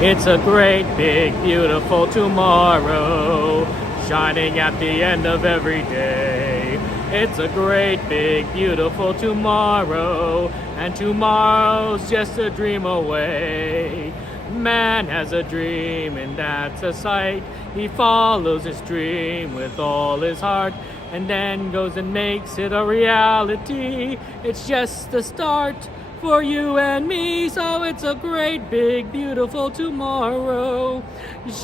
It's a great, big, beautiful tomorrow, shining at the end of every day. It's a great, big, beautiful tomorrow, and tomorrow's just a dream away. Man has a dream, and that's a sight. He follows his dream with all his heart, and then goes and makes it a reality. It's just the start for you and me, so it's a great, big, beautiful tomorrow,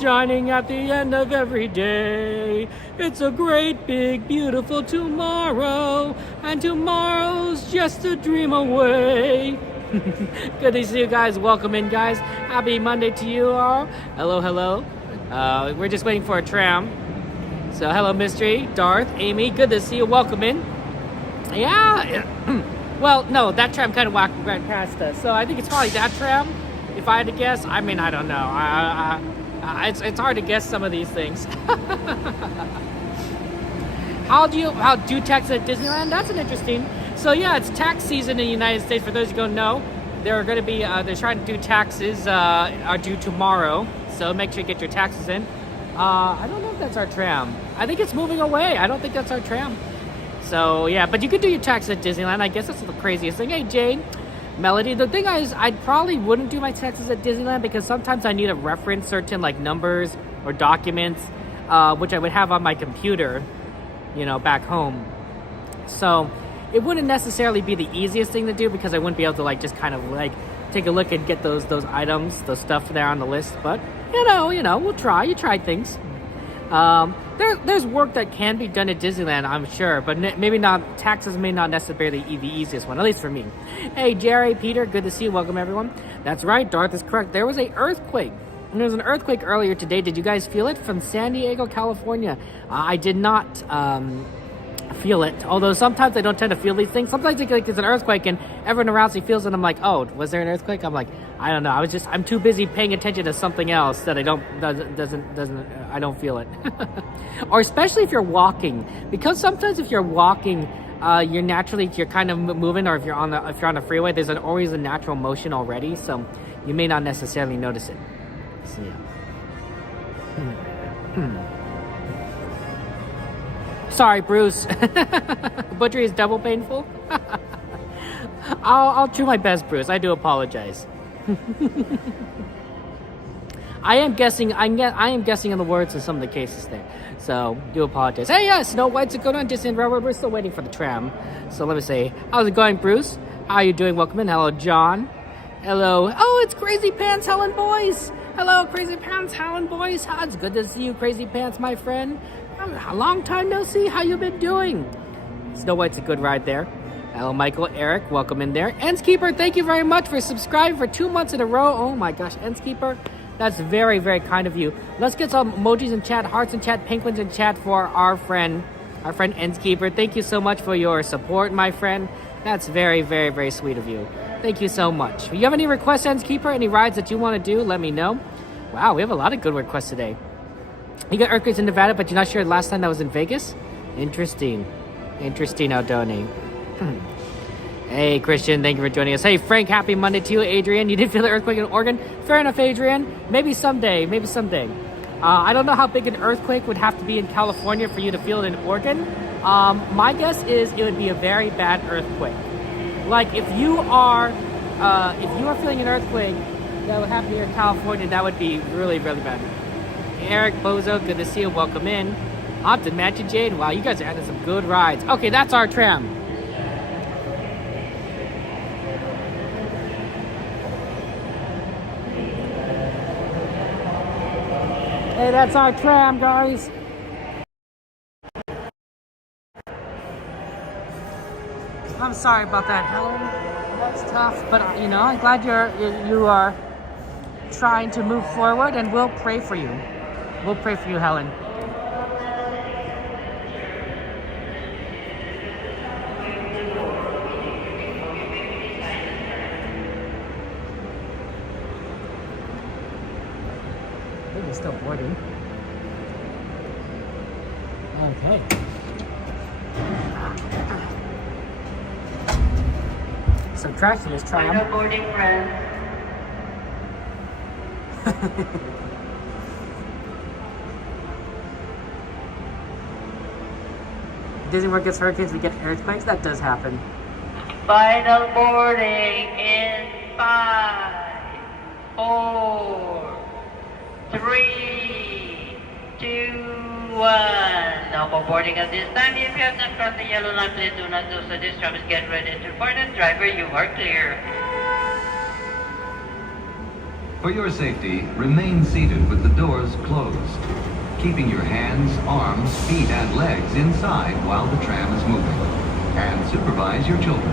shining at the end of every day. It's a great, big, beautiful tomorrow, and tomorrow's just a dream away. Good to see you guys. Welcome in, guys. Happy Monday to you all. Hello, hello. We're just waiting for a tram. So hello, Mystery, Darth, Amy. Good to see you. Welcome in. Yeah. Well, no, that tram kind of walked right past us, so I think it's probably that tram. If I had to guess, I mean, I don't know. It's hard to guess some of these things. How do you tax at Disneyland? That's an interesting. So yeah, it's tax season in the United States. For those who don't know, they're going to be they're trying to do taxes are due tomorrow. So make sure you get your taxes in. I don't know if that's our tram. I think it's moving away. I don't think that's our tram. So yeah, but you could do your taxes at Disneyland. I guess that's the craziest thing. Hey Jane, Melody. The thing is, I probably wouldn't do my taxes at Disneyland because sometimes I need to reference certain like numbers or documents, which I would have on my computer, you know, back home. So it wouldn't necessarily be the easiest thing to do because I wouldn't be able to like just kind of like take a look and get those items, those stuff there on the list. But you know, we'll try. You try things. There's work that can be done at Disneyland, I'm sure, but maybe not. Taxes may not necessarily be the easiest one, at least for me. Hey, Jerry, Peter, good to see you. Welcome, everyone. That's right, Darth is correct. There was an earthquake. And there was an earthquake earlier today. Did you guys feel it? From San Diego, California. I did not feel it. Although sometimes I don't tend to feel these things. Sometimes I think there's an earthquake and everyone around me feels it. And I'm like, oh, was there an earthquake? I'm like, I don't know. I'm too busy paying attention to something else that I don't feel it. Or especially if you're walking, because sometimes if you're walking, you're kind of moving, or if you're on the freeway, there's always a natural motion already, so you may not necessarily notice it. So yeah. Sorry, Bruce. Butchery is double painful. I'll do my best, Bruce. I do apologize. I am guessing on the words in some of the cases there, so do apologize. Hey, yeah, Snow White's going on Disneyland Resort. We're still waiting for the tram. So let me say, how's it going, Bruce? How are you doing? Welcome in. Hello, John. Hello. Oh, it's Crazy Pants Helen Boys. Hello, Crazy Pants Helen Boys. It's good to see you, Crazy Pants, my friend. A long time no see. How you been doing? Snow White's a good ride there. Hello, Michael, Eric, welcome in there. Enskeeper, thank you very much for subscribing for 2 months in a row. Oh my gosh, Enskeeper, that's very, very kind of you. Let's get some emojis in chat, hearts in chat, penguins in chat for our friend Enskeeper. Thank you so much for your support, my friend. That's very, very, very sweet of you. Thank you so much. If you have any requests, Enskeeper, any rides that you want to do, let me know. Wow, we have a lot of good requests today. You got earthquakes in Nevada, but you're not sure last time that was in Vegas? Interesting, Aldoni. Hey, Christian, thank you for joining us. Hey, Frank, happy Monday to you. Adrian, you did feel the earthquake in Oregon? Fair enough, Adrian. Maybe someday. I don't know how big an earthquake would have to be in California for you to feel it in Oregon. My guess is it would be a very bad earthquake. Like, if you are feeling an earthquake that would happen here in California, that would be really, really bad. Eric, Bozo, good to see you. Welcome in. Haunted Mansion Jade. Wow, you guys are having some good rides. Okay, that's our tram. Hey, that's our tram, guys. I'm sorry about that, Helen. That's tough, but you know, I'm glad you are trying to move forward, and we'll pray for you. We'll pray for you, Helen. I think it's still boarding. Okay. Subtraction is Tram. Final boarding, friend. Disney World gets hurricanes, we get earthquakes. That does happen. Final boarding in 5, 4, 3, 2, 1. No more boarding at this time. If you have not crossed the yellow line, please do not do so. This tram is getting ready to board, and driver, you are clear. For your safety, remain seated with the doors closed, keeping your hands, arms, feet, and legs inside while the tram is moving. And supervise your children.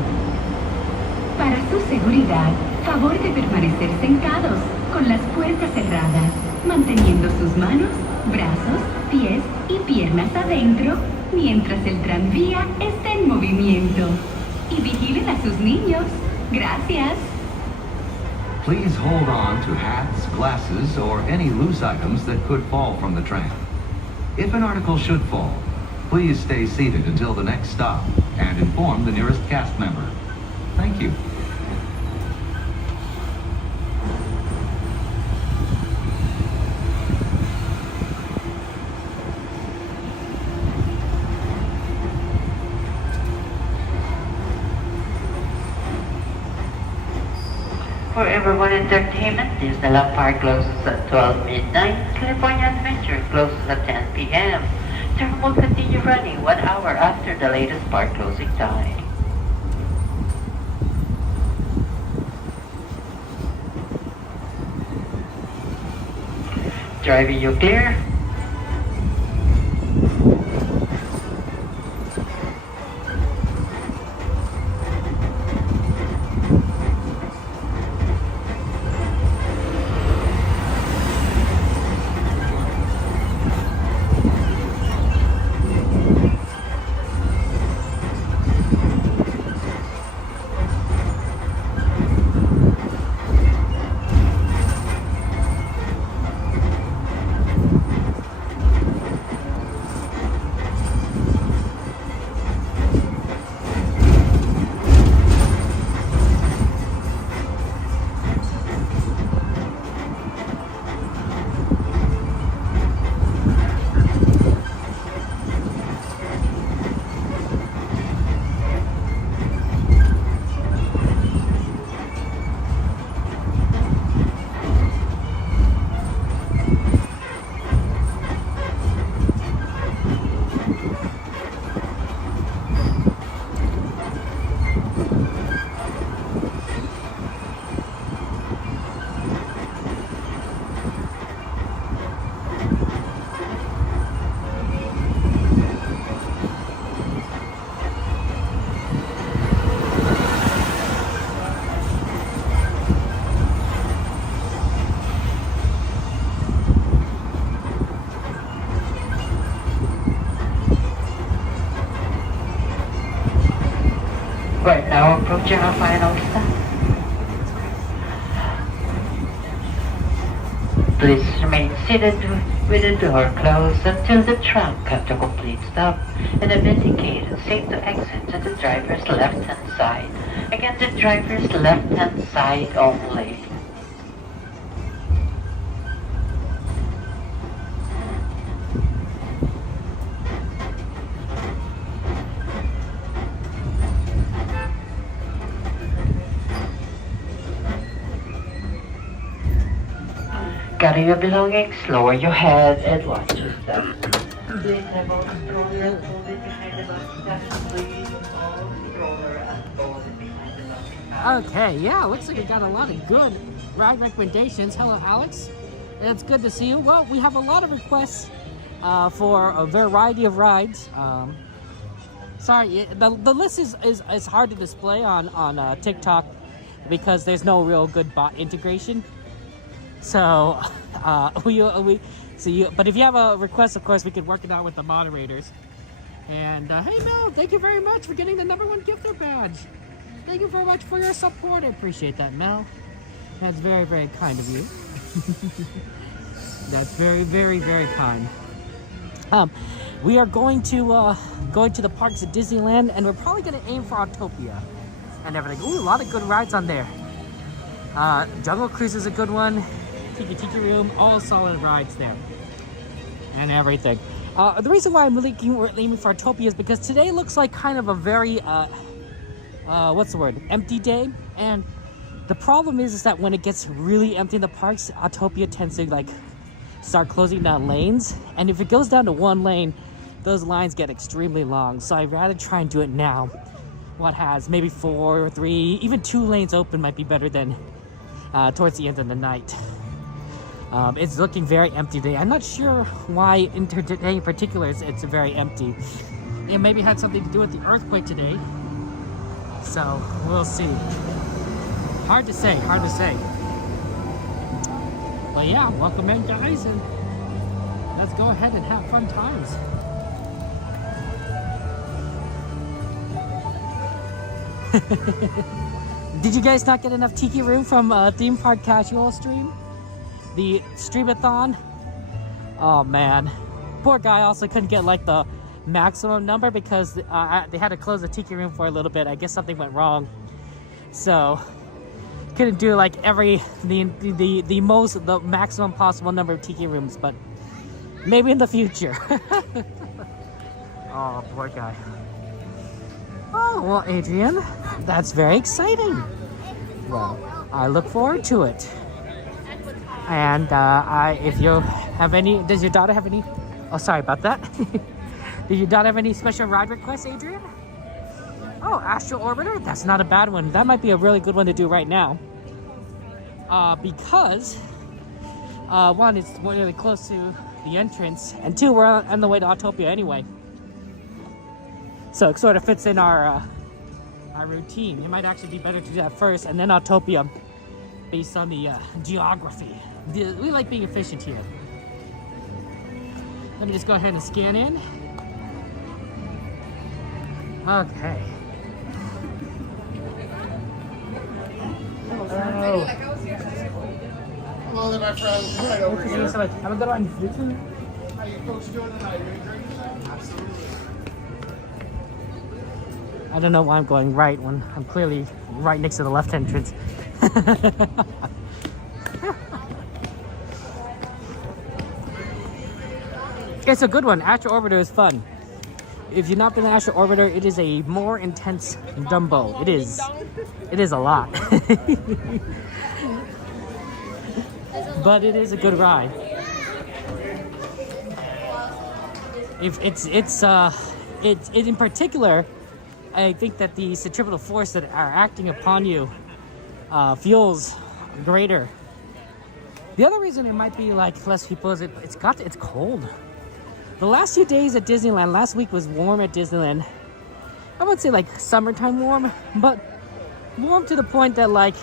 Para su seguridad, favor de permanecer sentados, con las puertas cerradas, manteniendo sus manos, brazos, pies y piernas adentro, mientras el tranvía está en movimiento. Y vigilen a sus niños. Gracias. Please hold on to hats, glasses, or any loose items that could fall from the tram. If an article should fall, please stay seated until the next stop and inform the nearest cast member. Thank you. For everyone entertainment, Disneyland Park closes at 12 midnight. California Adventure closes at 10 p.m. Tram will continue running 1 hour after the latest park closing time. Driving you clear. Right now, approaching our final stop. Please remain seated with the door closed until the tram comes to a complete stop and have indicated safe to exit to the driver's left-hand side. Again, the driver's left-hand side only. Gather your belongings, lower your head, and watch your step. Please have all the stroller and hold it behind the back. Please all the stroller and hold it behind the back. Okay, yeah, looks like we got a lot of good ride recommendations. Hello, Alex. It's good to see you. Well, we have a lot of requests for a variety of rides. Sorry, the list is hard to display on TikTok because there's no real good bot integration. So, but if you have a request, of course, we could work it out with the moderators. And hey, Mel, thank you very much for getting the #1 gifter badge. Thank you very much for your support. I appreciate that, Mel. That's very, very kind of you. That's very, very, very kind. We are going to the parks at Disneyland, and we're probably going to aim for Autotopia and everything. Ooh, a lot of good rides on there. Jungle Cruise is a good one. Tiki Room, all solid rides there. And everything. The reason why I'm really aiming for Autotopia is because today looks like kind of a very, what's the word? Empty day. And the problem is that when it gets really empty in the parks, Autotopia tends to like start closing down lanes. And if it goes down to one lane, those lines get extremely long. So I'd rather try and do it now. What has maybe 4 or 3, even 2 lanes open might be better than towards the end of the night. It's looking very empty today. I'm not sure why today in particular it's very empty. It maybe had something to do with the earthquake today. So we'll see. Hard to say, hard to say. But yeah, welcome in guys, and let's go ahead and have fun times. Did you guys not get enough Tiki Room from Theme Park Casual stream? The streamathon? Oh man. Poor guy also couldn't get like the maximum number because they had to close the Tiki Room for a little bit. I guess something went wrong. So couldn't do like the maximum possible number of Tiki Rooms, but maybe in the future. Oh, poor guy. Oh, well, Adrian, that's very exciting. Well, I look forward to it. And if you have any, does your daughter have any? Oh, sorry about that. Did your daughter have any special ride requests, Adrian? Oh, Astro Orbiter? That's not a bad one. That might be a really good one to do right now. Because, one, it's really close to the entrance, and 2, we're on the way to Autotopia anyway. So it sort of fits in our routine. It might actually be better to do that first, and then Autotopia, based on the geography. We like being efficient here. Let me just go ahead and scan in. Okay. Hello. Hello there, my friends. Right over Thank you here. so much. Have a good one. You too. How you folks doing tonight? You doing great? Absolutely. I don't know why I'm going right when I'm clearly right next to the left entrance. It's a good one. Astro Orbiter is fun. If you've not been to Astro Orbiter, it is a more intense Dumbo. It is. It is a lot. But it is a good ride. It's in particular, I think that the centripetal force that are acting upon you feels greater. The other reason it might be like less people is it's cold. The last few days at Disneyland, last week was warm at Disneyland. I wouldn't say like summertime warm, but warm to the point that like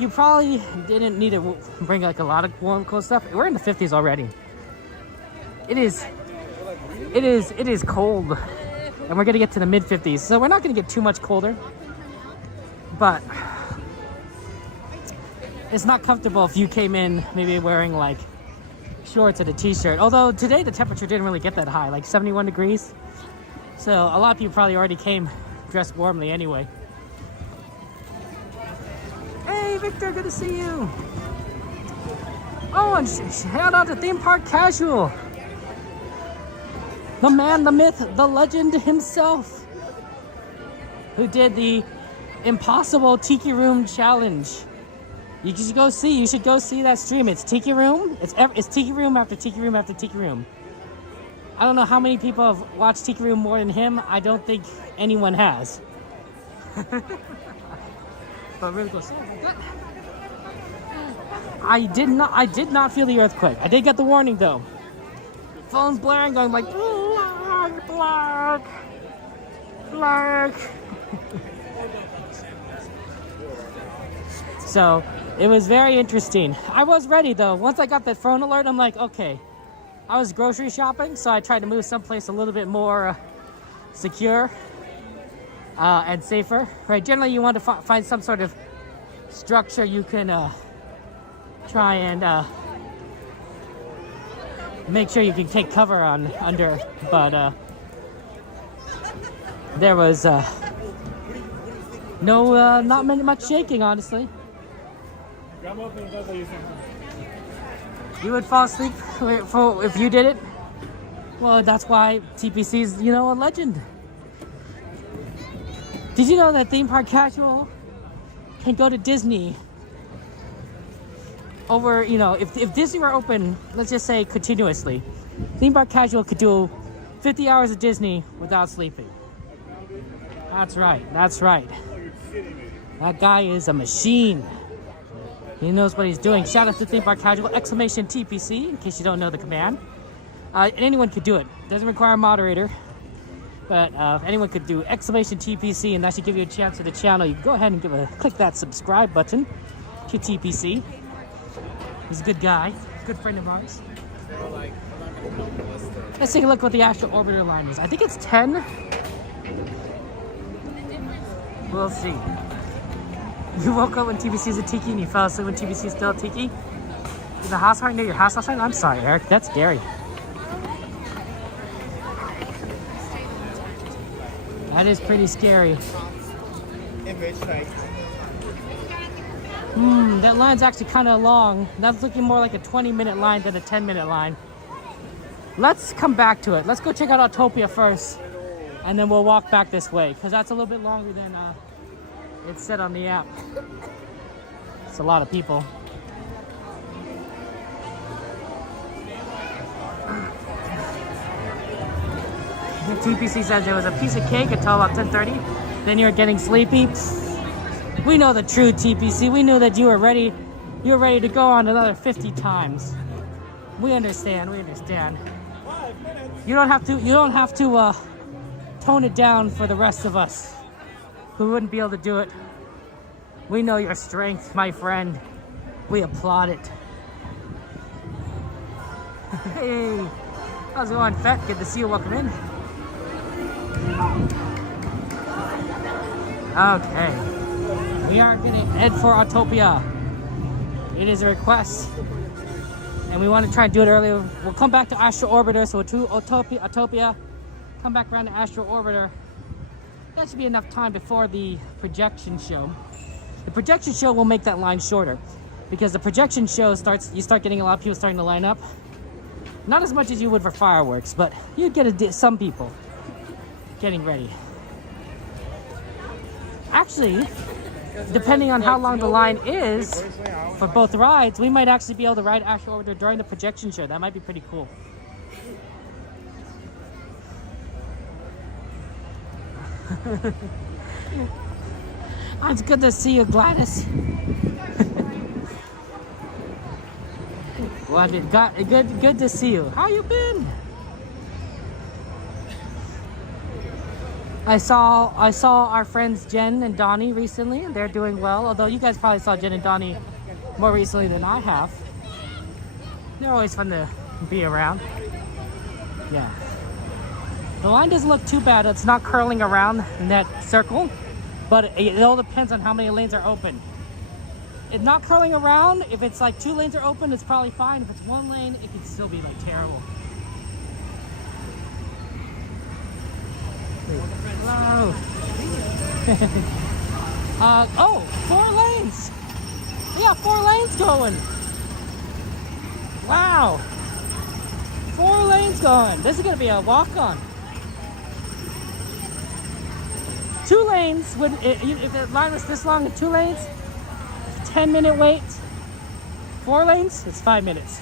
you probably didn't need to bring like a lot of warm cold stuff. We're in the 50s already. It is cold, and we're gonna get to the mid 50s, so we're not gonna get too much colder, but it's not comfortable if you came in maybe wearing like shorts and a t-shirt. Although today the temperature didn't really get that high, like 71 degrees. So a lot of people probably already came dressed warmly anyway. Hey Victor, good to see you. Oh, and shout out to Theme Park Casual. The man, the myth, the legend himself, who did the impossible Tiki Room challenge. You should go see that stream. It's Tiki Room. It's Tiki Room after Tiki Room after Tiki Room. I don't know how many people have watched Tiki Room more than him. I don't think anyone has. But really cool. I did not feel the earthquake. I did get the warning though. Phone's blaring, going like black. So it was very interesting. I was ready though. Once I got that phone alert, I'm like, okay. I was grocery shopping, so I tried to move someplace a little bit more secure and safer. Right? Generally, you want to find some sort of structure you can try and make sure you can take cover under. But there was not much shaking, honestly. You would fall asleep if you did it? Well, that's why TPC's, you know, a legend. Did you know that theme park casual can go to Disney over, you know, if Disney were open, let's just say continuously, theme park casual could do 50 hours of Disney without sleeping. That's right, that's right. That guy is a machine. He knows what he's doing. Shout out to theme park casual, exclamation TPC, in case you don't know the command. Anyone could do it. Doesn't require a moderator. But anyone could do exclamation TPC, and that should give you a chance to the channel. You can go ahead and click that subscribe button to TPC. He's a good guy, good friend of ours. Let's take a look what the Astro Orbiter line is. I think it's 10. We'll see. You woke up when TPC is a tiki and you fell asleep when TPC is still a tiki? Is the house right near your house last night? I'm sorry, Eric. That's scary. That is pretty scary. That line's actually kind of long. That's looking more like a 20-minute line than a 10-minute line. Let's come back to it. Let's go check out Autotopia first, and then we'll walk back this way, because that's a little bit longer than it said on the app. It's a lot of people. The TPC says there was a piece of cake until about 10:30. Then you're getting sleepy. We know the true TPC. We knew that you were ready. You were ready to go on another 50 times. We understand. We understand. 5 minutes. You don't have to. You don't have to tone it down for the rest of us, who wouldn't be able to do it. We know your strength, my friend. We applaud it. Hey, how's it going, Fett? Good to see you. Welcome in. Okay, we are gonna head for Autotopia. It is a request, and we want to try and do it earlier. We'll come back to Astro Orbiter, so to Autotopia, come back around to Astro Orbiter. That should be enough time before the projection show. The projection show will make that line shorter, because the projection show you start getting a lot of people starting to line up. Not as much as you would for fireworks, but you get some people getting ready. Actually, depending on how long the line is for both rides, we might actually be able to ride Astro Orbiter during the projection show. That might be pretty cool. It's good to see you, Gladys. Well, good to see you. How you been? I saw our friends Jen and Donnie recently, and they're doing well. Although you guys probably saw Jen and Donnie more recently than I have. They're always fun to be around. Yeah. The line doesn't look too bad. It's not curling around in that circle, but it all depends on how many lanes are open. It's not curling around. If it's like 2 lanes are open, it's probably fine. If it's 1 lane, it can still be like terrible. Hello. Oh, 4 lanes. We got 4 lanes going. Wow. 4 lanes going. This is gonna be a walk-on. 2 lanes. If the line was this long, 2 lanes, 10-minute wait. 4 lanes, it's 5 minutes.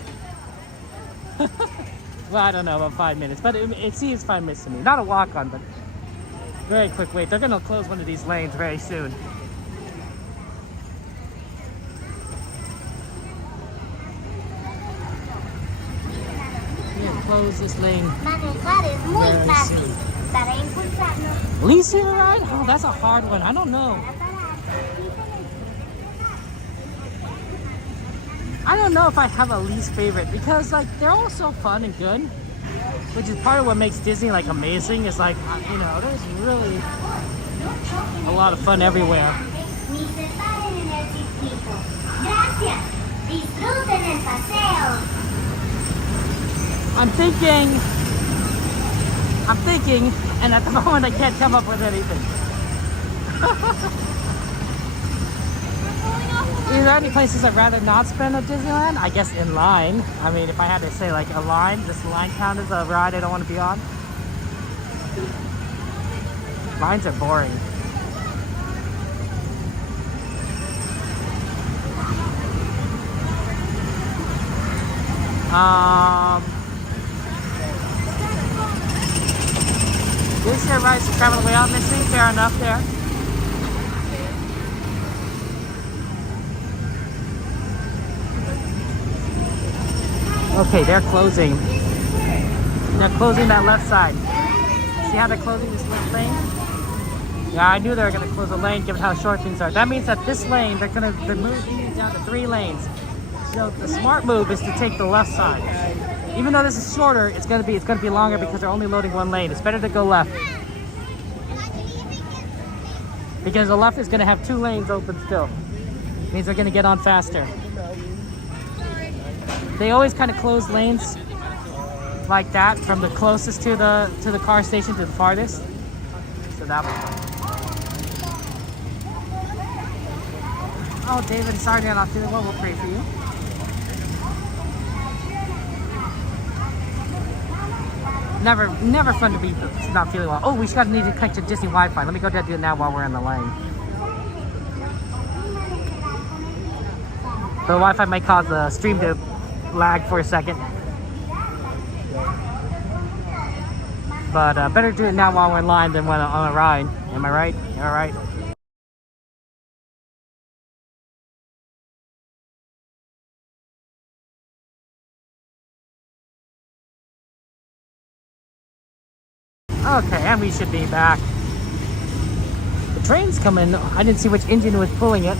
Well, I don't know about 5 minutes, but it seems 5 minutes to me. Not a walk-on, but very quick wait. They're gonna close one of these lanes very soon. We're gonna close this lane very soon. Least favorite ride? Oh, that's a hard one. I don't know. I don't know if I have a least favorite, because like they're all so fun and good, which is part of what makes Disney like amazing. It's like, you know, there's really a lot of fun everywhere. I'm thinking, and at the moment I can't come up with anything. Is there any places I'd rather not spend at Disneyland? I guess in line. I mean, if I had to say like a line, does the line count as a ride I don't want to be on? Lines are boring. Disney rides to travel the way out, Missy. Fair enough there. Okay, they're closing. They're closing that left side. See how they're closing this left lane? Yeah, I knew they were going to close a lane given how short things are. That means that this lane, they're moving it down to 3 lanes. So the smart move is to take the left side. Even though this is shorter, it's going to be longer because they're only loading 1 lane. It's better to go left. Because the left is going to have 2 lanes open still. It means they're going to get on faster. They always kind of close lanes like that from the closest to the car station to the farthest. So that way. Oh, David, sorry you're not feeling well. We'll pray for you. Never fun to be not feeling well. Oh, we need to connect to Disney Wi-Fi. Let me go ahead and do it now while we're in the lane. The Wi-Fi might cause the stream to lag for a second. But better do it now while we're in line than when on a ride. Am I right? All right. Okay, and we should be back. The train's coming. I didn't see which engine was pulling it.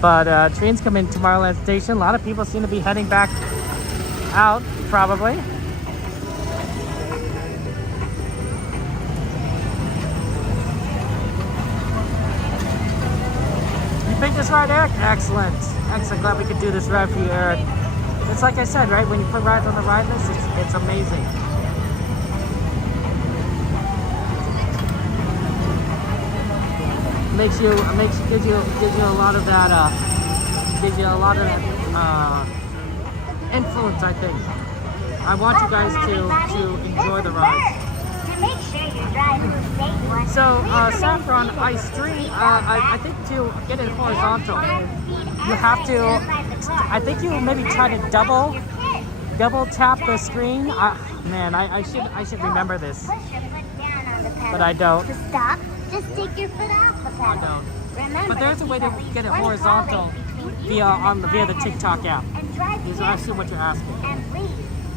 But trains come in Tomorrowland Station. A lot of people seem to be heading back out, probably. You picked this ride, Eric? Excellent. Excellent. Glad we could do this ride for you, Eric. It's like I said, right? When you put rides on the ride list, it's amazing. Gives you a lot of that influence, I think. I want you guys to enjoy the ride. So Saffron, I think to get it horizontal, you have to, I think you maybe try to double tap the screen. Man, I should remember this, but I don't. Just take your foot off the pedal. I don't. Remember, But there's a way to get it horizontal via the TikTok app. I assume what you're asking. And please,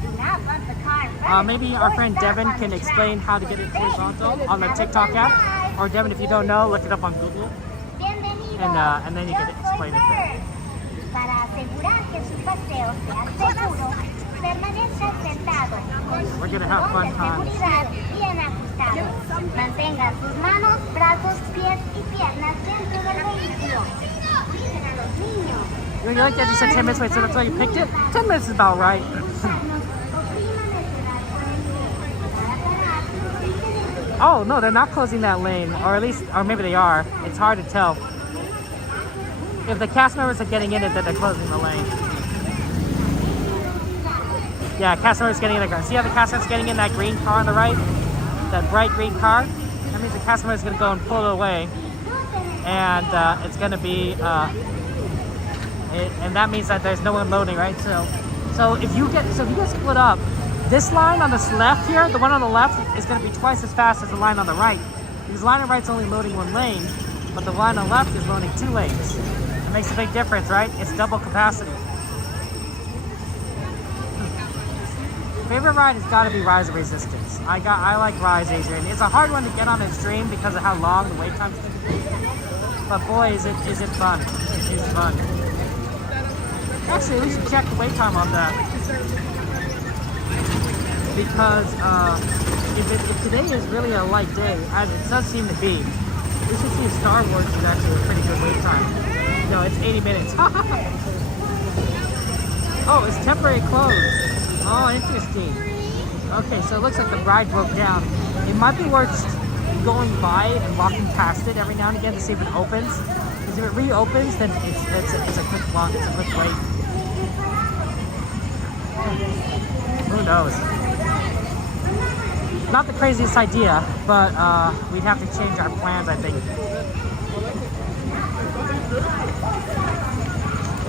do not let the car Maybe our friend Devin can explain how to get it horizontal on the TikTok app. Or Devin, if you don't know, look it up on Google. And then you can explain it there. Para asegurar que su paseo sea seguro, permanezca sentado con su We're gonna have fun times. seguridad bien ajustado. Mantenga sus manos, brazos, pies y piernas dentro del vehículo. Cuiden a los niños. You like that you said 10 minutes, wait, so that's why you picked it? 10 minutes is about right. Oh, no, they're not closing that lane. Or maybe they are. It's hard to tell. If the cast members are getting in it, then they're closing the lane. Yeah, cast members getting in the car. See how the cast members getting in that green car on the right? That bright green car? That means the cast member is going to go and pull it away. And it's going to be... and that means that there's no one loading, right? So if you get split up, this line on this left here, the one on the left is going to be twice as fast as the line on the right. Because the line on the right's only loading 1 lane, but the line on the left is loading 2 lanes. It makes a big difference, right? It's double capacity. Favorite ride has got to be Rise of Resistance. I like Rise, Adrian. It's a hard one to get on the stream because of how long the wait times can be. But boy, is it fun. It's fun. Actually, we should check the wait time on that. Because if today is really a light day, as it does seem to be, we should see if Star Wars is actually a pretty good wait time. No, it's 80 minutes. Oh, it's temporary closed. Oh, interesting. Okay, so it looks like the ride broke down. It might be worth going by and walking past it every now and again to see if it opens. Because Because if it reopens, then it's a quick walk. It's a quick wait. Who knows? Not the craziest idea, but we'd have to change our plans, I think.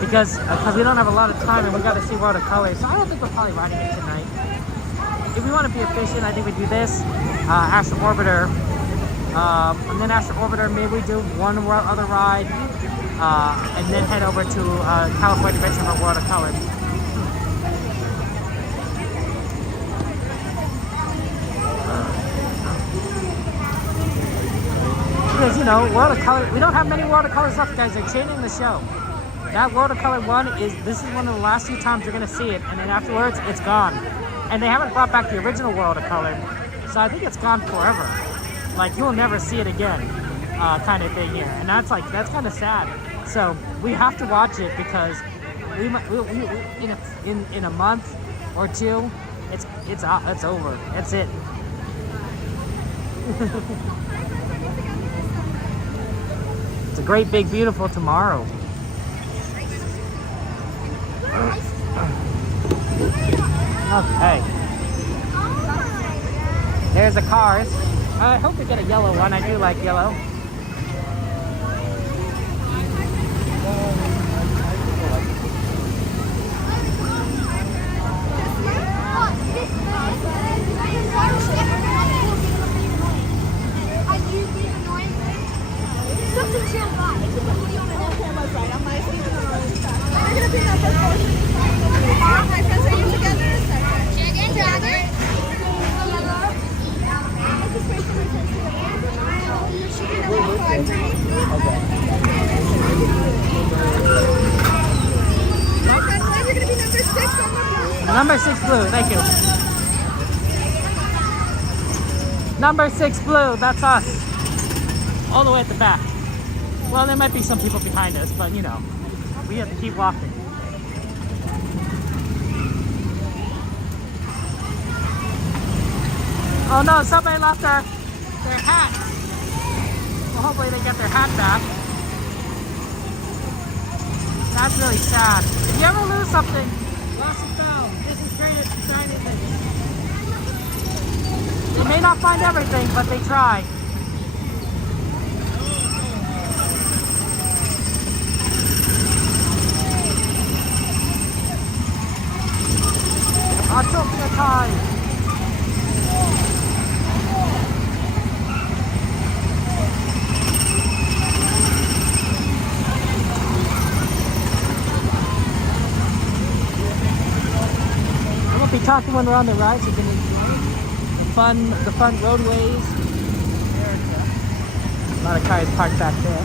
Because we don't have a lot of time and we got to see World of Color. So I don't think we're probably riding it tonight. If we want to be efficient, I think we do this, Astro Orbiter, and then Astro Orbiter, maybe we do one other ride, and then head over to California Adventure for World of Color. Because, you know, World of Color, we don't have many World of Colors left, guys. They're changing the show. That World of Color one this is one of the last few times you're going to see it, and then afterwards, it's gone. And they haven't brought back the original World of Color, so I think it's gone forever. Like, you'll never see it again, kind of thing here. And that's kind of sad. So we have to watch it because we in a month or two, it's over. That's it. It's a great, big, beautiful tomorrow. Okay. There's the cars. I hope we get a yellow one. I do like yellow. Number 6 blue, thank you. Number 6 blue, that's us. All the way at the back. Well, there might be some people behind us, but you know, we have to keep walking. Oh no, somebody left their hats. Well, hopefully they get their hat back. That's really sad. If you ever lose something, lost and found. This is great at finding things. They may not find everything, but they try. Autotopia time. Be talking when we're on the ride, so you can enjoy the fun roadways. A lot of cars parked back there.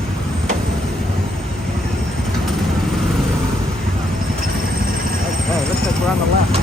Okay, looks like we're on the left.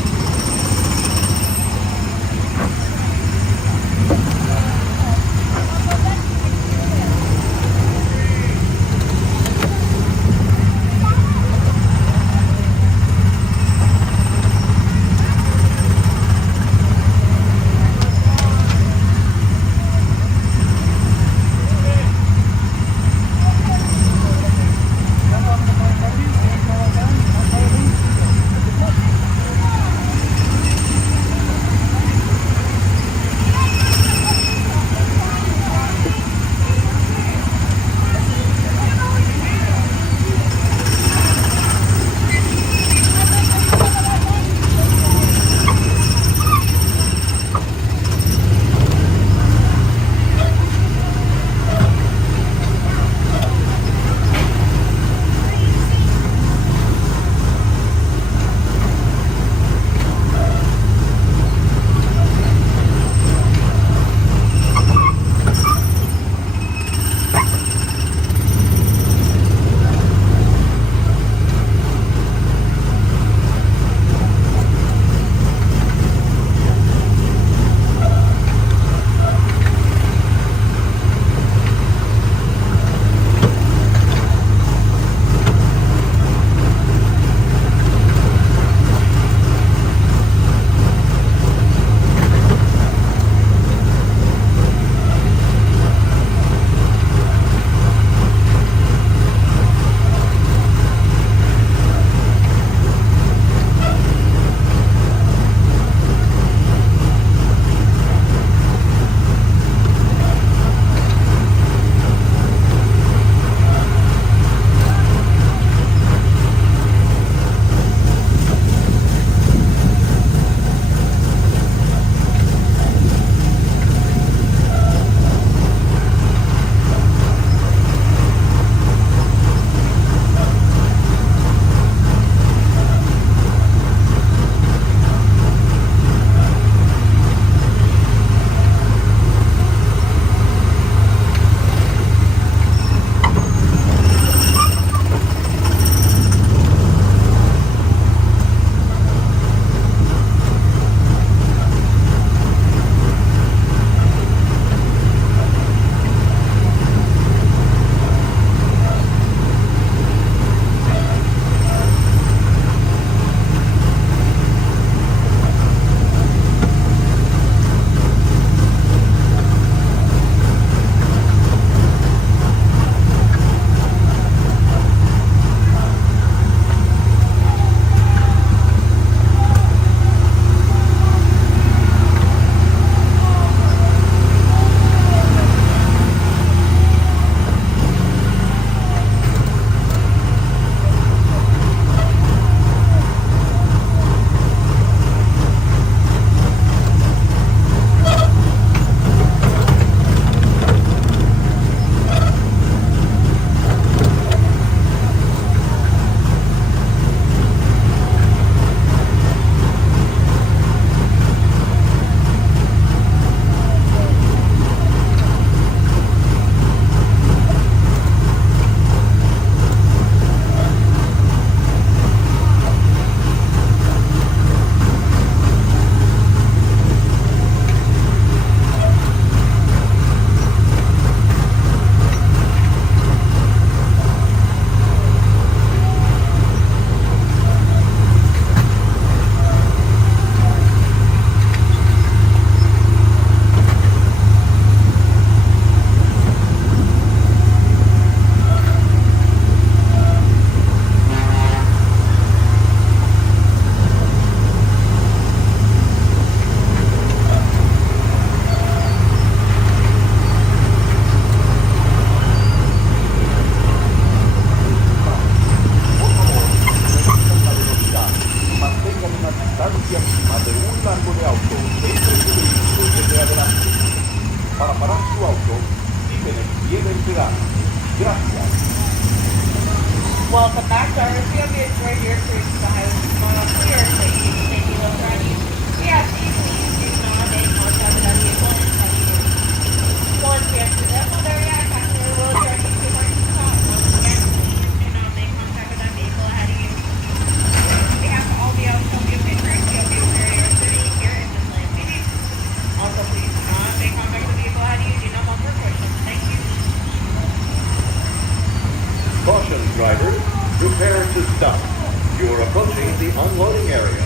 approaching the unloading area.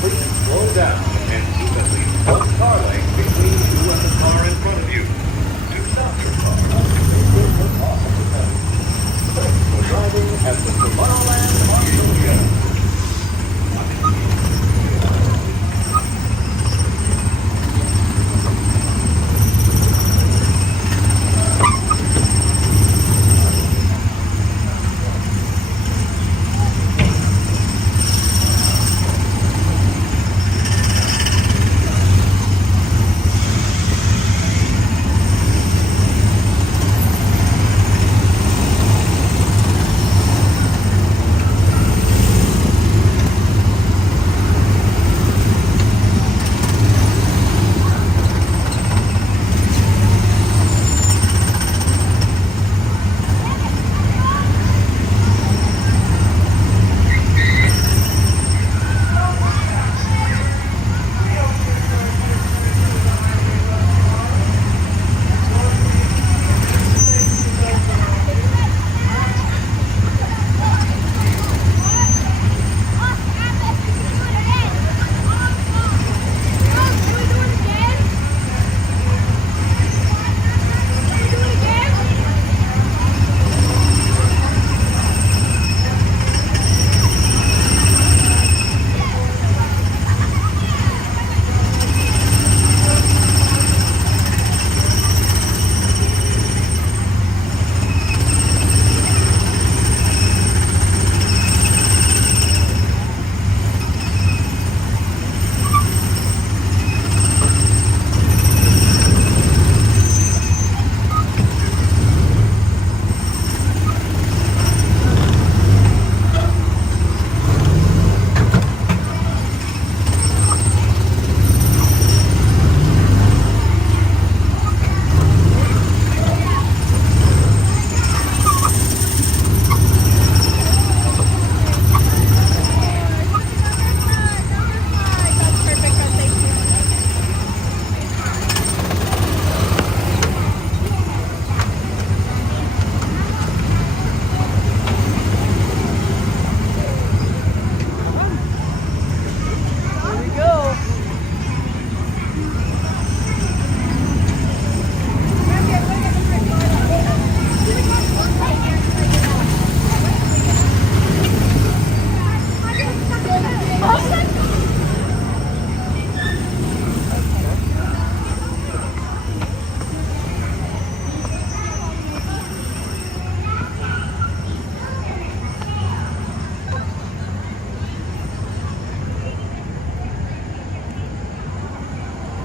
Please slow down and keep at least one car length between you and the car in front of you. To stop your car, you will put off the pedal. Thanks for driving at the Tomorrowland Autotopia.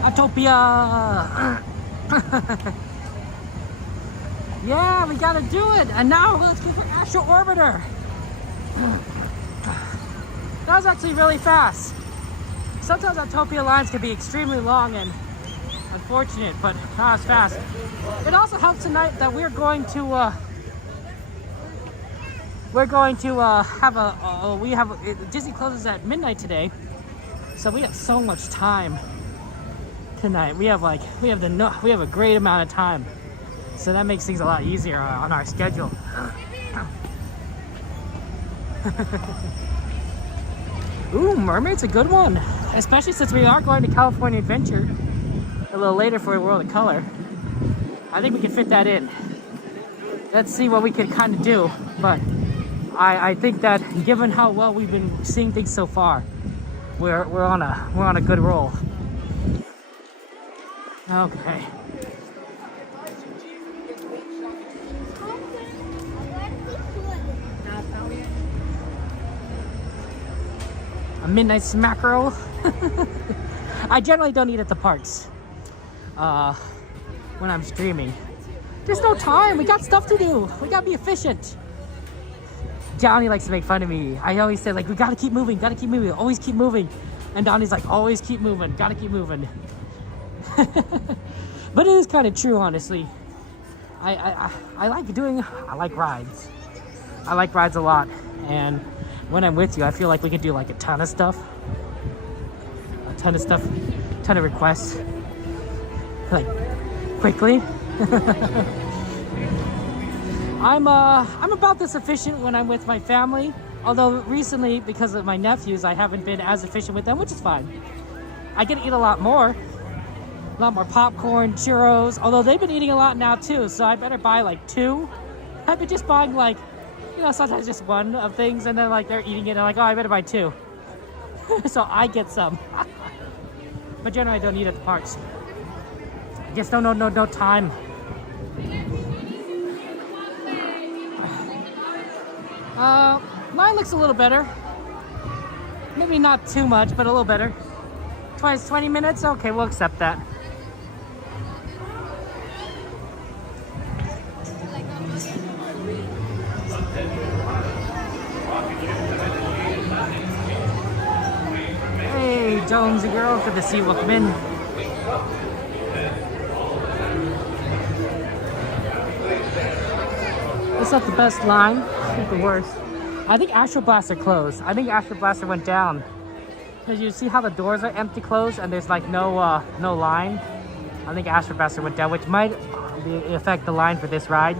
Autotopia! Yeah, we gotta do it! And now let's go for Astro Orbiter! That was actually really fast. Sometimes Autotopia lines can be extremely long and unfortunate, but not as fast. It also helps tonight that we're going to have Disney closes at midnight today, so we have so much time tonight. We have a great amount of time, so that makes things a lot easier on our schedule. Ooh, Mermaid's a good one, especially since we are going to California Adventure a little later for World of Color. I think we can fit that in. Let's see what we can kind of do, but I think that given how well we've been seeing things so far, we're on a good roll. Okay. A midnight mackerel. I generally don't eat at the parks when I'm streaming. There's no time. We got stuff to do. We gotta be efficient. Johnny likes to make fun of me. I always say, like, we gotta keep moving, always keep moving. And Donnie's like, always keep moving, gotta keep moving. But it is kind of true, honestly. I like rides. I like rides a lot. And when I'm with you, I feel like we can do like a ton of stuff. A ton of requests. Like, quickly. I'm about this efficient when I'm with my family. Although recently, because of my nephews, I haven't been as efficient with them, which is fine. I get to eat a lot more popcorn, churros, although they've been eating a lot now too, so I better buy like 2. I've been just buying like, you know, sometimes just 1 of things, and then like they're eating it, and I'm like, oh, I better buy 2. So I get some. But generally I don't eat at the parks. Just no time. Mine looks a little better. Maybe not too much, but a little better. Twice 20 minutes? Okay, we'll accept that. Hey, Jonesy girl, good to see you. Welcome in. It's not the best line. It's the worst. I think Astro Blaster closed. I think Astro Blaster went down. Because you see how the doors are empty closed and there's like no line. I think Astro Blaster went down, which might affect the line for this ride.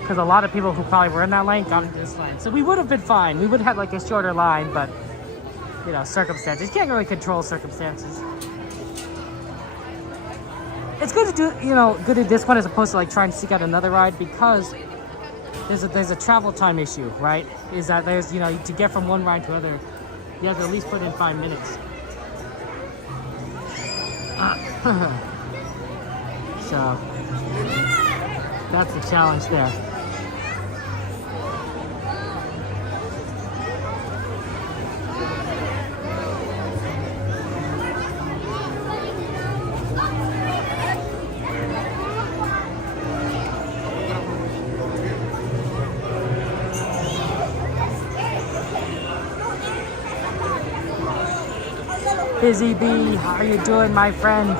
Because a lot of people who probably were in that lane got into this line. So we would have been fine. We would have had like a shorter line, but you know, circumstances. You can't really control circumstances. It's good to do, you know, good at this one as opposed to like trying to seek out another ride, because there's a travel time issue, right? Is that there's, you know, to get from one ride to other, you have to at least put in 5 minutes. So that's the challenge there. Busy Bee, how are you doing, my friend?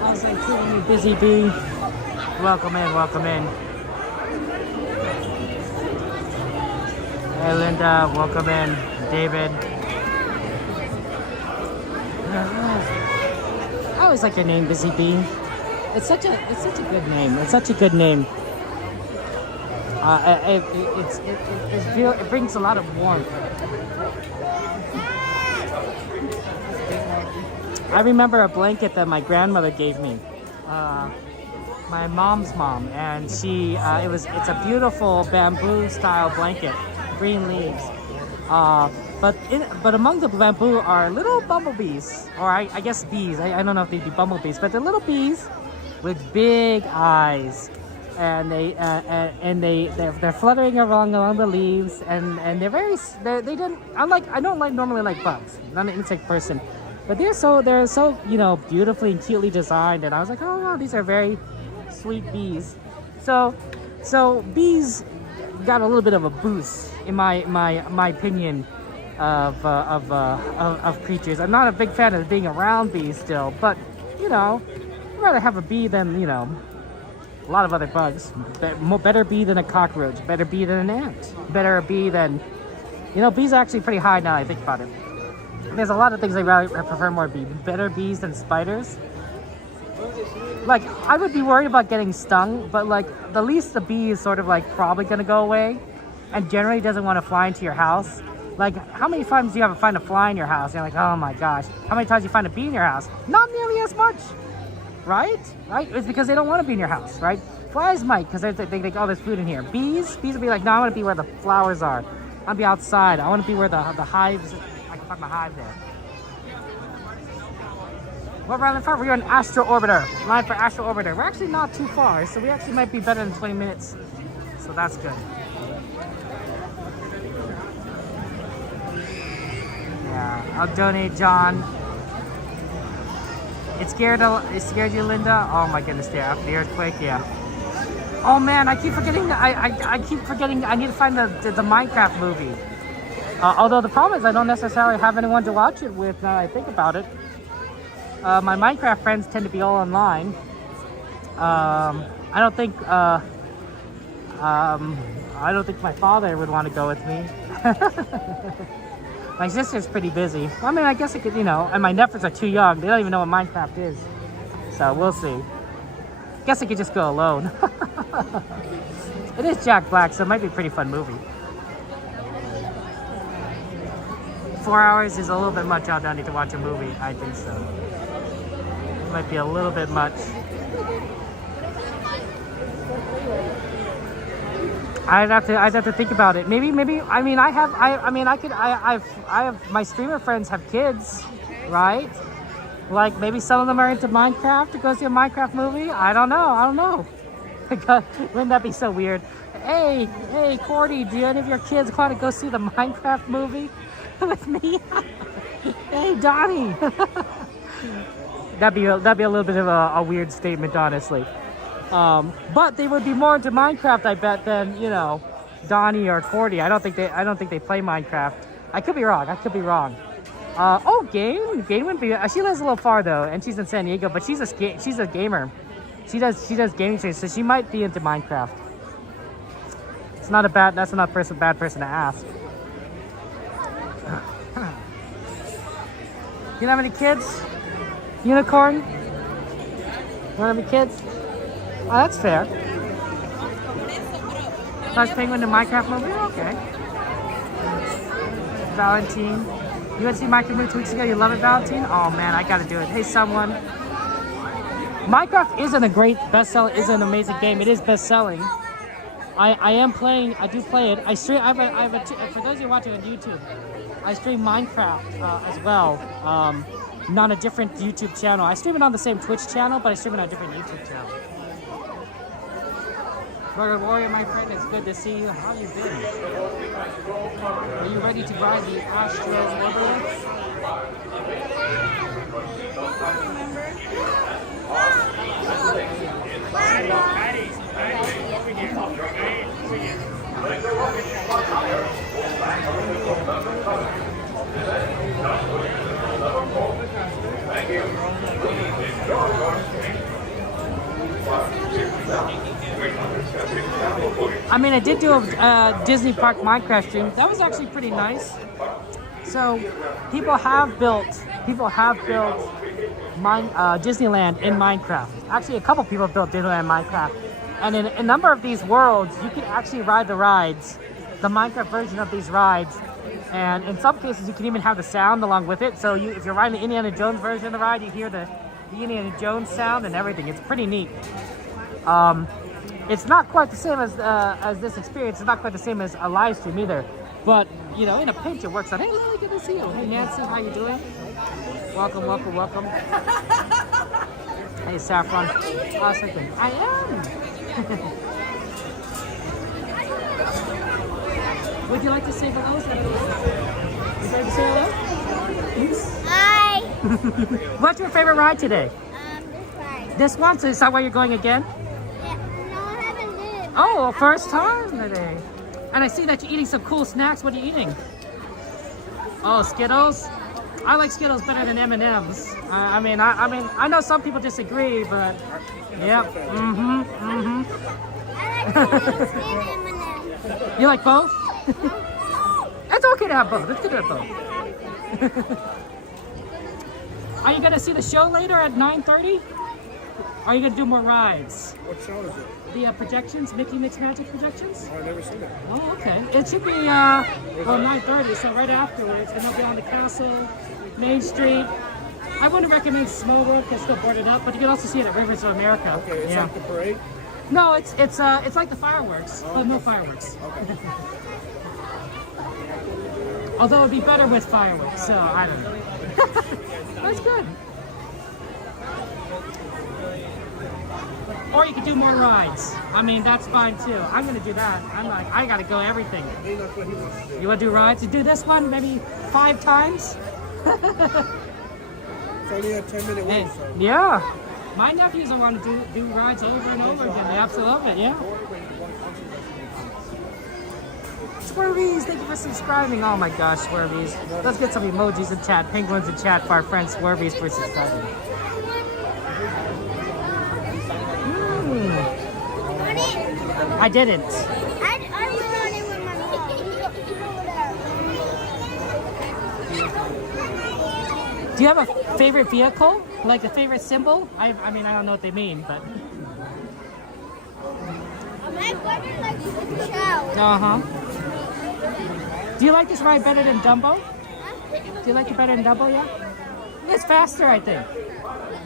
How's it treating you, Busy Bee? Welcome in, welcome in. Hey, Linda, welcome in. David. I always like your name, Busy Bee. It's such a good name. It's such a good name. It brings a lot of warmth. I remember a blanket that my grandmother gave me, my mom's mom, and it's a beautiful bamboo style blanket, green leaves. But among the bamboo are little bumblebees, or I guess bees. I don't know if they'd be bumblebees, but they're little bees with big eyes, and they're fluttering along the leaves, and I don't normally like bugs. I'm not an insect person. But they're so you know, beautifully and cutely designed, and I was like, oh wow, these are very sweet bees. So bees got a little bit of a boost in my opinion of creatures. I'm not a big fan of being around bees still, but you know, I'd rather have a bee than, you know, a lot of other bugs. Better bee than a cockroach. Better bee than an ant. Better bee than, you know, bees are actually pretty high now that I think about it. There's a lot of things I prefer more better bees than spiders. Like, I would be worried about getting stung, but like the least the bee is sort of like probably gonna go away, and generally doesn't want to fly into your house. Like, how many times do you ever find a fly in your house? You're like, oh my gosh. How many times do you find a bee in your house? Not nearly as much, right? It's because they don't want to be in your house, right? Flies might, because they think, oh, there's food in here. Bees will be like, no, I want to be where the flowers are. I want to be outside. I want to be where the hives. I can find my hive there. Well, right in front, we're on Astro Orbiter. Line for Astro Orbiter. We're actually not too far, so we actually might be better than 20 minutes. So that's good. Yeah, I'll donate, John. It scared you, Linda? Oh my goodness, yeah, after the earthquake, yeah. Oh man, I keep forgetting. I keep forgetting. I need to find the Minecraft movie. Although the problem is, I don't necessarily have anyone to watch it with. Now I think about it. My Minecraft friends tend to be all online. I don't think my father would want to go with me. My sister's pretty busy. Well, I mean, I guess I could, you know, and my nephews are too young. They don't even know what Minecraft is. So we'll see. Guess I could just go alone. It is Jack Black, so it might be a pretty fun movie. 4 hours is a little bit much out Donnie to watch a movie. I think so. It might be a little bit much. I'd have to think about it. Maybe. I mean, I have my streamer friends have kids, right? Like maybe some of them are into Minecraft to go see a Minecraft movie. I don't know. Wouldn't that be so weird? Hey, Cordy, do any of your kids want to go see the Minecraft movie with me? Hey, Donnie. That'd be a little bit of a weird statement, honestly. But they would be more into Minecraft, I bet, than Donnie or Cordy. I don't think they play Minecraft. I could be wrong. Game wouldn't be. She lives a little far though, and she's in San Diego. But she's a gamer. She does gaming things, so she might be into Minecraft. That's not a bad person to ask. You don't have any kids? Unicorn? You don't have any kids? Oh, that's fair. Plus Penguin, the Minecraft movie? Okay. Valentine. You went to see Minecraft movie 2 weeks ago? You love it, Valentine? Oh man, I gotta do it. Hey, someone. Minecraft isn't a great bestseller, is an amazing game. It is best-selling. I do play it. I stream. For those of you watching on YouTube, I stream Minecraft as well. On a different YouTube channel. I stream it on the same Twitch channel, but I stream it on a different YouTube channel. Burger Warrior, my friend, it's good to see you. How you been? Are you ready to ride the Astro Orbiter? I mean, I did do a Disney Park Minecraft stream. That was actually pretty nice. So, people have built Disneyland in Minecraft. Actually, a couple people built Disneyland in Minecraft. And in a number of these worlds, you can actually ride the rides, the Minecraft version of these rides. And in some cases, you can even have the sound along with it. So if you're riding the Indiana Jones version of the ride, you hear the Indiana Jones sound and everything. It's pretty neat. It's not quite the same as this experience. It's not quite the same as a live stream either. But, in a pinch, it works out. Hey, Lily, good to see you. Hey, Nancy, how you doing? Welcome. Hey, Saffron. Awesome. I am. Would you like to say hello? Would you like to say hello? Hi. What's your favorite ride today? This ride. This one? So is that why you're going again? Yeah, no, I haven't did it. Oh, first time today. And I see that you're eating some cool snacks. What are you eating? Oh, Skittles? I like Skittles better than M&M's. I know some people disagree, but yeah. I like Skittles and M&M's. You like both? It's okay to have both. It's good to have both. Are you gonna see the show later at 9:30? Are you gonna do more rides? What show is it? The projections, Mickey Mix Magic projections? I've never seen it. Oh, okay. It should be 9:30, so right afterwards, and they'll be on the castle, Main Street. I wouldn't recommend Small World because it's still boarded up, but you can also see it at Rivers of America. Okay, it's like the parade? No, it's like the fireworks, but no fireworks. Okay. Although it'd be better with fireworks, so I don't know. That's good. Or you could do more rides. I mean, that's fine too. I'm gonna do that. I gotta go everything. You wanna do rides? You do this one maybe 5 times? It's only a 10-minute wait. So. Yeah. My nephews will want to do rides over and over again. They absolutely love it, yeah. Swervies, thank you for subscribing. Oh my gosh, Swervies. Let's get some emojis in chat, penguins in chat for our friend Swervies for subscribing. I didn't. I was on it with Do you have a favorite vehicle? Like a favorite symbol? I mean, I don't know what they mean, but... My brother likes the show. Uh-huh. Do you like this ride better than Dumbo? Do you like it better than double? Yeah. It's faster, I think.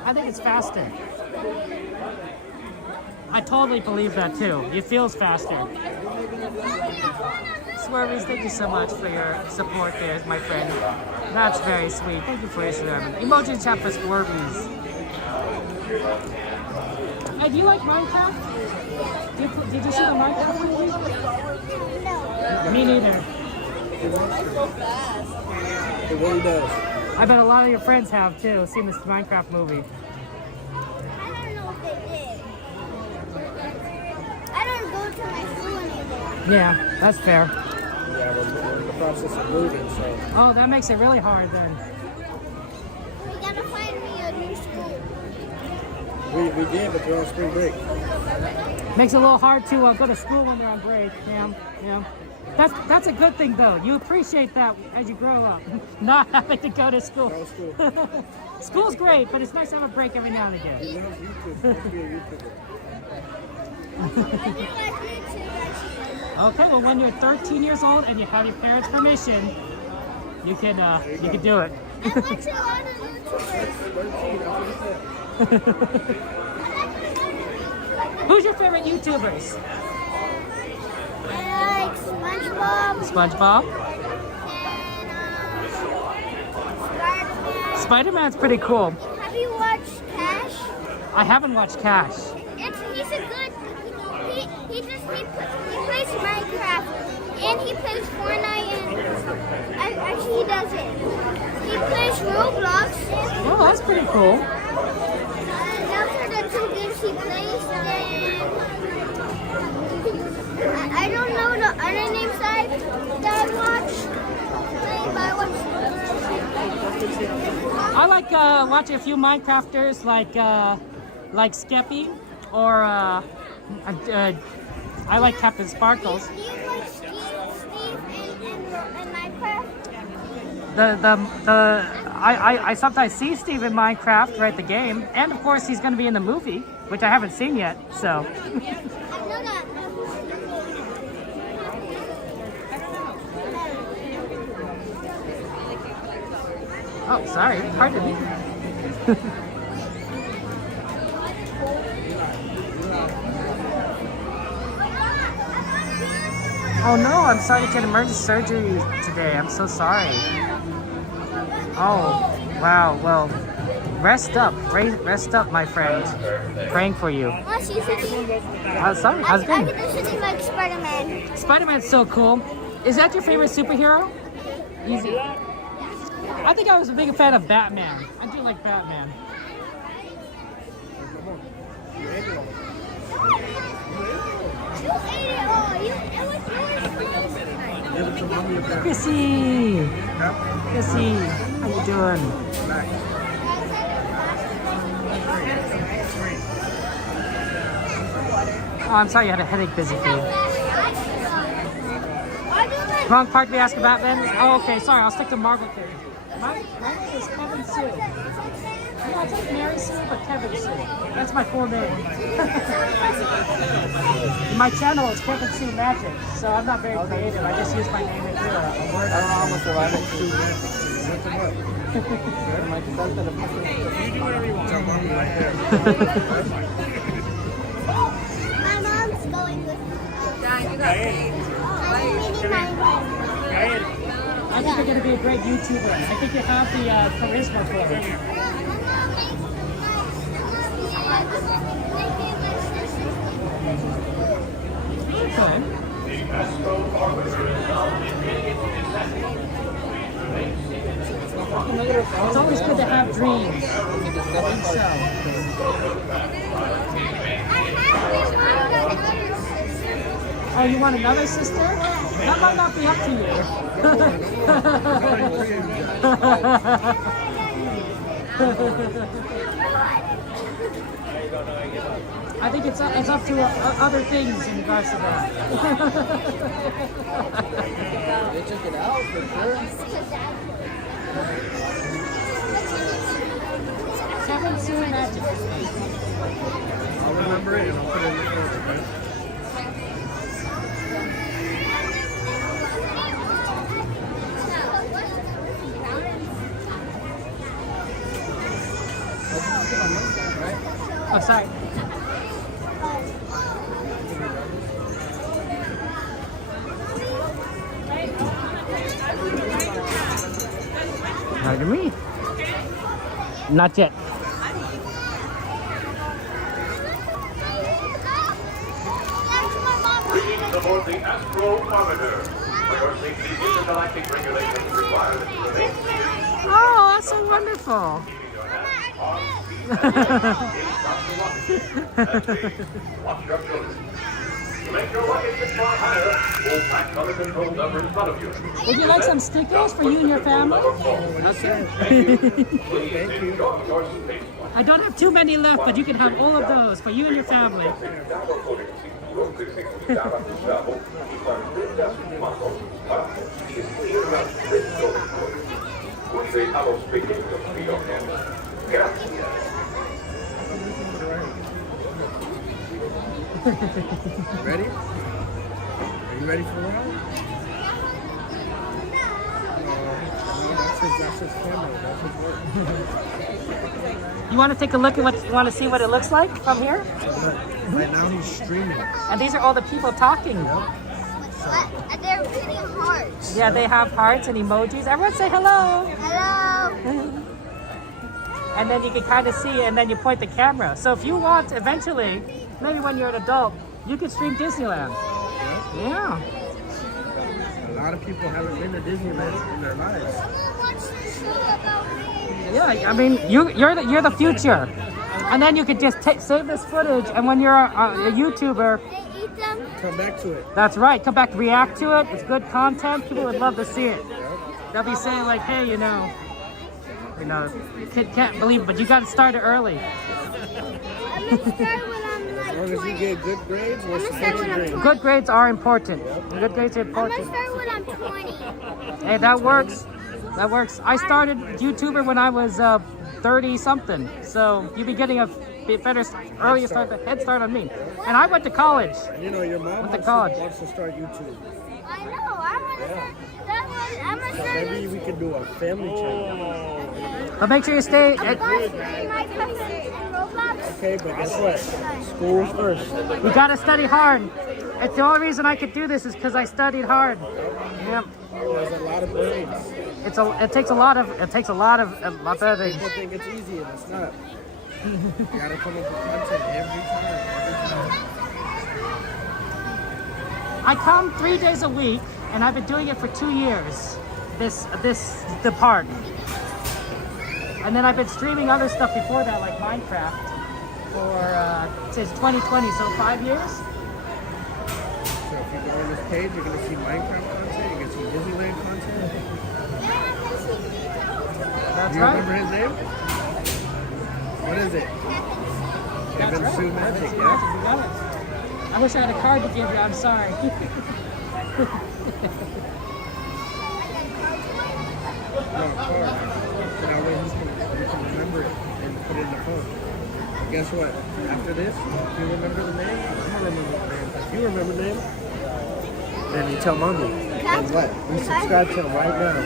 I think it's faster. I totally believe that too. It feels faster. Swervies, thank you so much for your support there, my friend. That's very sweet. Thank you for your support. Emoji chat for Swervies. Hey, do you like Minecraft? Did you see the Minecraft movie? No. Me neither. It really does. I bet a lot of your friends have too, seen this Minecraft movie. I don't know if they did. I don't go to my school anymore. Yeah, that's fair. Yeah, but we're in the process of moving, so. Oh, that makes it really hard then. We gotta find me a new school. We did, but you're on spring break. Makes it a little hard to go to school when they're on break. Yeah, yeah. That's a good thing though. You appreciate that as you grow up, not having to go to school. No school. School's great, but it's nice to have a break every now and again. He loves YouTube. He wants to be a YouTuber. I do like YouTube actually. Okay, well when you're 13 years old and you have your parents' permission, you can do it. I watch a lot of YouTubers. 13, that's what he said. Who's your favorite YouTubers? I like SpongeBob SpongeBob. and Spider-Man. Spider-Man's pretty cool. Have you watched Cash? I haven't watched Cash. He's a good. He plays Minecraft and he plays Fortnite and actually he does it. He plays Roblox. Oh, that's pretty cool. Those are the two games he plays. And I don't know the other names that I watch. But I watch. I like watching a few Minecrafters like Skeppy or I like Captain Sparkles. Do you like Steve and Minecraft? I sometimes see Steve in Minecraft, right? The game, and of course he's going to be in the movie, which I haven't seen yet. So. I know that. Oh, sorry. Pardon me. Oh no, I'm sorry to get emergency surgery today. I'm so sorry. Oh, wow. Well, rest up. Rest up, my friend. Praying for you. What's you thinking? Sorry, how's it I going? get to like Spider-Man. Spider-Man's so cool. Is that your favorite superhero? Easy. I think I was a big fan of Batman. I do like Batman. You ate it all. It was yours. Chrissy! Chrissy, how you doing? Oh, I'm sorry you had a headache, busy kid. Wrong part to be asking about, Ben? Oh, okay, sorry, I'll stick to Marvel characters. My name is Kevin Sue. Yeah, it's like Mary Sue, but Kevin Sue. That's my full name. My channel is Kevin Sue Magic, so I'm not very creative. I just use my name and do a word. I don't know how much I like to. My mom's going with me. I think you're going to be a great YouTuber. I think you have the charisma for it. Okay. It's always good to have dreams. I think so. Oh, you want another sister? That might not be up to you. I think it's up to other things in regards to that. They took it out for sure. Kevin Sue Magic. I'll remember it and I'll put it in the folder, okay? Oh, sorry. Not to me. Not yet. Greetings aboard the Astro Orbiter. For your safety, intergalactic regulations require that you remain seated. Oh, that's so wonderful. Watch your children. To make your luggage get far higher, pull back on the control lever in front of you. Would you like some stickers for you and your family? Okay. Please enjoy your space. I don't have too many left, but you can have all of those for you and your family. Ready? Are you ready for a ride? That's his camera. That's his work. You want to take a look at what you want to see what it looks like from here? Right now he's streaming. And these are all the people talking. They're really hearts. Yeah, they have hearts and emojis. Everyone say hello. Hello. And then you can kind of see, and then you point the camera. So if you want, eventually, maybe when you're an adult, you could stream Disneyland. Yeah. A lot of people haven't been to Disneyland in their lives. Yeah, I mean, you're the future. And then you could just save this footage, and when you're a YouTuber, Come back to it. that's right, come back, react to it. It's good content. People would love to see it. They'll be saying like, hey, you know, kid can't believe it, but you got to start it early. I'm gonna start when I'm As like long as you 20. get good grades, we'll I'm gonna support start your when I'm grades. 20. Good grades are important. Good grades are I'm gonna important. start when I'm 20. Hey, that works. That works. I started YouTuber when I was 30 something, so you'd be getting a better earlier start, head start on me. And I went to college. And you know, your mom Went to college. wants to start YouTube. I know. I'm gonna start. Maybe we could do a family channel. But make sure you stay. My cousin and Roblox. Okay, but guess what? School first. You gotta study hard. It's the only reason I could do this is because I studied hard. Yep. There's a lot of grades. It takes a lot of better things. People think it's easy and it's not. You gotta come up with content every time. I come 3 days a week, and I've been doing it for 2 years. The park. And then I've been streaming other stuff before that, like Minecraft, for since 2020, so 5 years. So if you go on this page, you're gonna see Minecraft content, you're gonna see Disneyland content. That's Do you right. remember his name? What is it? That's Kevin right. Sue Magic, That's yeah? magic, you got it. I wish I had a card to give you. I'm sorry. No, card. That way you can remember it and put it in the phone. Guess what? After this, if you remember the name, I don't remember the name. If you remember the name, then you tell mommy. And what? We subscribe to him right now.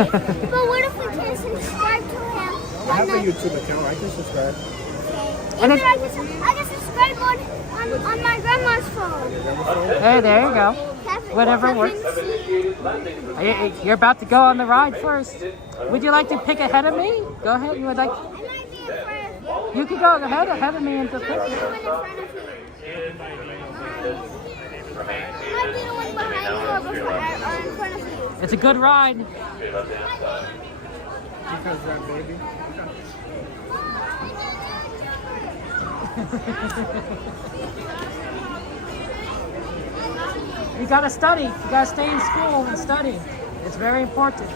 Okay. But what if we can't subscribe to him? I have a YouTube account. I can subscribe. And I can subscribe on my grandma's phone. Hey, there you go. Whatever works. Kevin, You're about to go on the ride first. Would you like to pick ahead of me? Go ahead. You would like? I might be in front of you. You can go ahead of me and just pick. I might be the one in front of you. I might be the one behind you or in front of you. It's a good ride. Because that baby. You gotta study. You gotta stay in school and study. It's very important.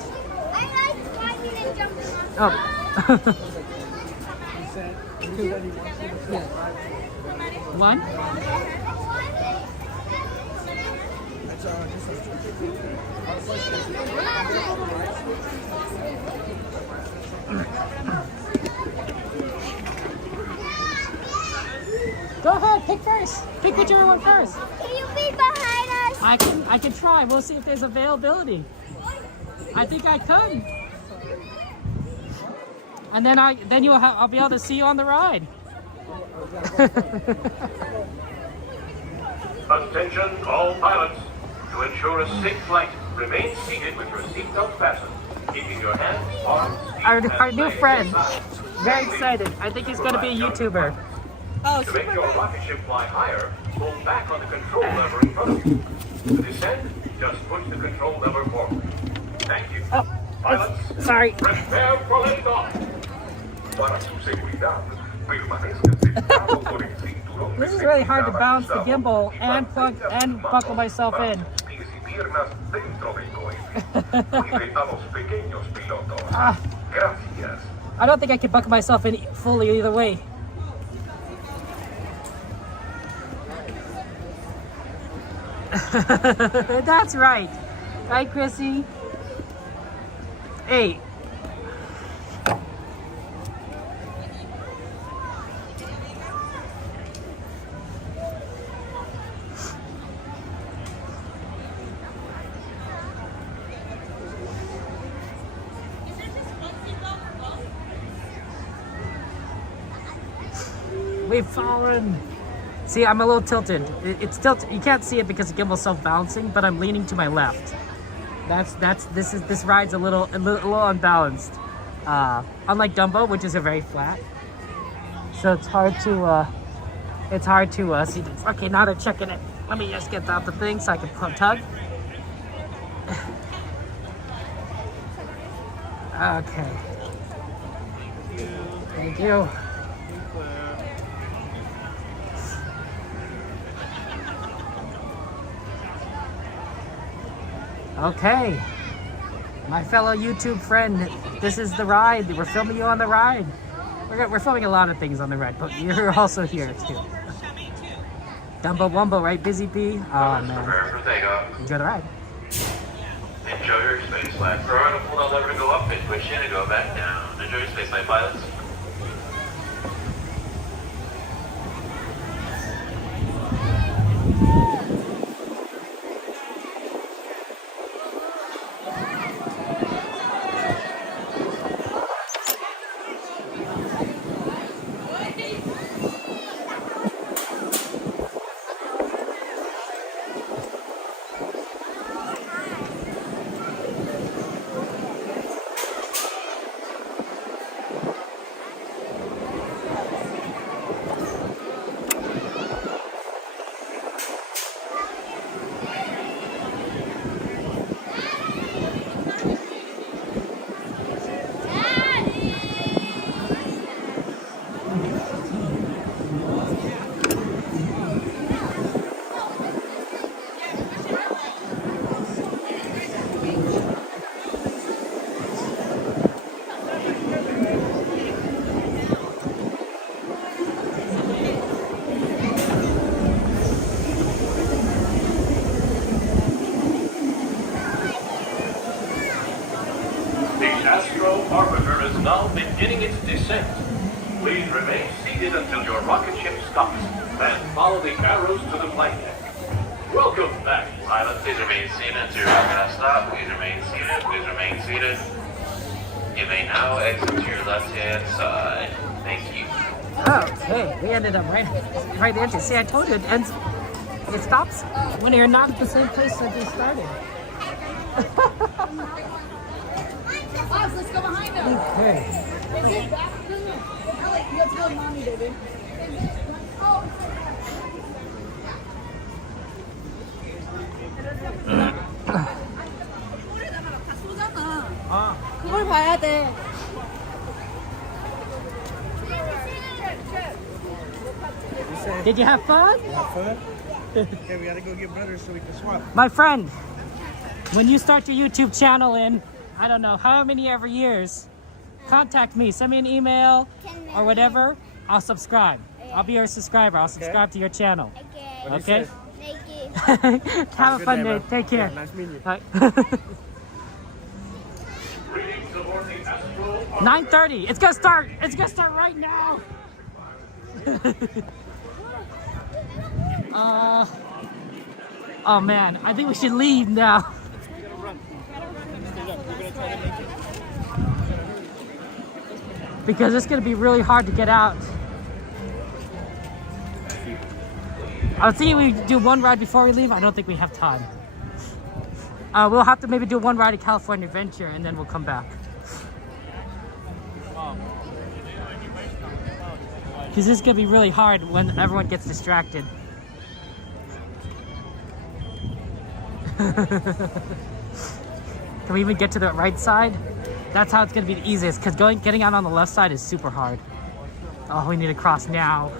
I like climbing and jumping on Oh. One. Go ahead, pick first. Pick whichever one first. Can you be behind us? I can try. We'll see if there's availability. I think I could. And then I'll be able to see you on the ride. Attention all pilots. To ensure a safe flight, remain seated with your seatbelt fastened, keeping your hands, arms, feet, Our and new legs friend. inside. Very excited. I think he's gonna be a YouTuber. To make your rocket ship fly higher, pull back on the control lever in front of you. To descend, just push the control lever forward. Thank you. Oh, Pilots, sorry. prepare for liftoff. Para su seguridad, permanezca sentado con el cinturón de This is really hard to seguridad balance the ajustado gimbal y and plug mantenga and sus buckle manos, myself in. brazos, pies y piernas dentro del cohete. Cuide a los pequeños pilotos. Ah. Gracias. I don't think I can buckle myself in fully either way. That's right. Right, Chrissy? Hey. We've fallen. See, I'm a little tilted. It's tilted. You can't see it because the gimbal's self-balancing, but I'm leaning to my left. This ride's a little unbalanced. Unlike Dumbo, which is a very flat. So it's hard to see this. Okay, now they're checking it. Let me just get out the thing so I can tug. Okay. Thank you. Okay, my fellow YouTube friend, this is the ride. We're filming you on the ride. We're filming a lot of things on the ride, but you're also here too. Dumbo Wumbo, right, Busy Bee? Oh man, Prepare for takeoff. enjoy the ride. Enjoy your space flight. Throw in a pull down lever to go up and push in to go back down. Enjoy your space flight, pilots. Astro Orbiter is now beginning its descent. Please remain seated until your rocket ship stops, and follow the arrows to the flight deck. Welcome back, pilots. Please remain seated until your rocket has stopped. Please remain seated. Please remain seated. You may now exit to your left-hand side. Thank you. Okay, we ended up right at the entrance. See, I told you it ends. It stops when you're not at the same place that you started. Let's go behind them. Okay. Is it back? Ellie, you have to go with mommy, baby. 그걸 봐야 돼. Did you have fun? Okay, we gotta go get brothers so we can swap. My friend, when you start your YouTube channel in, I don't know how many ever years, contact me. Send me an email or whatever. I'll subscribe. I'll be your subscriber. I'll subscribe to your channel. Okay? Thank you. Have a fun day. bro. Take care. Yeah, nice meeting you. Bye. Greetings aboard the Astro Orbiter. 9:30. It's gonna start. It's gonna start right now. Oh man, I think we should leave now. because it's gonna be really hard to get out. I was thinking we do one ride before we leave. I don't think we have time. We'll have to maybe do one ride at California Adventure and then we'll come back. Because this is gonna be really hard when everyone gets distracted. Can we even get to the right side? That's how it's gonna be the easiest, because getting out on the left side is super hard. Oh, we need to cross now.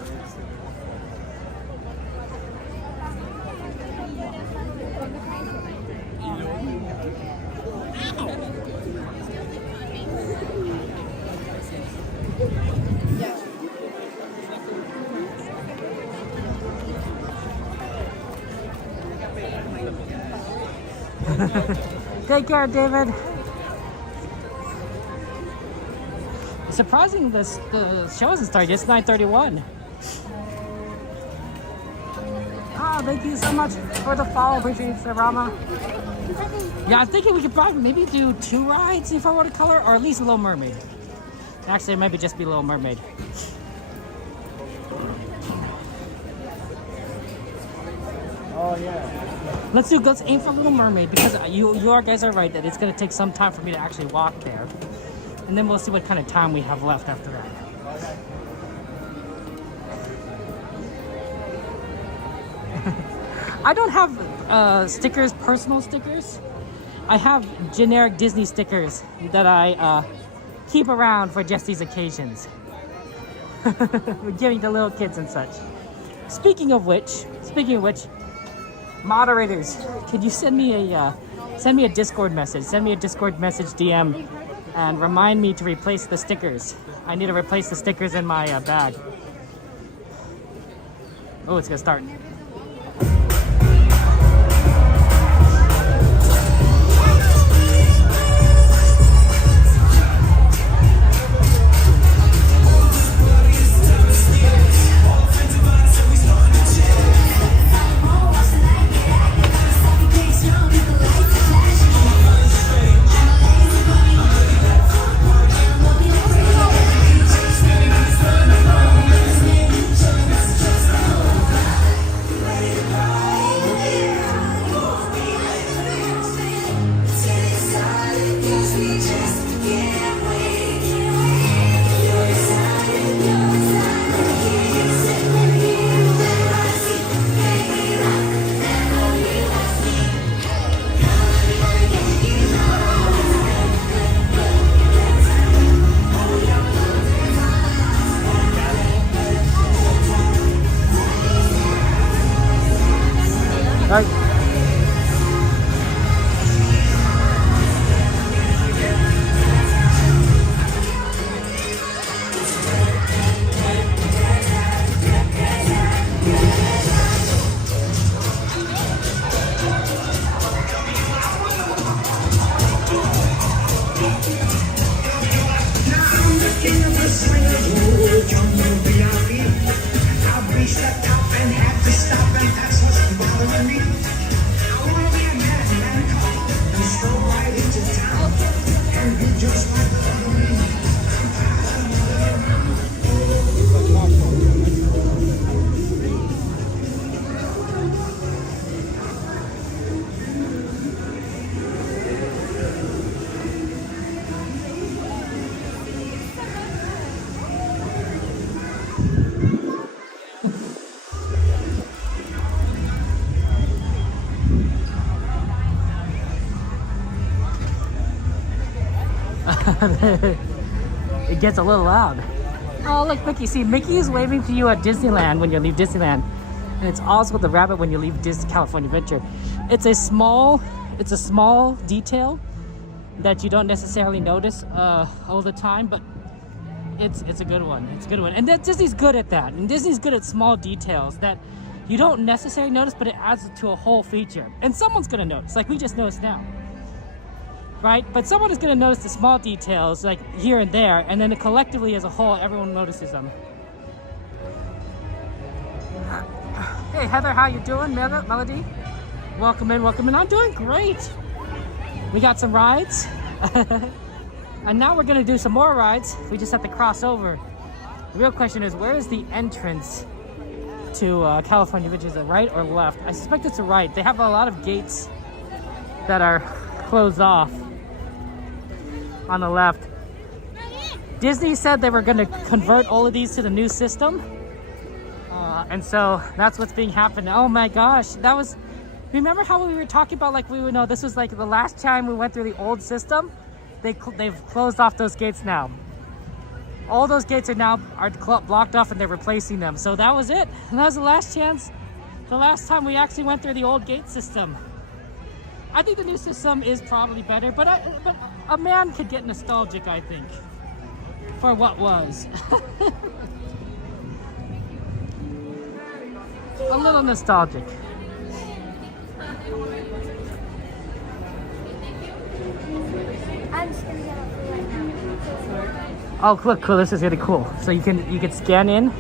Take care, David. It's surprising the show hasn't started. It's 9:31. Oh, thank you so much for the follow. Appreciate it, Rama. Yeah, I'm thinking we could probably maybe do 2 rides if I want to color, or at least Little Mermaid. Actually, it might just be Little Mermaid. Oh yeah. Let's aim for Little Mermaid, because you guys are right that it's going to take some time for me to actually walk there. And then we'll see what kind of time we have left after that. I don't have stickers, personal stickers. I have generic Disney stickers that I keep around for just these occasions. Giving to little kids and such. Speaking of which, moderators, could you send me a Discord message? Send me a Discord message DM and remind me to replace the stickers. I need to replace the stickers in my bag. Oh, it's gonna start. It gets a little loud. Oh, look, Mickey. See, Mickey is waving to you at Disneyland when you leave Disneyland. And it's also the rabbit when you leave California Adventure. It's a small detail that you don't necessarily notice all the time, but it's a good one. It's a good one. And Disney's good at that. And Disney's good at small details that you don't necessarily notice, but it adds to a whole feature. And someone's gonna notice, like we just noticed now. Right? But someone is going to notice the small details, like here and there, and then collectively as a whole, everyone notices them. Hey, Heather, how you doing? Melody? Welcome in, welcome in. I'm doing great. We got some rides. And now we're gonna do some more rides. We just have to cross over. The real question is, where is the entrance to California, which is a right or left? I suspect it's a right. They have a lot of gates that are closed off on the left. Disney said they were going to convert all of these to the new system. And so that's what's being happened. Oh my gosh, that was, remember how we were talking about, like, we would know this was like the last time we went through the old system? They've closed off those gates now. All those gates are now blocked off and they're replacing them. So that was it. And that was the last chance, the last time we actually went through the old gate system. I think the new system is probably better, but a man could get nostalgic, I think, for what was. A little nostalgic. I'm just gonna get up right now. Oh, look, cool! This is really cool. So you can scan in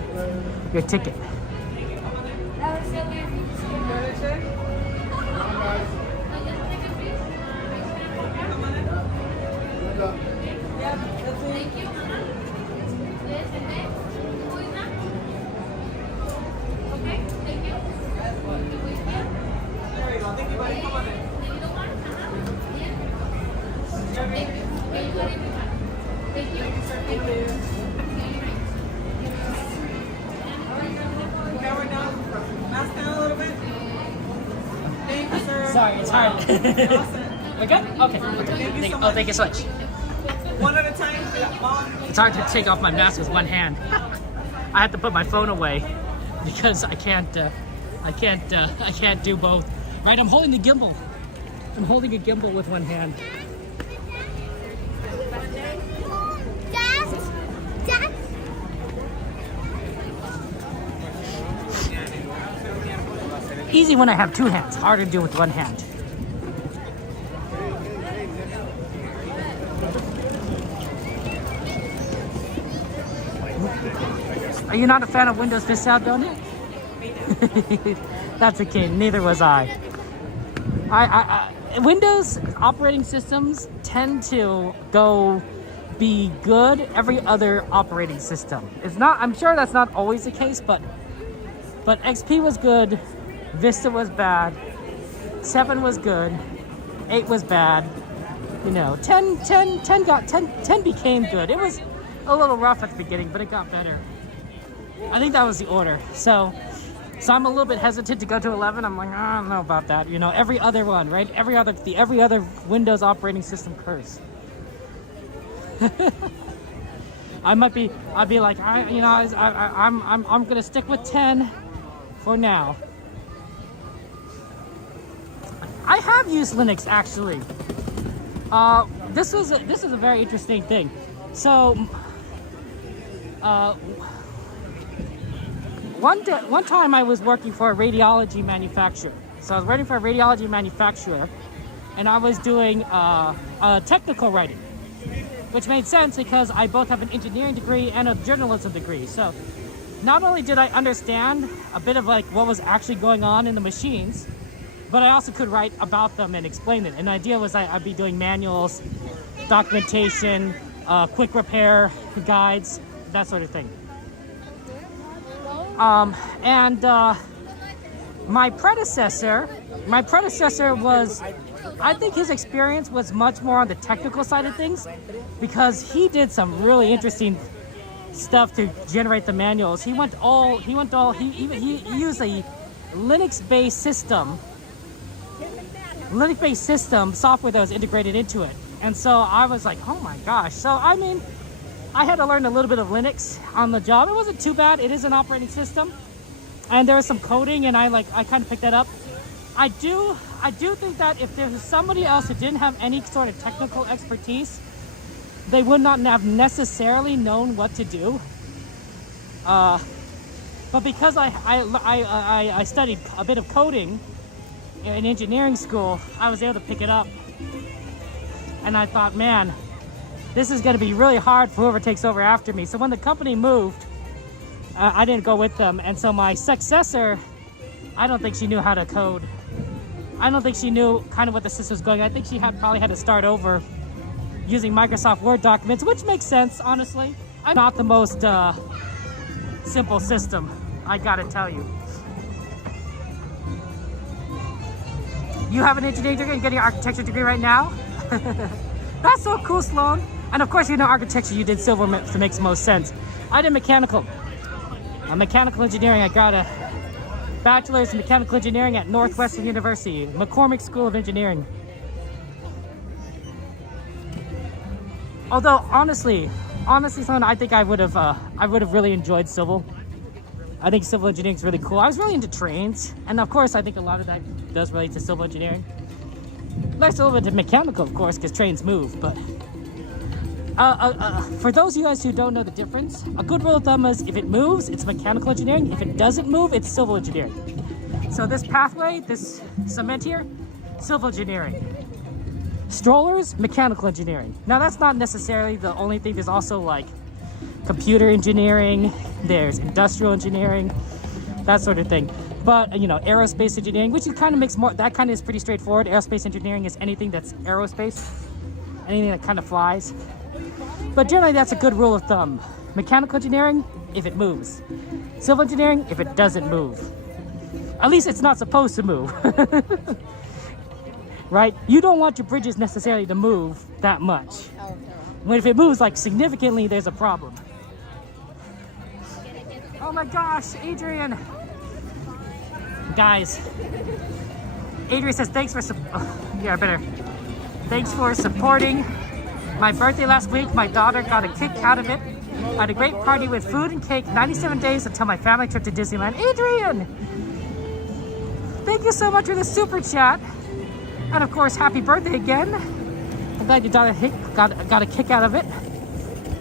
your ticket. That was so weird. You just did Sorry, it's hard. We're good? Okay. Thank you so much. One at a time. Mom. It's hard to take off my mask with one hand. I have to put my phone away because I can't do both. Right? I'm holding the gimbal. I'm holding a gimbal with one hand. Easy when I have two hands, hard to do with one hand. Are you not a fan of Windows Vista, Donut? That's okay, neither was I. Windows operating systems tend to be good every other operating system. It's not, I'm sure that's not always the case, but XP was good. Vista was bad, 7 was good, 8 was bad, you know, 10 became good. It was a little rough at the beginning, but it got better. I think that was the order. So I'm a little bit hesitant to go to 11. I'm like, I don't know about that. You know, every other one, right? Every other Windows operating system curse. I'd be like, I'm gonna stick with 10 for now. I have used Linux actually. This is a very interesting thing. So, one time I was working for a radiology manufacturer. So I was working for a radiology manufacturer, and I was doing technical writing, which made sense because I both have an engineering degree and a journalism degree. So not only did I understand a bit of like what was actually going on in the machines, but I also could write about them and explain it. And the idea was I'd be doing manuals, documentation, quick repair guides, that sort of thing. My predecessor was, I think his experience was much more on the technical side of things, because he did some really interesting stuff to generate the manuals. He used a Linux-based system software that was integrated into it. And so I was like, oh my gosh. So I mean, I had to learn a little bit of Linux on the job. It wasn't too bad. It is an operating system, and there was some coding, and I kind of picked that up. I do think that if there was somebody else who didn't have any sort of technical expertise, they would not have necessarily known what to do. But because I studied a bit of coding in engineering school, I was able to pick it up. And I thought, man, this is going to be really hard for whoever takes over after me. So when the company moved, I didn't go with them. And so my successor, I don't think she knew how to code. I don't think she knew kind of what the system was going. I think she probably had to start over using Microsoft Word documents, which makes sense, honestly. I'm not the most simple system, I gotta tell you. You have an engineering degree and getting an architecture degree right now? That's so cool, Sloan. And of course, you know architecture, you did civil, so it makes most sense. I did mechanical. Mechanical engineering. I got a bachelor's in mechanical engineering at Northwestern University, McCormick School of Engineering. Although honestly, Sloan, I think I would have really enjoyed civil. I think civil engineering is really cool. I was really into trains, and of course, I think a lot of that does relate to civil engineering. Nice a little bit to mechanical, of course, because trains move. But for those of you guys who don't know the difference, a good rule of thumb is if it moves, it's mechanical engineering. If it doesn't move, it's civil engineering. So this pathway, this cement here, civil engineering. Strollers, mechanical engineering. Now that's not necessarily the only thing. There's also like computer engineering, there's industrial engineering, that sort of thing. But you know, aerospace engineering, which it kind of makes more, that kind of is pretty straightforward. Aerospace engineering is anything that's aerospace, anything that kind of flies. But generally that's a good rule of thumb. Mechanical engineering, if it moves. Civil engineering, if it doesn't move. At least it's not supposed to move. Right? You don't want your bridges necessarily to move that much. When if it moves like significantly, there's a problem. Oh my gosh, Adrian. Guys, Adrian says thanks for thanks for supporting my birthday last week. My daughter got a kick out of it. I had a great party with food and cake, 97 days until my family trip to Disneyland. Adrian, thank you so much for the super chat. And of course, happy birthday again. I'm glad your daughter got a kick out of it.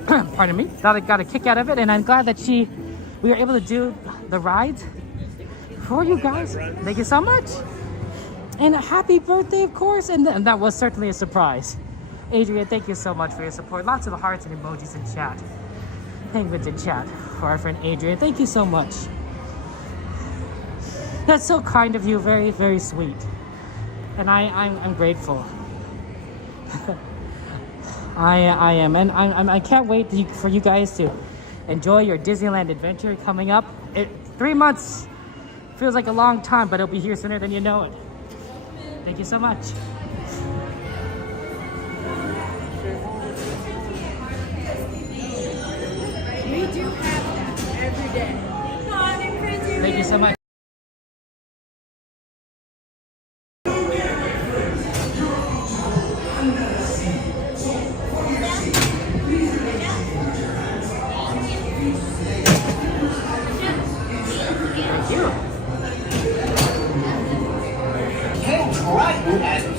Pardon me. Daughter got a kick out of it, and I'm glad that we were able to do the rides for you guys. Thank you so much. And a happy birthday, of course. And that was certainly a surprise. Adrian, thank you so much for your support. Lots of hearts and emojis in chat. Penguins in chat for our friend Adrian. Thank you so much. That's so kind of you. Very, very sweet. And I'm grateful. I am, and I can't wait for you guys to enjoy your Disneyland adventure coming up. 3 months feels like a long time, but it'll be here sooner than you know it. Thank you so much. We do have that every day. Thank you so much.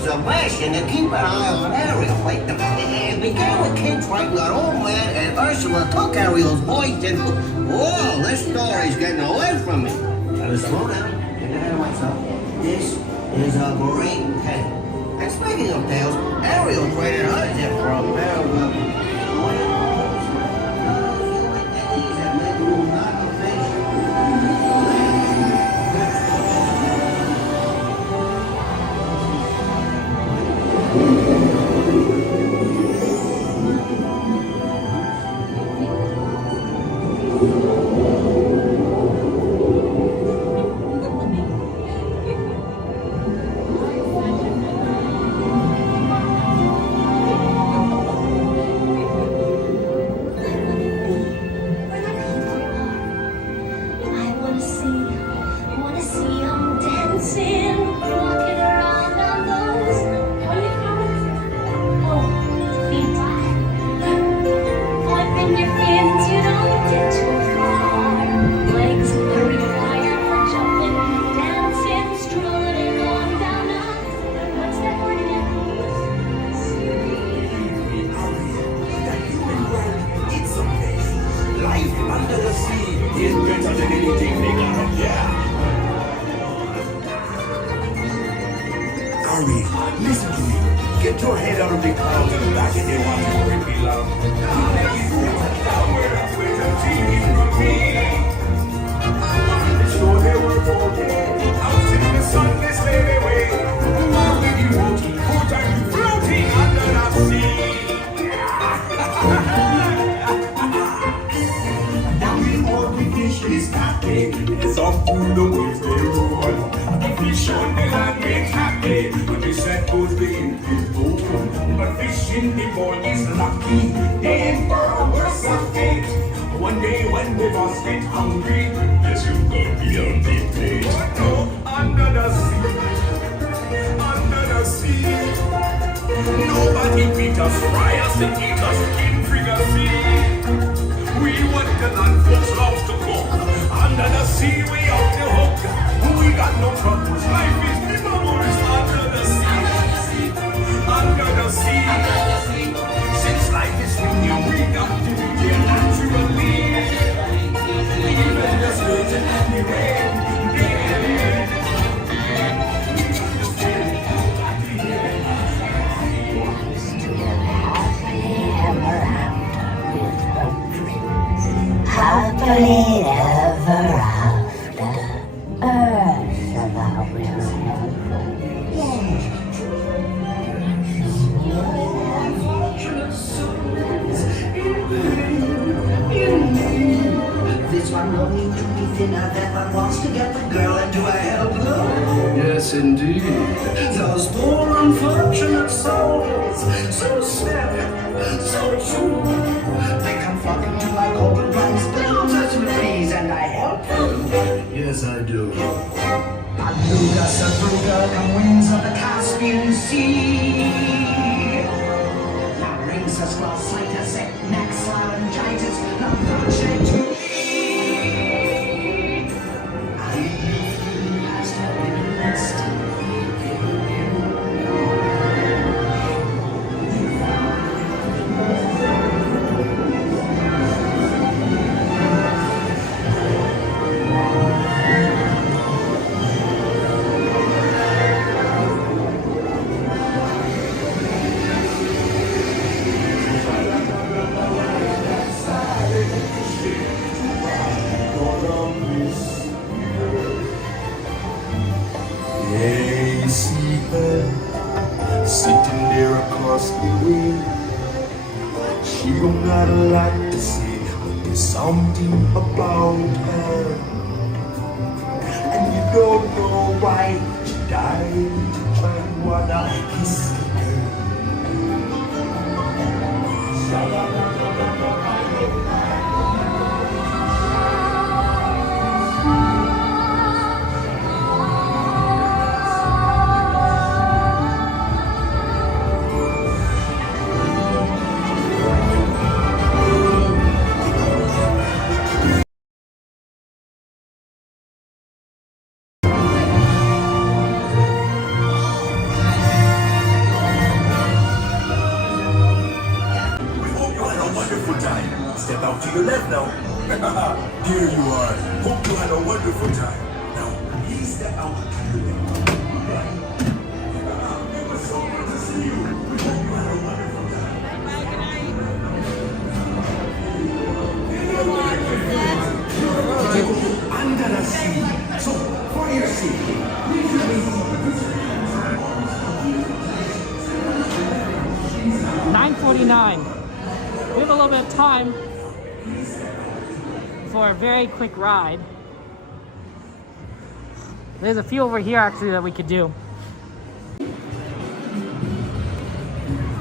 Sebastian to keep an eye on Ariel. Wait, it began with King Triton got old man and Ursula took Ariel's voice and... Whoa, this story's getting away from me. Gotta slow down. Get ahead of myself. This is a great tale. And speaking of tales, Ariel traded her zip for a pair of... Listen to me. Get your head out of the clouds and back in the water where it belongs. Sure they were walking. Out in the sun, this lady way. Walk with you walking, 4 times floating under the sea. one day when the boss get hungry, yes, you go beyond the page. No, under the sea, under the sea. Nobody beat us, fry us and eat us in fricassee. We what the land folks love to cook. Under the sea, we up the hook. We got no troubles. Life is the memories under the sea. Under the sea. Since life is new, we got to be here naturally. Even the certain and the rain. Happily ever after, Ursula will. This one no need to be thinner, that one wants to get the girl into a hell blow. Yes, indeed. Those poor unfortunate souls, so snappy, so true. They come flocking to my golden ones, builders and trees, and I help them. Yes, I do. Aluga, Sabruga, come winds of the Caspian Sea. Now rings us glossitis, next laryngitis, not check to me. I has to be blessed. Hey, see her sitting there across the way. She don't got a lot to say, but there's something about her, and you don't know why she died. But wanna kiss her. 9:49. We have a little bit of time for a very quick ride. There's a few over here actually that we could do.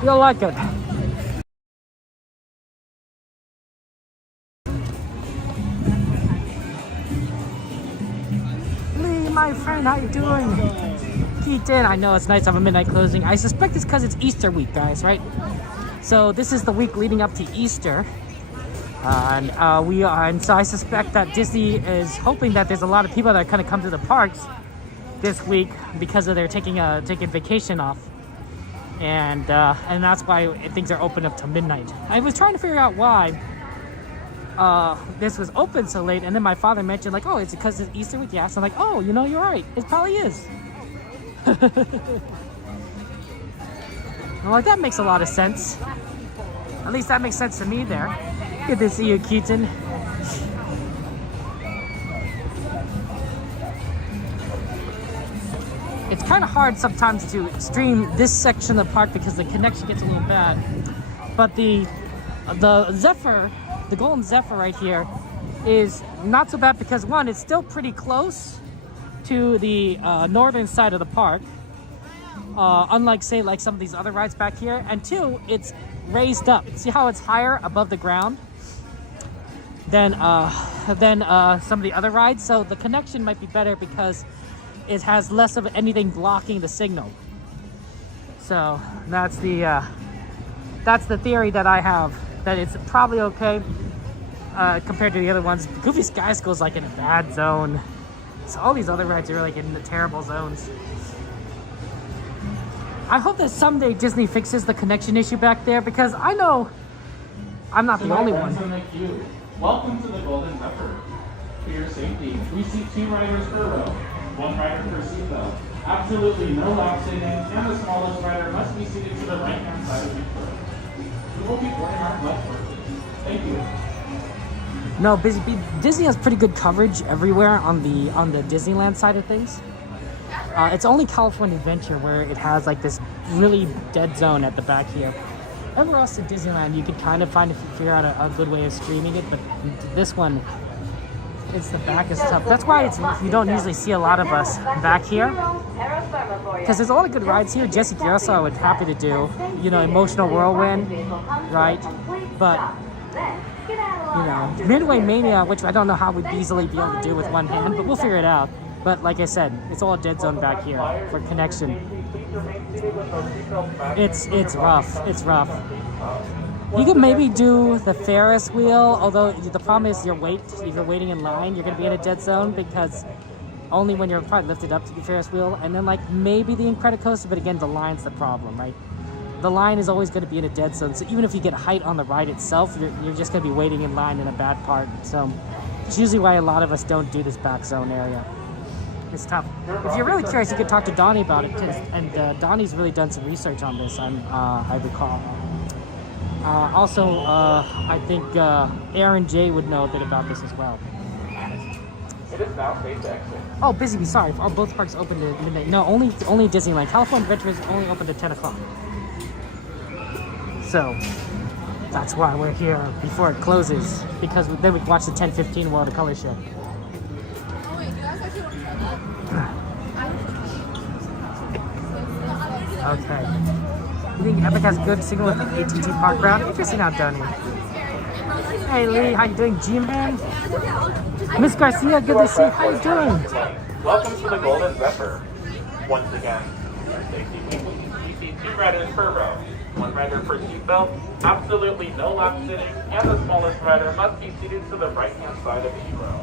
You'll like it. Lee, my friend, how you doing? Keaton, I know it's nice to have a midnight closing. I suspect it's because it's Easter week, guys, right? So this is the week leading up to Easter. And so I suspect that Disney is hoping that there's a lot of people that kind of come to the parks this week because of their taking vacation off, and that's why things are open up to midnight. I was trying to figure out why this was open so late, and then my father mentioned like, oh, it's because it's Easter week. Yeah, so I'm like, oh, you know, you're right. It probably is. I'm like, that makes a lot of sense. At least that makes sense to me there. Good to see you, Keaton. It's kind of hard sometimes to stream this section of the park because the connection gets a little bad. But the Zephyr, the Golden Zephyr right here, is not so bad because one, it's still pretty close to the northern side of the park. Unlike, say, like some of these other rides back here. And two, it's raised up. See how it's higher above the ground? than some of the other rides. So the connection might be better because it has less of anything blocking the signal. So that's the theory that I have, that it's probably okay compared to the other ones. Goofy Sky School's like in a bad zone. So all these other rides are like in the terrible zones. I hope that someday Disney fixes the connection issue back there, because I know I'm not the only one. Welcome to the Golden Zephyr. For your safety, we seat 2 riders per row, 1 rider per seatbelt. Absolutely no lap sitting, and the smallest rider must be seated to the right-hand side of each row. We will be boarding our left first. Thank you. No, Disney has pretty good coverage everywhere on the Disneyland side of things. It's only California Adventure where it has like this really dead zone at the back here. Everywhere else in Disneyland, you could kind of figure out a good way of streaming it, but this one, it's the back is tough. That's why you don't usually see a lot of us back here, because there's a lot of good rides here. Jesse Grosso I would happy to do, you know, Emotional Whirlwind, right? But you know, Midway Mania, which I don't know how we'd easily be able to do with one hand, but we'll figure it out. But like I said, it's all a dead zone back here for connection. It's rough. It's rough. You could maybe do the Ferris wheel, although the problem is if you're waiting in line, you're gonna be in a dead zone, because only when you're probably lifted up to the Ferris wheel, and then like maybe the Incredicoaster, but again, the line's the problem, right? The line is always going to be in a dead zone, so even if you get height on the ride itself, you're just going to be waiting in line in a bad part. So it's usually why a lot of us don't do this back zone area. It's tough. If you're really curious, you could talk to Donnie about it, and Donnie's really done some research on this, I recall. Also, I think Aaron J would know a bit about this as well. It is now safe to exit. Oh, Busy, sorry. Both parks open to midnight. No, only Disneyland. California Adventure is only open to 10 o'clock. So that's why we're here before it closes, because then we can watch the 10:15 World of Color show. Oh wait, you guys actually want to try that? Okay. You think Epic has a good signal with the AT&T Park ground? Interesting out, Donnie. Hey Lee, how you doing, G-Man? Miss Garcia, good to see you. How you doing? Welcome to the Golden Zephyr. Once again, for safety, we see 2 riders per row, 1 rider per seatbelt, absolutely no lap sitting, and the smallest rider must be seated to the right-hand side of each row.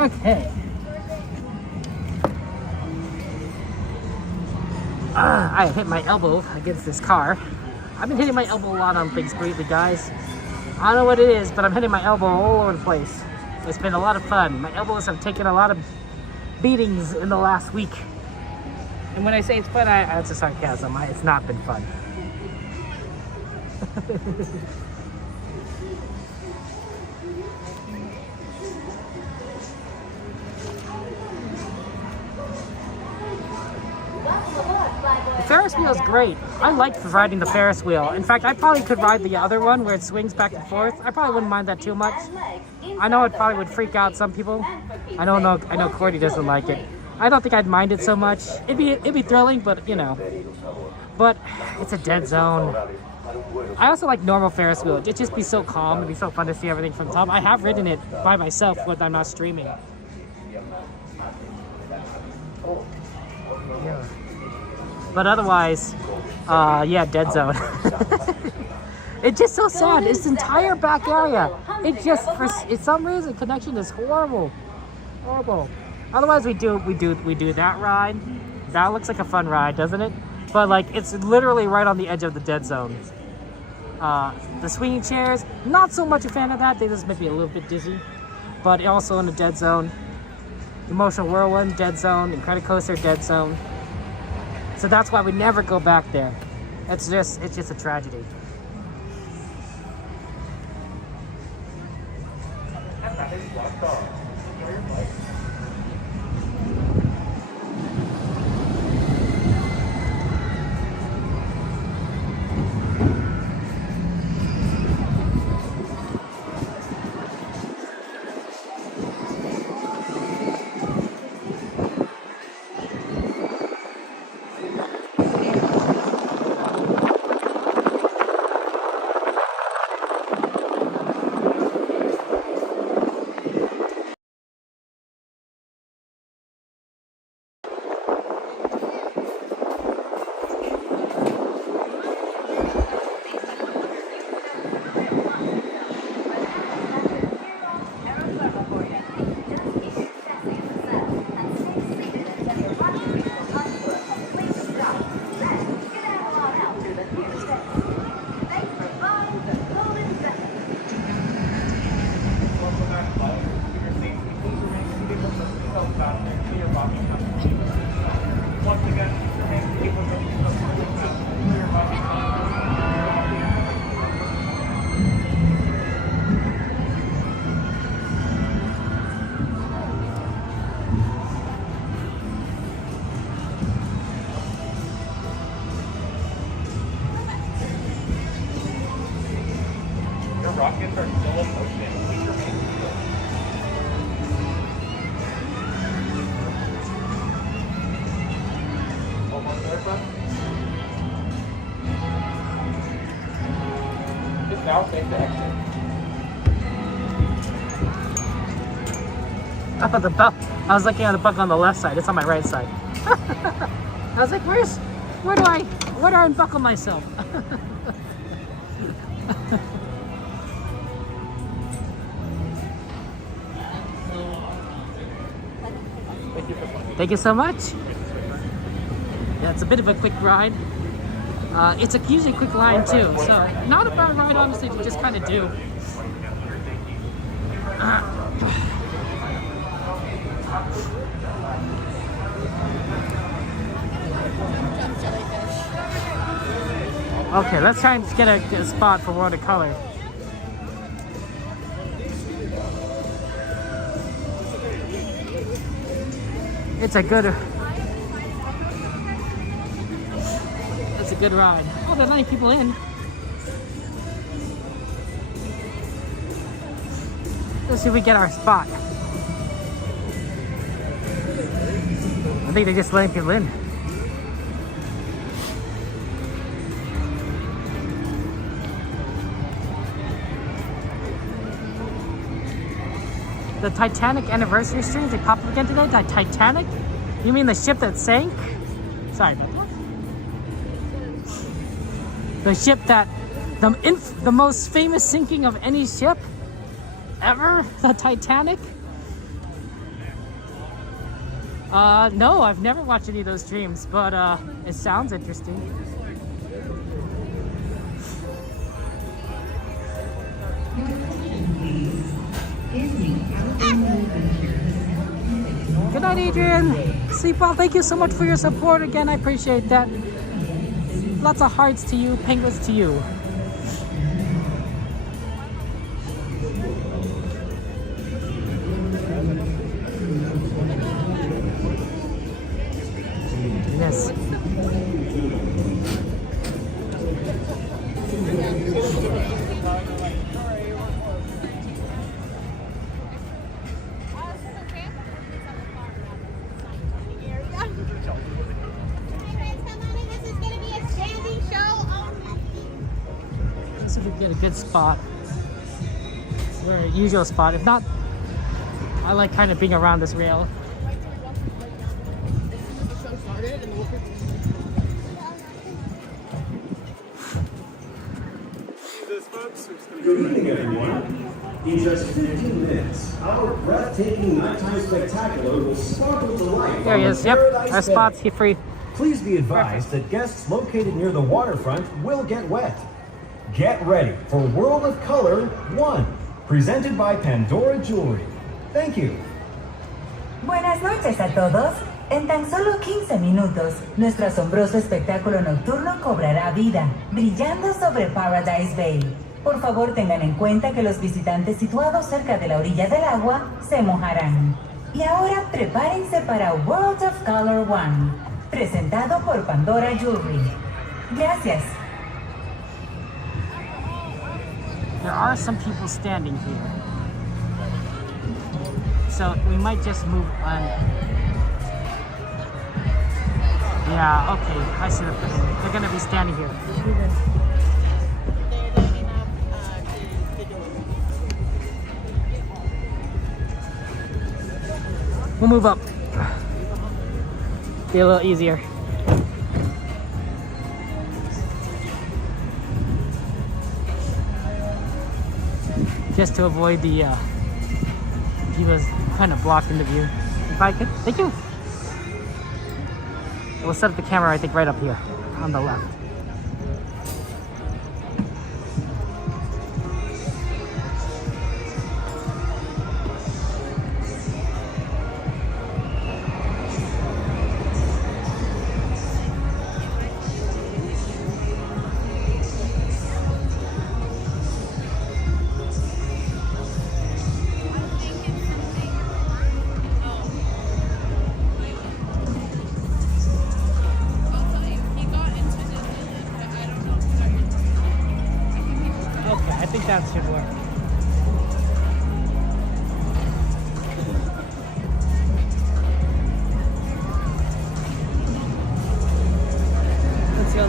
Okay. I hit my elbow against this car. I've been hitting my elbow a lot on things lately, guys. I don't know what it is, but I'm hitting my elbow all over the place. It's been a lot of fun. My elbows have taken a lot of beatings in the last week. And when I say it's fun, it's a sarcasm. It's not been fun. The Ferris wheel is great. I like riding the Ferris wheel. In fact, I probably could ride the other one where it swings back and forth. I probably wouldn't mind that too much. I know it probably would freak out some people. I know Cordy doesn't like it. I don't think I'd mind it so much. It'd be thrilling, but you know. But it's a dead zone. I also like normal Ferris wheel. It'd just be so calm. It'd be so fun to see everything from the top. I have ridden it by myself when I'm not streaming. Yeah. But otherwise, yeah, dead zone. It's just so sad. This entire back area, it just for some reason connection is horrible, horrible. Otherwise, we do that ride. That looks like a fun ride, doesn't it? But like, it's literally right on the edge of the dead zone. The swinging chairs, not so much a fan of that. They just make me a little bit dizzy. But also in the dead zone. Emotional Whirlwind, dead zone. Incredicoaster, dead zone. So that's why we never go back there. It's just a tragedy. Just now take the exit. Up at the belt. I was looking at the buckle on the left side. It's on my right side. I was like, where do I unbuckle myself? Thank you so much. Yeah, it's a bit of a quick ride. It's usually a quick line too, so not a bad ride, honestly, to just kind of do. Okay, let's try and get a spot for World of Color. It's a good ride. Oh, there are 9 people in. Let's see if we get our spot. I think they're just letting people in. The Titanic anniversary streams, they pop up again today? The Titanic? You mean the ship that sank? Sorry, but what? The ship that, the most famous sinking of any ship ever? The Titanic? No, I've never watched any of those streams, but it sounds interesting. Good night, Adrian. Sleep well. Thank you so much for your support again. I appreciate that. Lots of hearts to you, penguins to you. Yes. See if we can get a good spot, or a usual spot. If not, I like kind of being around this rail. Good evening, everyone. In just 15 minutes, our breathtaking nighttime spectacular will sparkle to life. There he is. Yep, our spot's here free. Please be advised that guests located near the waterfront will get wet. Get ready for World of Color 1, presented by Pandora Jewelry. Thank you. Buenas noches a todos. En tan solo 15 minutos, nuestro asombroso espectáculo nocturno cobrará vida, brillando sobre Paradise Bay. Por favor, tengan en cuenta que los visitantes situados cerca de la orilla del agua se mojarán. Y ahora prepárense para World of Color 1, presentado por Pandora Jewelry. Gracias. There are some people standing here, so we might just move on. Yeah, okay, I see the thing. They're gonna be standing here. We'll move up. Be a little easier. Just to avoid the he was kind of blocking the view. If I could, thank you. We'll set up the camera, I think, right up here on the left. That should work.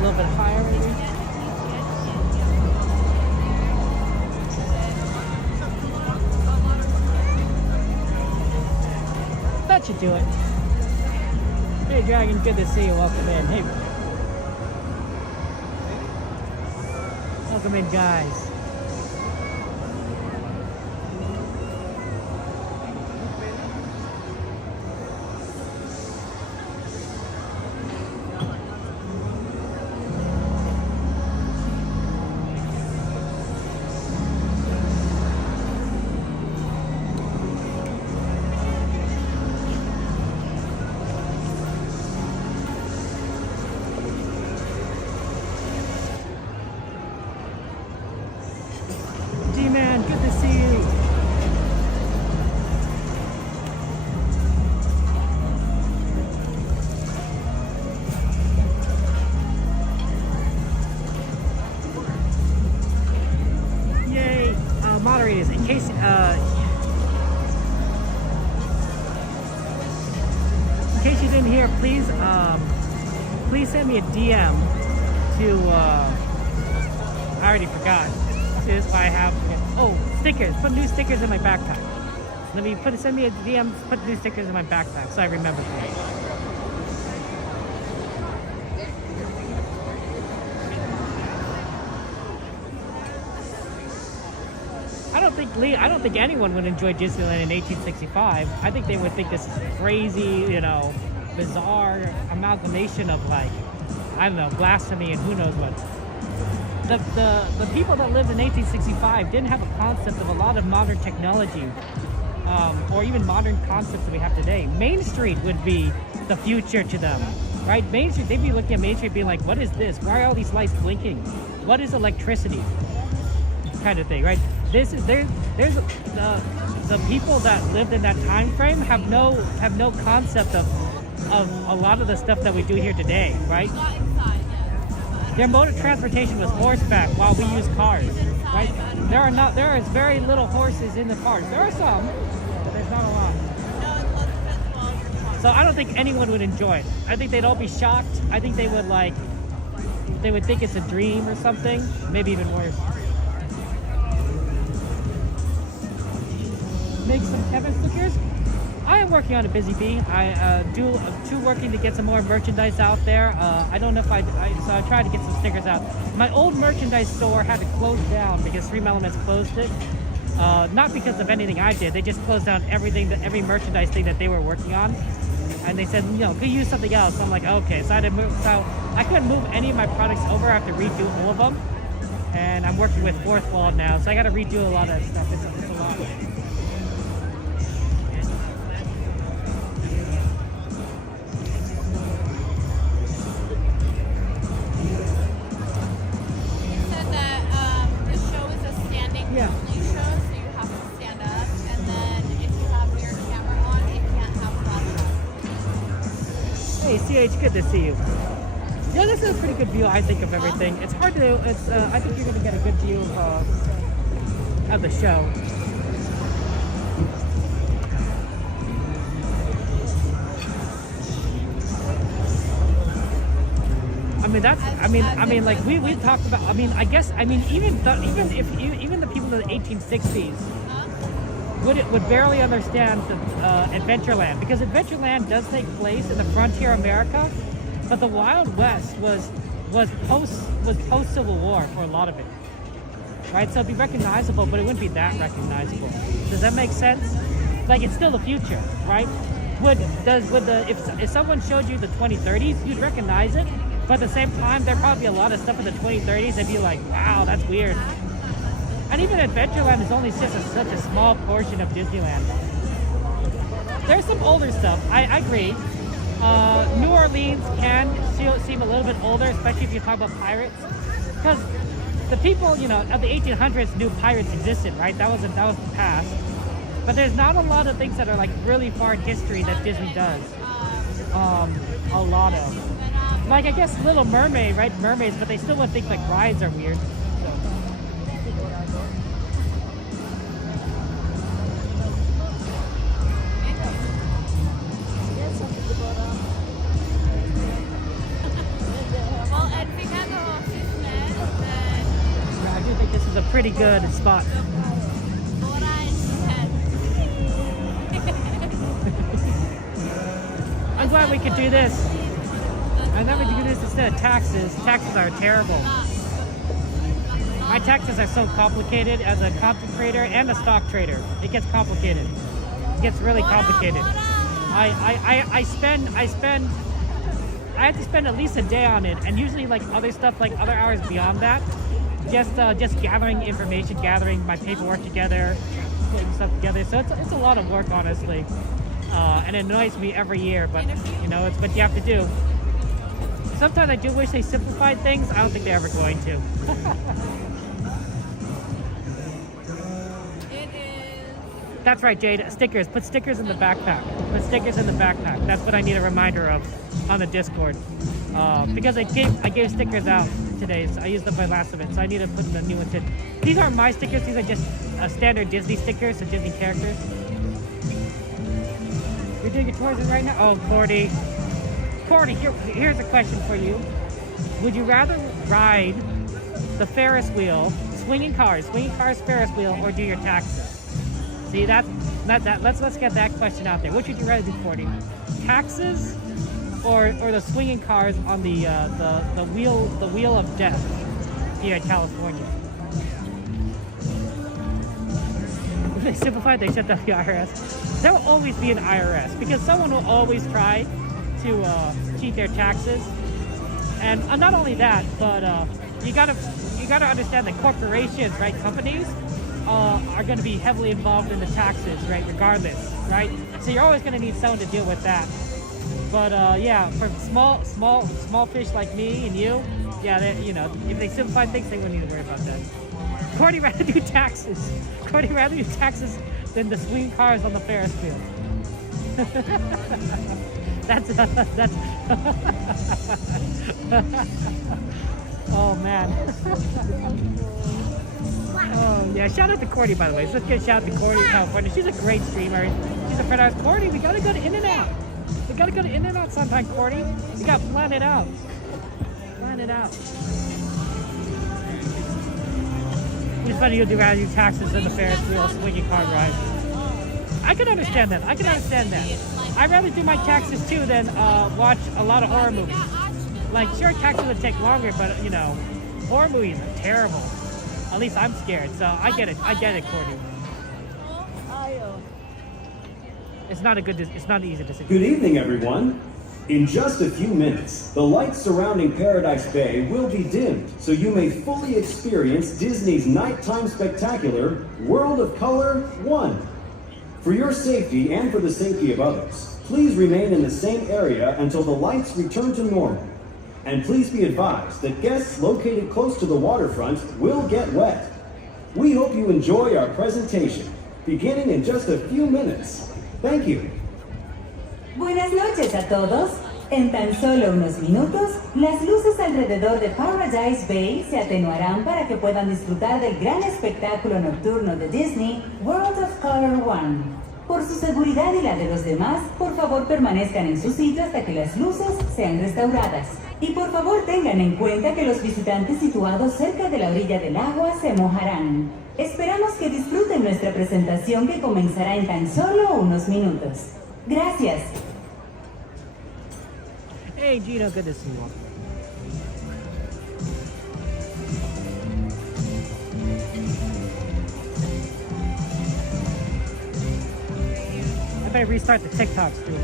little bit higher, maybe. That should do it. Hey, Dragon, good to see you. Welcome in. Hey. Welcome in, guys. D-Man, good to see you. Yay! Moderators, in case you didn't hear, please please send me a DM to I already forgot. Is why I have stickers. Put new stickers in my backpack. Send me a DM. Put new stickers in my backpack so I remember tonight. I don't think anyone would enjoy Disneyland in 1865. I think they would think this is crazy, bizarre amalgamation of I don't know, blasphemy and who knows what. The people that lived in 1865 didn't have a concept of a lot of modern technology, or even modern concepts that we have today. Main Street would be the future to them, right? Main Street, they'd be looking at Main Street being like, what is this? Why are all these lights blinking? What is electricity? Kind of thing, right? There's the people that lived in that time frame have no concept of a lot of the stuff that we do here today, right? Their mode of transportation was horseback while we use cars, right? There is very little horses in the cars. There are some, but there's not a lot. So I don't think anyone would enjoy it. I think they'd all be shocked. I think they would think it's a dream or something, maybe even worse. Make some Kevin stickers. I am working on a busy bee. I working to get some more merchandise out there. I don't know if so I tried to get some stickers out. My old merchandise store had to close down because Stream Elements closed it. Not because of anything I did. They just closed down every merchandise thing that they were working on. And they said, could use something else. So I'm like, okay. So I had to move. So I couldn't move any of my products over. I have to redo all of them. And I'm working with Fourth Wall now. So I got to redo a lot of stuff. It's a lot. CH, good to see you. Yeah, this is a pretty good view, I think, of everything. It's hard to, I think you're going to get a good view of the show. We talked about, even the people in the 1860s would barely understand Adventureland, because Adventureland does take place in the frontier America, but the Wild West was post Civil War for a lot of it, right? So it'd be recognizable, but it wouldn't be that recognizable. Does that make sense? Like, it's still the future, right? If someone showed you the 2030s, you'd recognize it, but at the same time, there'd probably be a lot of stuff in the 2030s that'd be like, wow, that's weird. And even Adventureland is only just such a small portion of Disneyland. There's some older stuff, I agree. New Orleans can seem a little bit older, especially if you talk about pirates. Because the people, of the 1800s knew pirates existed, right? That was the past. But there's not a lot of things that are like really far in history that Disney does. A lot of. Like, I guess Little Mermaid, right? Mermaids, but they still would think like rides are weird. Well, and because pretty good spot. I'm glad we could do this. I never do this instead of taxes. Taxes are terrible. My taxes are so complicated as a content creator and a stock trader. It gets complicated. It gets really complicated. I have to spend at least a day on it, and usually like other stuff, like other hours beyond that, just gathering information, gathering my paperwork together, putting stuff together. So it's a lot of work, honestly, and it annoys me every year. But you know, it's what you have to do. Sometimes I do wish they simplified things. I don't think they're ever going to. That's right, Jade. Stickers. Put stickers in the backpack. Put stickers in the backpack. That's what I need a reminder of on the Discord. Because I gave stickers out today, so I used up my last of it. So I need to put the new ones in. These aren't my stickers. These are just standard Disney stickers, so Disney characters. You're doing your tours right now? Oh, Cordy. Cordy, here's a question for you. Would you rather ride the Ferris wheel, swinging cars, Ferris wheel, or do your taxes? See, let's get that question out there. What would you rather do, Cordy? Taxes or the swinging cars on the wheel of death here in California? If they simplified, they shut down the IRS. There will always be an IRS because someone will always try to cheat their taxes. And not only that, but you gotta understand that corporations, right, companies, are going to be heavily involved in the taxes, right, regardless, right? So you're always going to need someone to deal with that. But yeah, for small fish like me and you, yeah, you know, if they simplify things, they wouldn't need to worry about that. Cordy rather do taxes. Cordy rather do taxes than the swing cars on the Ferris wheel. that's oh man. Oh yeah, shout out to Cordy, by the way. So let's give a shout out to Cordy in California. She's a great streamer. She's a friend of ours. Cordy, we gotta go to In-N-Out. We gotta go to In-N-Out sometime, Cordy. We gotta plan it out. Plan it out. It's funny you'll do rather do taxes than the Ferris wheel swinging car ride. I can understand that. I'd rather do my taxes too than watch a lot of horror movies. Like, sure, taxes would take longer, but you know, horror movies are terrible. At least I'm scared, so I get it, Cordy. It's not an easy decision. Good evening, everyone. In just a few minutes, the lights surrounding Paradise Bay will be dimmed, so you may fully experience Disney's nighttime spectacular, World of Color 1. For your safety and for the safety of others, please remain in the same area until the lights return to normal. And please be advised that guests located close to the waterfront will get wet. We hope you enjoy our presentation, beginning in just a few minutes. Thank you. Buenas noches a todos. En tan solo unos minutos, las luces alrededor de Paradise Bay se atenuarán para que puedan disfrutar del gran espectáculo nocturno de Disney, World of Color 1. Por su seguridad y la de los demás, por favor permanezcan en su sitio hasta que las luces sean restauradas. Y por favor tengan en cuenta que los visitantes situados cerca de la orilla del agua se mojarán. Esperamos que disfruten nuestra presentación que comenzará en tan solo unos minutos. Gracias. Hey Gino, good to see you. I better restart the TikTok stream.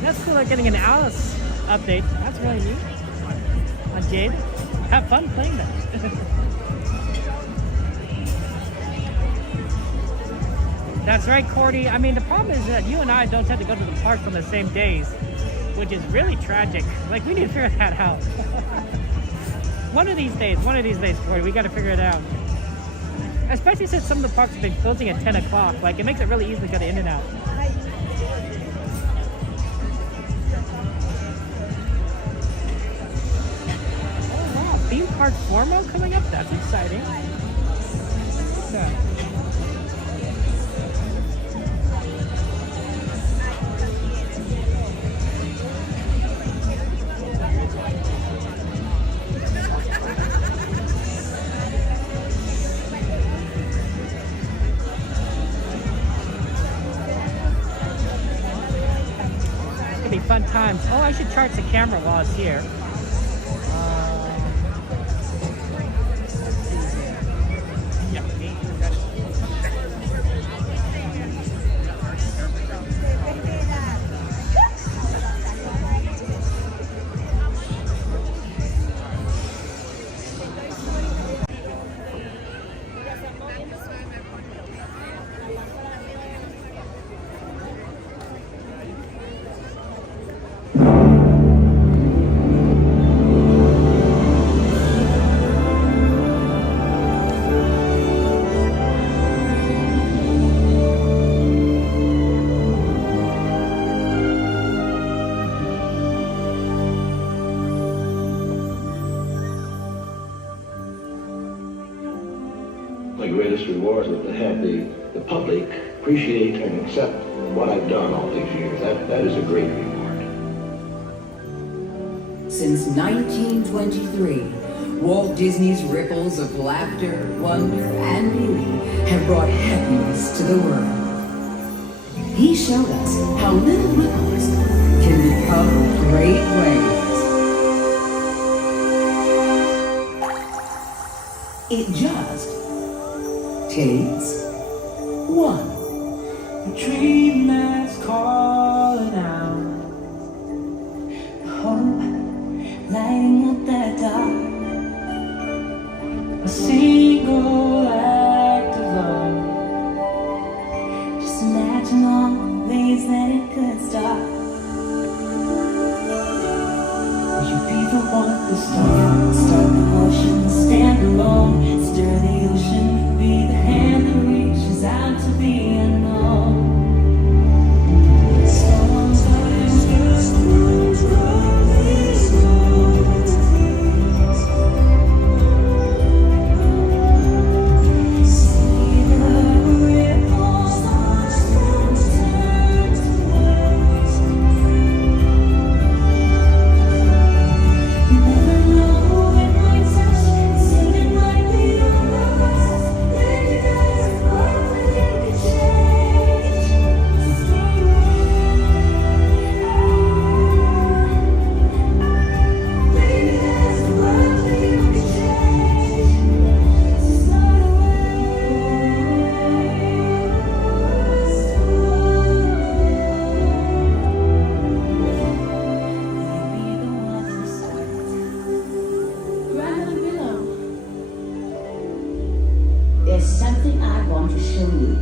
That's cool, like getting an Alice update. That's really neat. On Jade. have fun playing them. That's right, Cordy. I mean, the problem is that you and I don't tend to go to the park on the same days, which is really tragic. Like, we need to figure that out. One of these days, Cordy, we got to figure it out. Especially since some of the parks have been closing at 10 o'clock. Like, it makes it really easy to get in and out. Oh, wow. Theme Park Formo coming up? That's exciting. Yeah. Fun times. Oh, I should charge the camera while it's here. Yeah. My greatest reward is to have the public appreciate and accept what I've done all these years. That is a great reward. Since 1923, Walt Disney's ripples of laughter, wonder, and beauty have brought happiness to the world. He showed us how little ripples can become great waves. It just takes one. A dream that's calling out, hope lighting up that dark. A single act of love. Just imagine all the ways that it could start. Would you be the one to start the motion, stand alone, stir the ocean, be the hand that reaches out to the unknown? Sometimes just moves from these roads. See the ripples on stones turn to waves. You never know when my touch seeming like the universe. Maybe there's a world where you can change. Stay Maybe there's a world where you can change. Start Grandmother Willow, there's something I want to show you.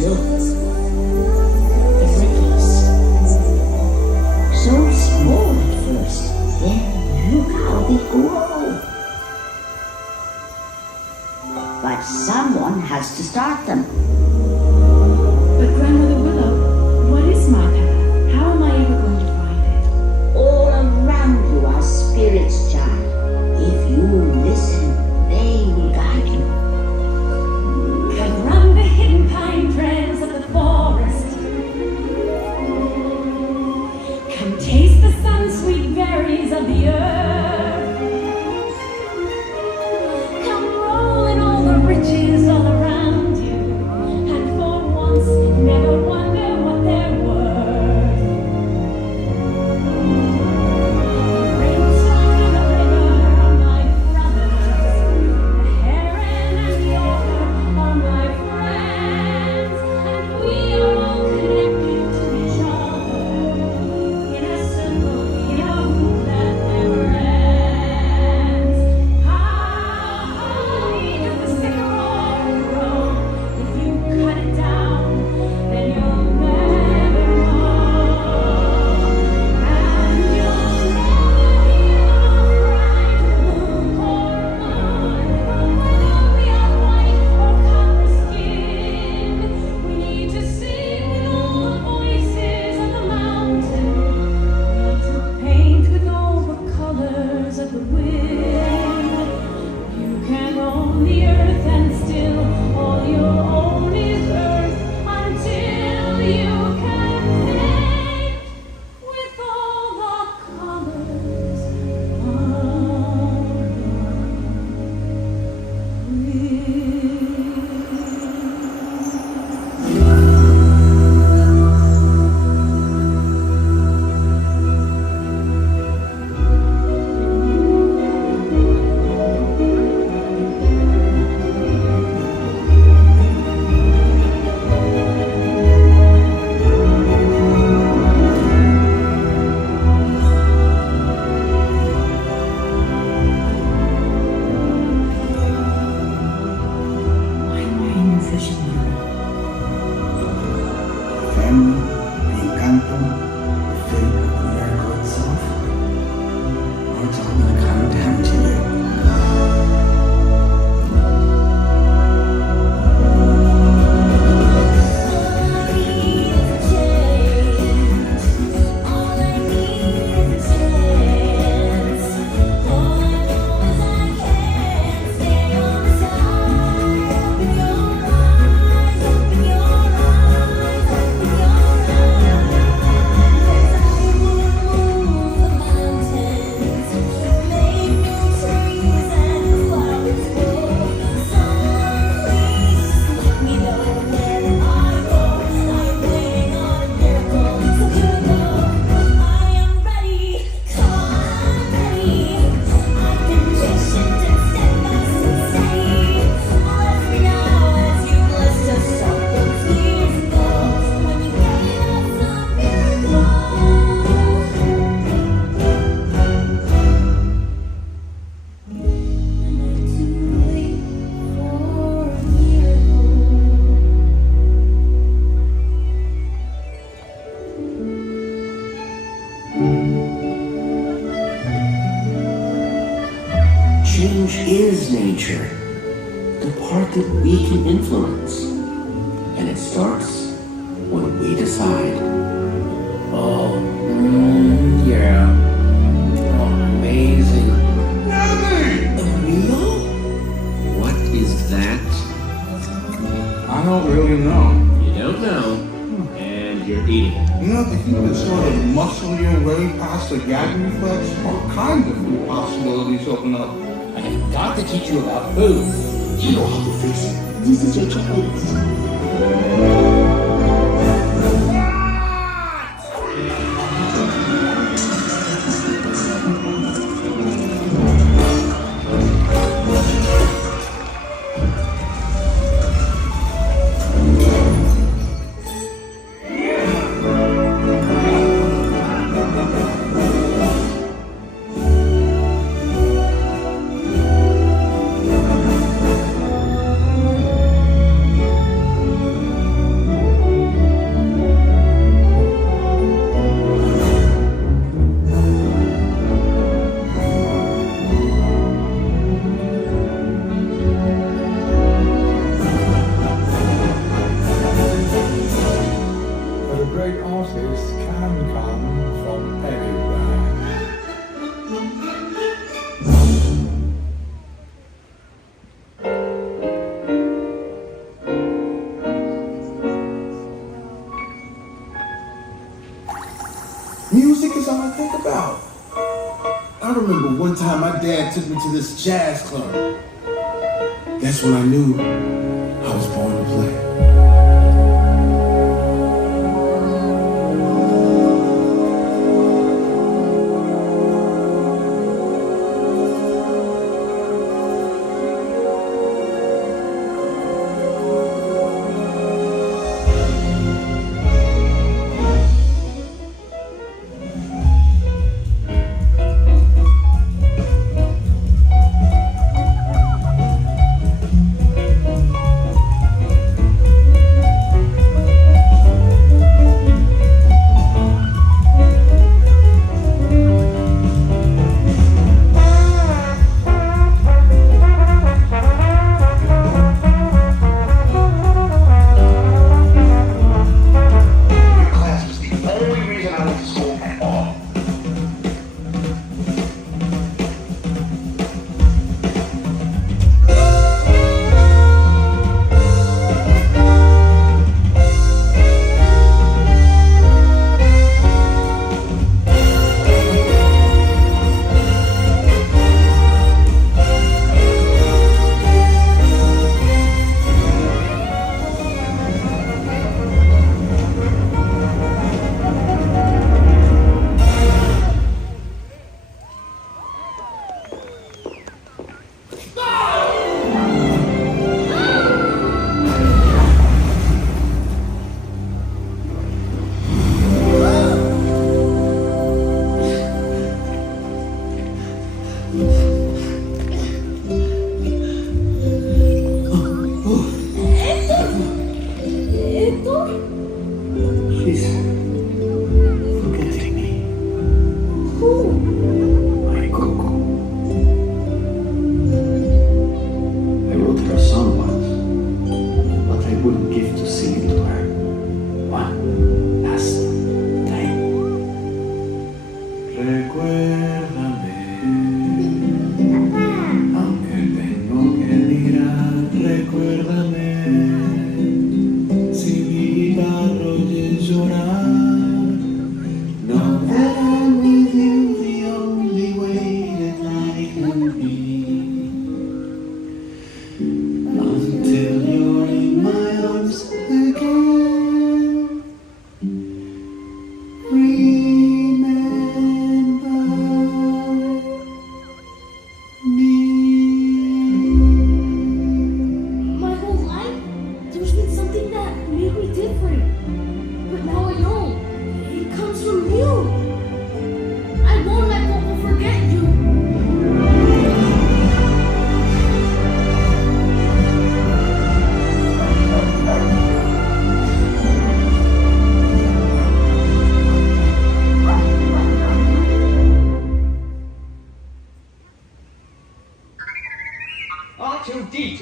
Look, the ripples. So small at first, then look how they grow. But someone has to start them. But Grandmother Willow, what is my path? How am I ever going to find it? All around you are spirits, child. If you listen, they will guide you. Come run the hidden pine trends of the forest. Come taste the sun-sweet berries of the earth. Come roll in all the riches all around you. change is nature, the part that we can influence. And it starts when we decide. Oh, yeah. Oh, amazing. Emil? What is that? I don't really know. You don't know, and you're eating it. You know, if you could sort of muscle your way past the gag reflex, all kinds of new possibilities open up. I have got to teach you about food. You know how to fix it. This is your chocolate. Music is all I think about. I remember one time my dad took me to this jazz club. That's when I knew I was born to play.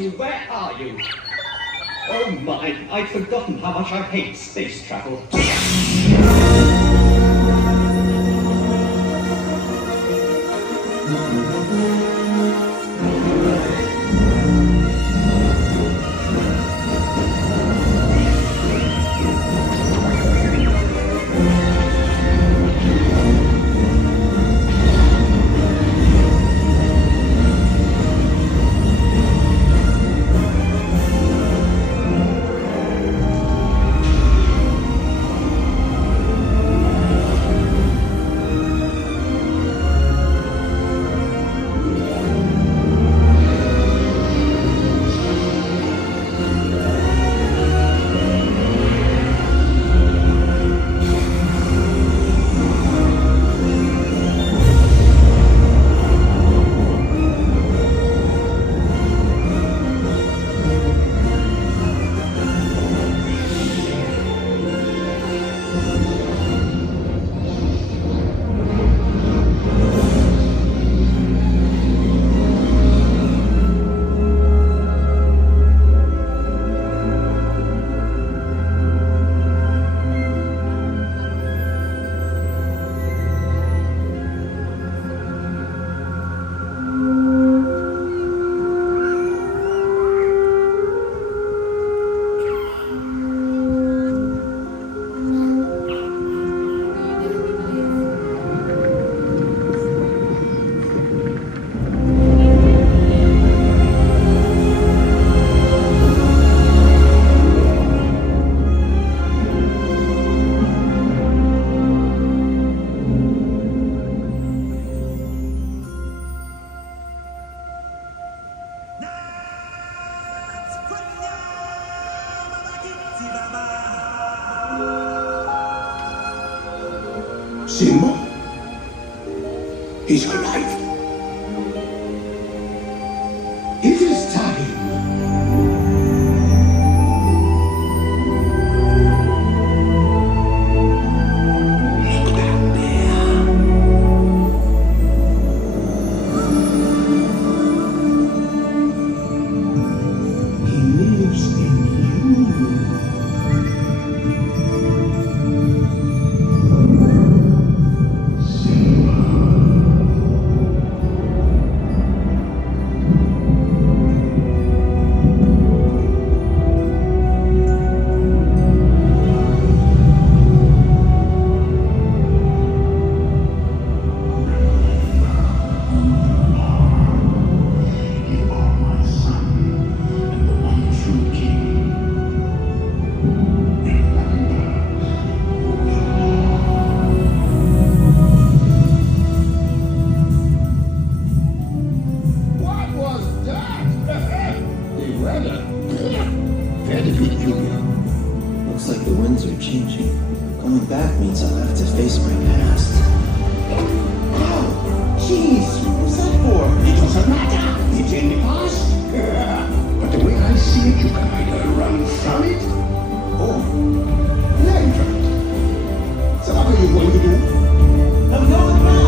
Marty, where are you? Oh my, I'd forgotten how much I hate space travel. Simba? He's alive. It is time. Look back there. He lives in you. Looks like the winds are changing. Going back means I'll have to face my past. Oh, jeez, what was that for? It doesn't matter. It's in the past. But the way I see it, you can either run from it or learn from it. So what are you going to do? I'm going back.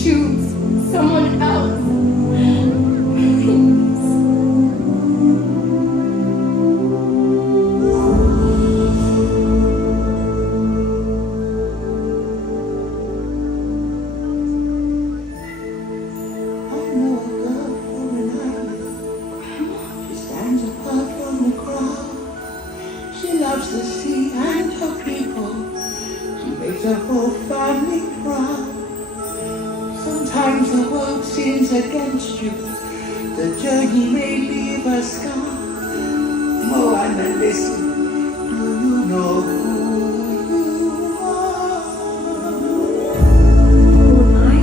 choose someone else. Please. She stands apart from the crowd. She loves the sea and her people. She makes her whole family proud. Sometimes the world seems against you. The journey may leave a scar. Moana, listen. Do you know who you are? Who am I?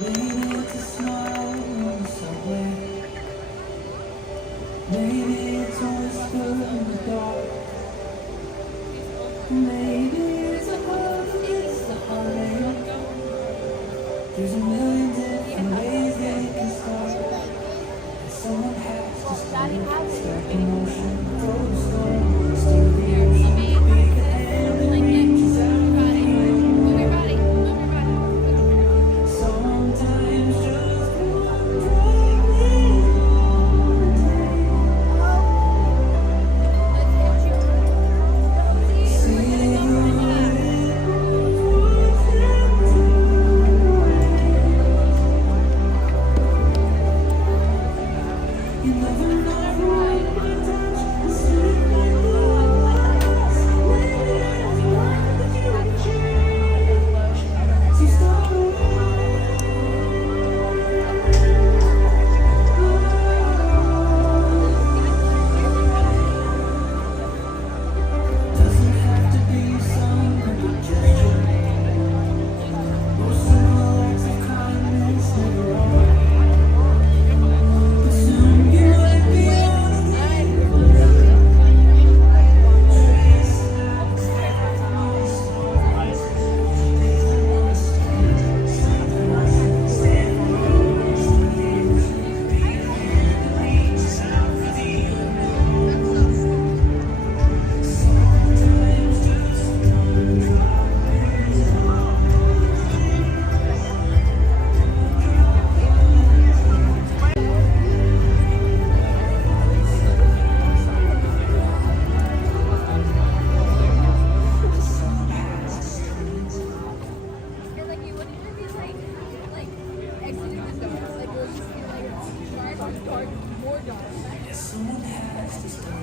Maybe it's a smile on the subway. Maybe it's a whisper in the dark. Maybe it's a hug against the heartache. There's a million different ways they can start. And someone has to start the motion, throw the storm, stir the ocean, be the hand that reaches out. Sometimes just one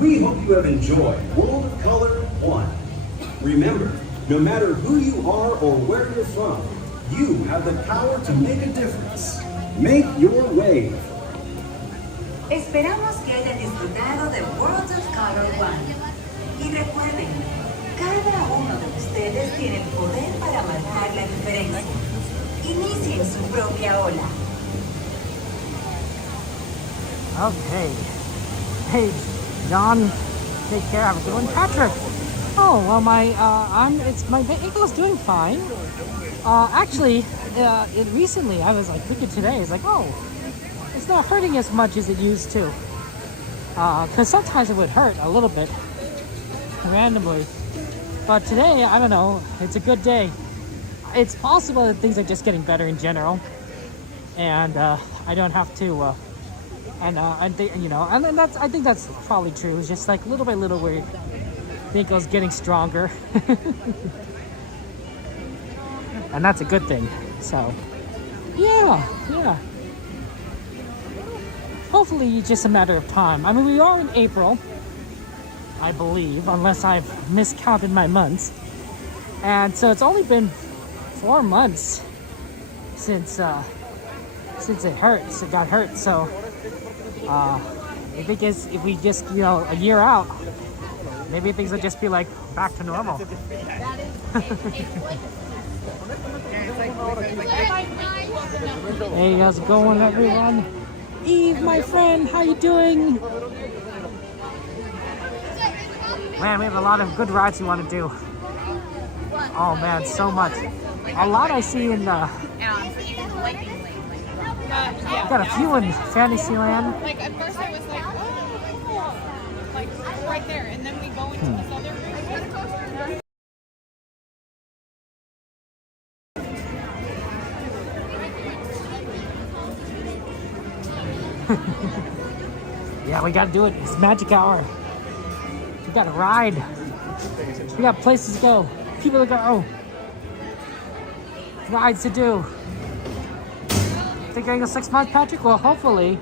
We hope you have enjoyed World of Color 1. Remember, no matter who you are or where you're from, you have the power to make a difference. Make your wave. Esperamos que hayan disfrutado de World of Color 1. Y recuerden, cada uno de ustedes tiene el poder para marcar la diferencia. Inicien su propia ola. Okay. Hey, John, take care. Have a good one. Patrick. Oh well, my ankle's doing fine. Actually, recently I was like thinking today. It's like, oh, it's not hurting as much as it used to. Because sometimes it would hurt a little bit randomly. But today, I don't know. It's a good day. It's possible that things are just getting better in general, and I don't have to. I think I think that's probably true. It's just like little by little, where the ankle's getting stronger, and that's a good thing. So, yeah. Hopefully, it's just a matter of time. I mean, we are in April, I believe, unless I've miscounted my months, and so it's only been 4 months since it got hurt. So. I think if we just, a year out, maybe things will just be like back to normal. Hey, how's it going, everyone? Eve, my friend, how you doing? Man, we have a lot of good rides we want to do. Oh man, so much. A lot I see in got a few in Fantasyland. Like at first I was like, oh, like right there, and then we go into this other room. Yeah, we gotta do it. It's magic hour. We gotta ride. We got places to go. People to go. Rides to do. Think you're going 6 months, Patrick? Well, hopefully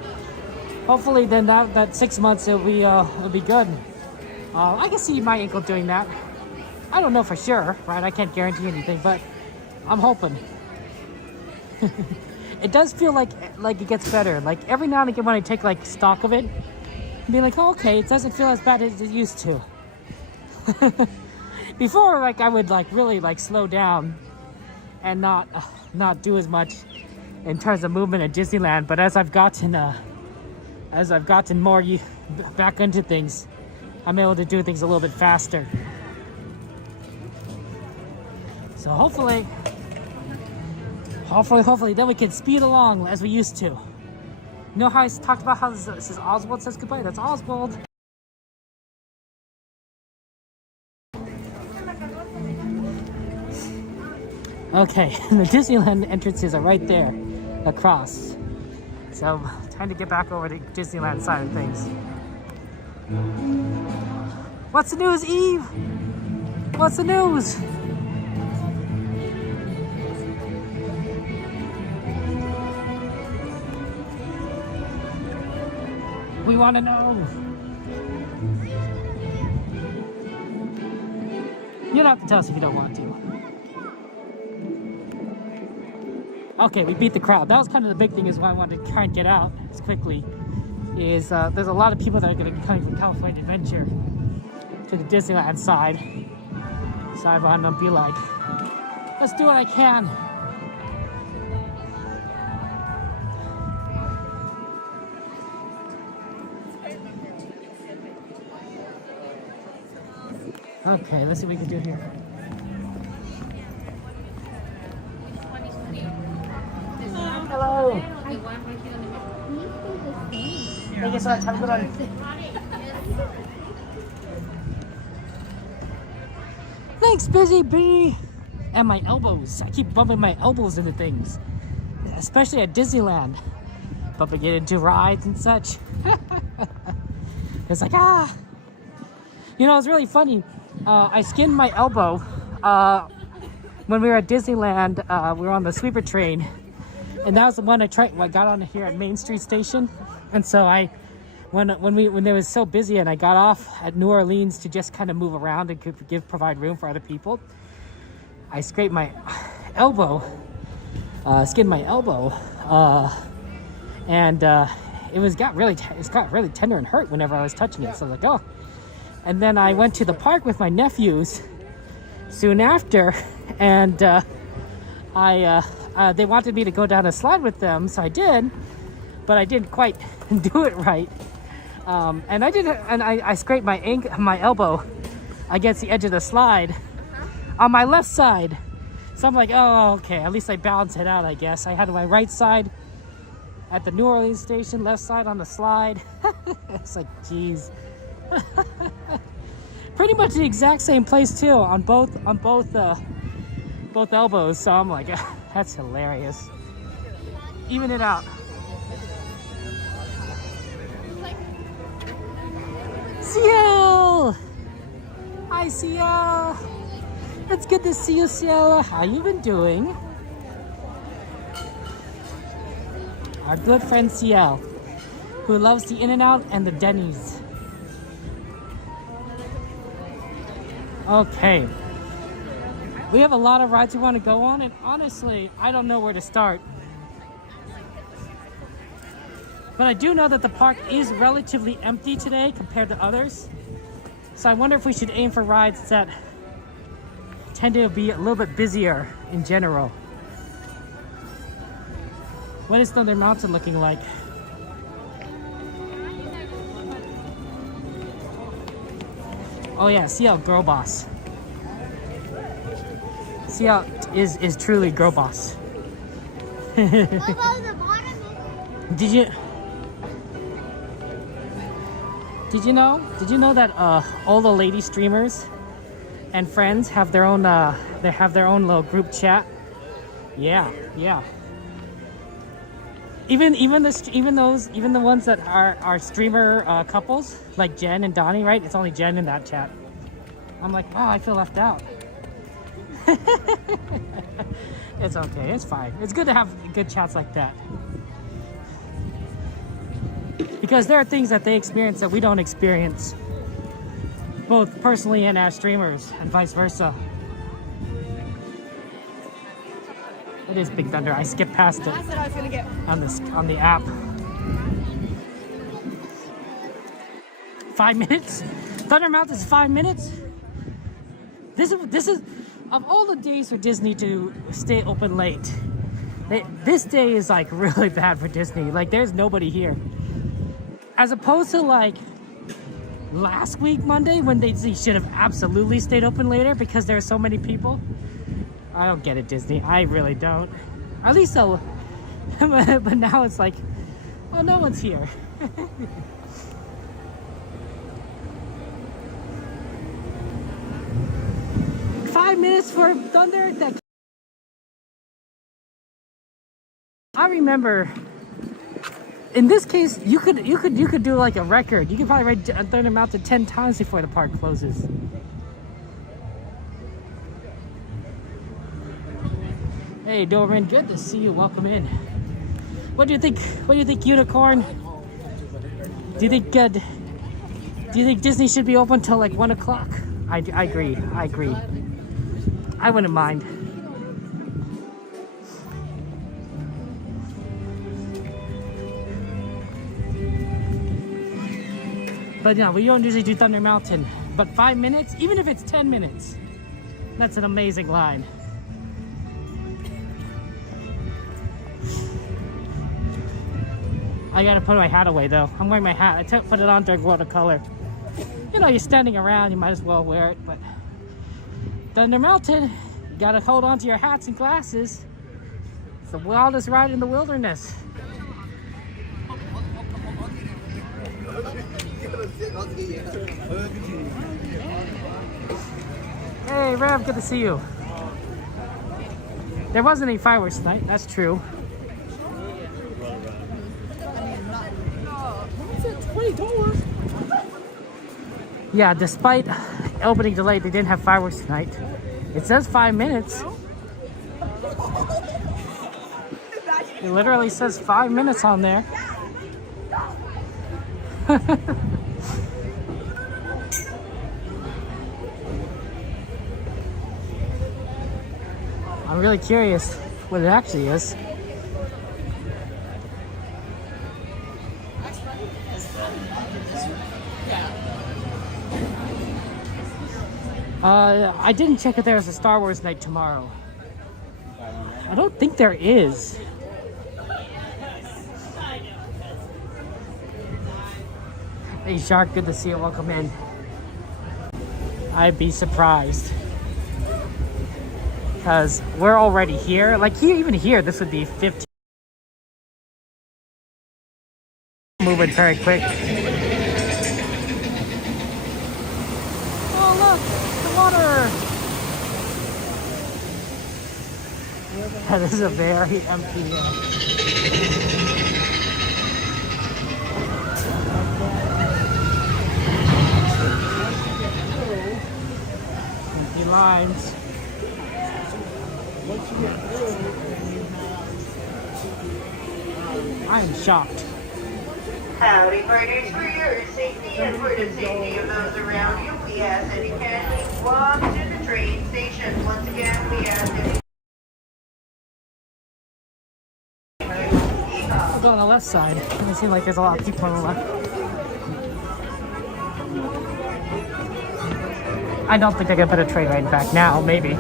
then that 6 months it'll be good. I can see my ankle doing that. I don't know for sure, right? I can't guarantee anything, but I'm hoping. It does feel like it gets better. Like every now and again when I take like stock of it, I'd be like, oh, okay, it doesn't feel as bad as it used to. Before, like I would like really like slow down and not do as much in terms of movement at Disneyland. But as I've gotten more back into things, I'm able to do things a little bit faster. So hopefully, then we can speed along as we used to. You know how I talked about how this is Oswald says goodbye? That's Oswald. Okay, the Disneyland entrances are right there, across. So, time to get back over to Disneyland side of things. What's the news, Eve? What's the news? We want to know. You don't have to tell us if you don't want to. Okay, we beat the crowd. That was kind of the big thing, is why I wanted to try and get out as quickly. Is there's a lot of people that are going to be coming from California Adventure to the Disneyland side. So I wanted to be like, let's do what I can. Okay, let's see what we can do here. Hello. Thank you so much. Have a good one. Thanks, Busy Bee. And my elbows. I keep bumping my elbows into things, especially at Disneyland. Bumping it into rides and such. It's like, ah. You know, it's really funny. I skinned my elbow when we were at Disneyland. We were on the sweeper train, and that was the one I got on here at Main Street Station. And so when it was so busy, and I got off at New Orleans to just kind of move around and provide room for other people, I scraped my elbow, skinned my elbow, and it got really tender and hurt whenever I was touching it. So I was like, oh. And then I went to the park with my nephews soon after, and they wanted me to go down a slide with them, so I did, but I didn't quite do it right. And I scraped my elbow against the edge of the slide on my left side. So I'm like, oh, okay, at least I balanced it out, I guess. I had my right side at the New Orleans station, left side on the slide. It's like, geez. Pretty much the exact same place too, on both elbows. So I'm like, that's hilarious. Even it out. Ciel! Hi, Ciel! It's good to see you, Ciel. How you been doing? Our good friend Ciel, who loves the In-N-Out and the Denny's. Okay. We have a lot of rides we want to go on, and honestly, I don't know where to start. But I do know that the park is relatively empty today compared to others. So I wonder if we should aim for rides that tend to be a little bit busier in general. What is Thunder Mountain looking like? Oh yeah, see how girl boss. See how is truly girl boss. What about the bottom? Did you know that all the lady streamers and friends have their own little group chat? Yeah. Even the ones that are streamer couples like Jen and Donnie, right? It's only Jen in that chat. I'm like, oh, I feel left out. It's okay, it's fine. It's good to have good chats like that. Because there are things that they experience that we don't experience, both personally and as streamers, and vice versa. It is Big Thunder. I skipped past it. I said I was gonna get On the app. 5 minutes? Thunder Mountain is 5 minutes? This is of all the days for Disney to stay open late. This day is like really bad for Disney. Like there's nobody here. As opposed to like last week Monday when they should have absolutely stayed open later because there are so many people. I don't get it, Disney. I really don't. At least so. But now it's like, oh, no one's here. 5 minutes for Thunder. I remember. In this case, you could do like a record. You could probably ride Thunder Mountain 10 times before the park closes. Hey Doberman, good to see you. Welcome in. What do you think? What do you think, Unicorn? Do you think Disney should be open till like 1 o'clock? I agree. I wouldn't mind. But yeah, we don't usually do Thunder Mountain. But 5 minutes, even if it's 10 minutes, that's an amazing line. I gotta put my hat away though. I'm wearing my hat. I put it on during watercolor. You know, you're standing around, you might as well wear it. But Thunder Mountain, you gotta hold on to your hats and glasses. It's the wildest ride in the wilderness. Hey Rev, good to see you. There wasn't any fireworks tonight, that's true. Yeah, despite opening delayed, they didn't have fireworks tonight. It says 5 minutes. It literally says 5 minutes on there. I'm really curious what it actually is. I didn't check if there was a Star Wars night tomorrow. I don't think there is. Hey Shark, good to see you. Welcome in. I'd be surprised. Because we're already here. Like here, even here, this would be 15. Moving very quick. Oh look, the water. That is a very empty. Empty lines. I'm shocked. Howdy, partners. For your safety and for the safety of those around you, we ask that you kindly walk to the train station. Once again, we ask that you... We'll go on the left side. It doesn't seem like there's a lot of people on the left. I don't think I can put a train right back now, maybe.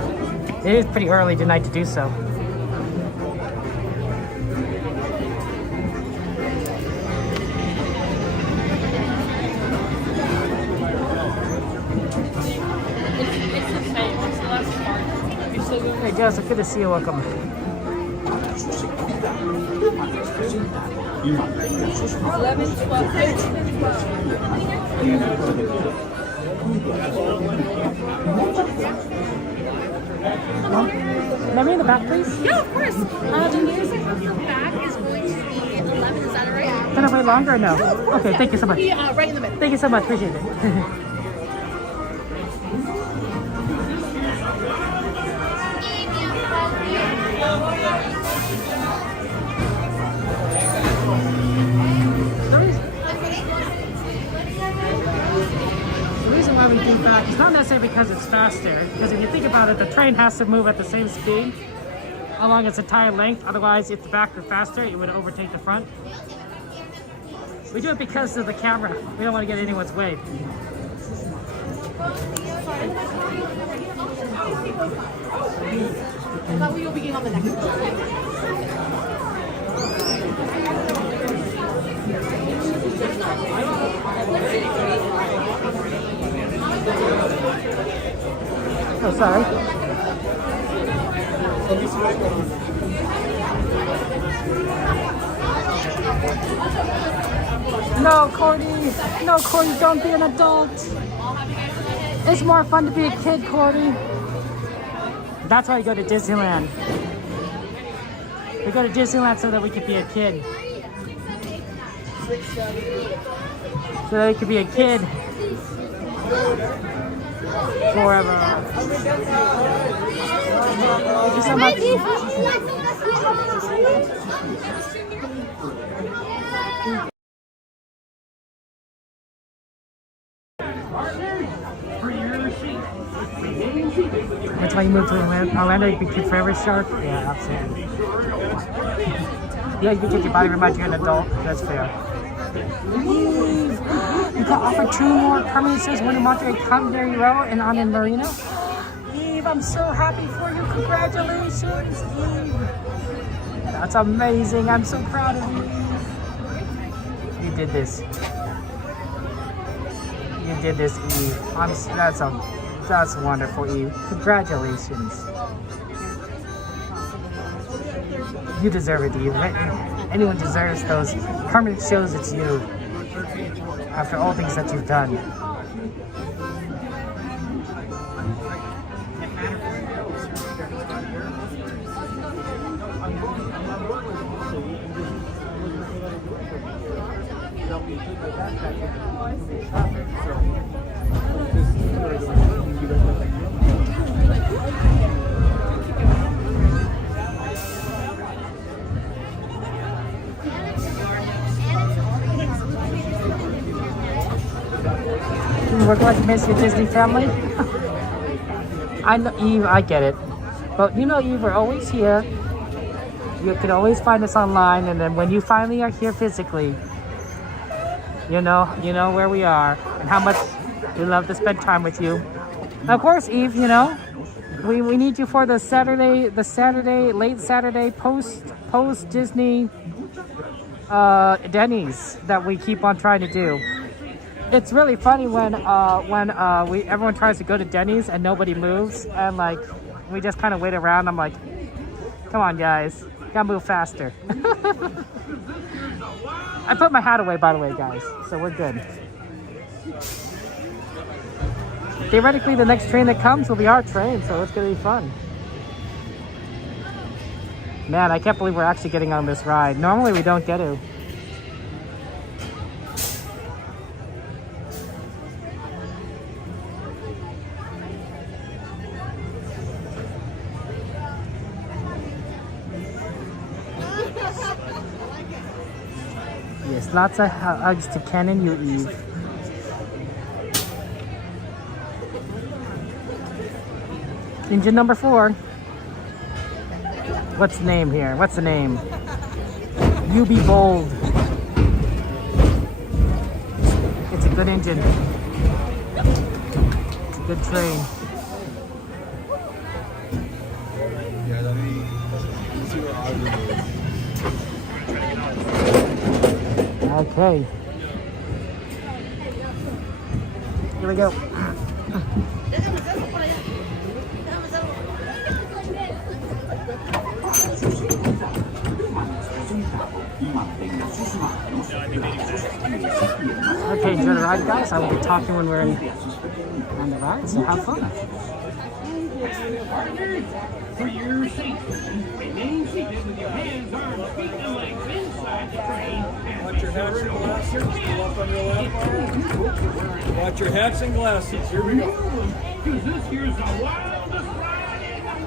It is pretty early tonight to do so. Joseph, good to see you. Welcome. Let me in the back, please. Yeah, of course. The music from the back is going to be 11. Is that all right? Can I wait longer or no? Okay, thank you so much. Yeah, right in the middle. Thank you so much. Appreciate it. The reason why we think back is not necessarily because it's faster, because if you think about it, the train has to move at the same speed along its entire length. Otherwise, if the back were faster, it would overtake the front. We do it because of the camera. We don't want to get in anyone's way. I thought we were beginning on the next one. Oh, sorry. No, Cordy. No, Cordy, don't be an adult. It's more fun to be a kid, Cordy. That's why we go to Disneyland. We go to Disneyland so that we can be a kid. So that we can be a kid forever. Thank you so much. That's why you moved to Orlando, you be kid forever, Shark? Yeah, absolutely. Yeah, because your body reminds you of an adult. That's fair. You got offered 2 more permanences when you want to come there you row and on in Marina. Eve, I'm so happy for you. Congratulations, Eve. That's amazing. I'm so proud of you. You did this. You did this, Eve. That's wonderful, Eve. Congratulations. You deserve it, Eve. Anyone deserves those permanent shows. It's you. After all things that you've done. We're going to miss your Disney family. I know, Eve, I get it. But you know, Eve, we're always here. You can always find us online, and then when you finally are here physically, you know where we are and how much we love to spend time with you. And of course, Eve, you know, we need you for the late Saturday post Disney Denny's that we keep on trying to do. It's really funny when everyone tries to go to Denny's and nobody moves, and like we just kind of wait around. I'm like, come on, guys, gotta move faster. I put my hat away, by the way, guys, so we're good. Theoretically, the next train that comes will be our train, so it's gonna be fun. Man, I can't believe we're actually getting on this ride. Normally, we don't get to. Yes, lots of hugs to Ken and you, Eve. Engine number 4. What's the name here? What's the name? You be bold. It's a good engine. It's a good train. Okay. Here we go. Okay, enjoy the ride, guys. I will be talking when we're on the ride, so have fun. For your safety, remain seated with your hands, arms, feet, and legs inside the train. Watch your hats and glasses. Go up on your left arm. Watch your hats and glasses. Here we go. Because this here's the wildest ride in the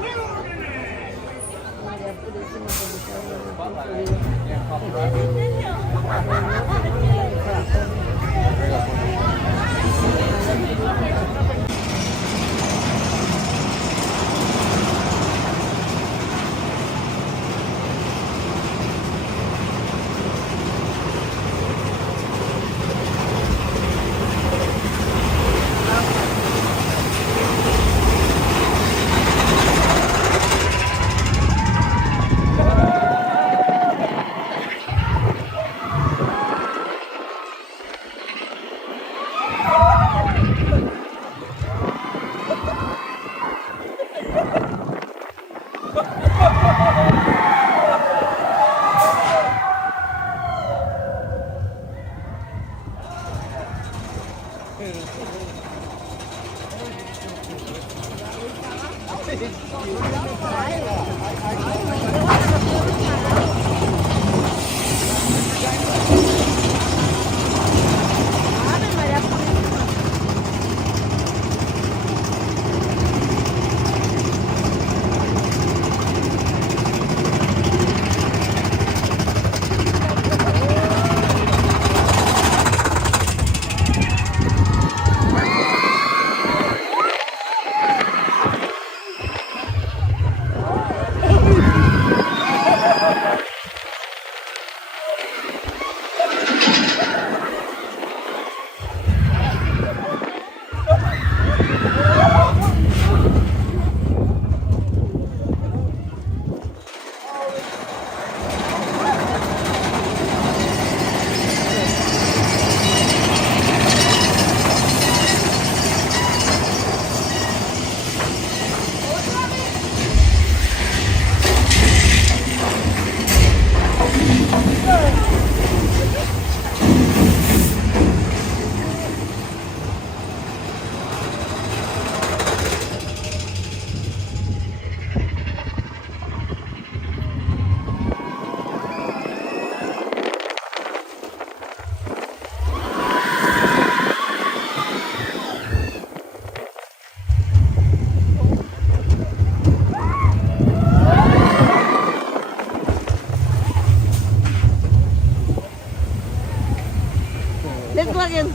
Let's go again.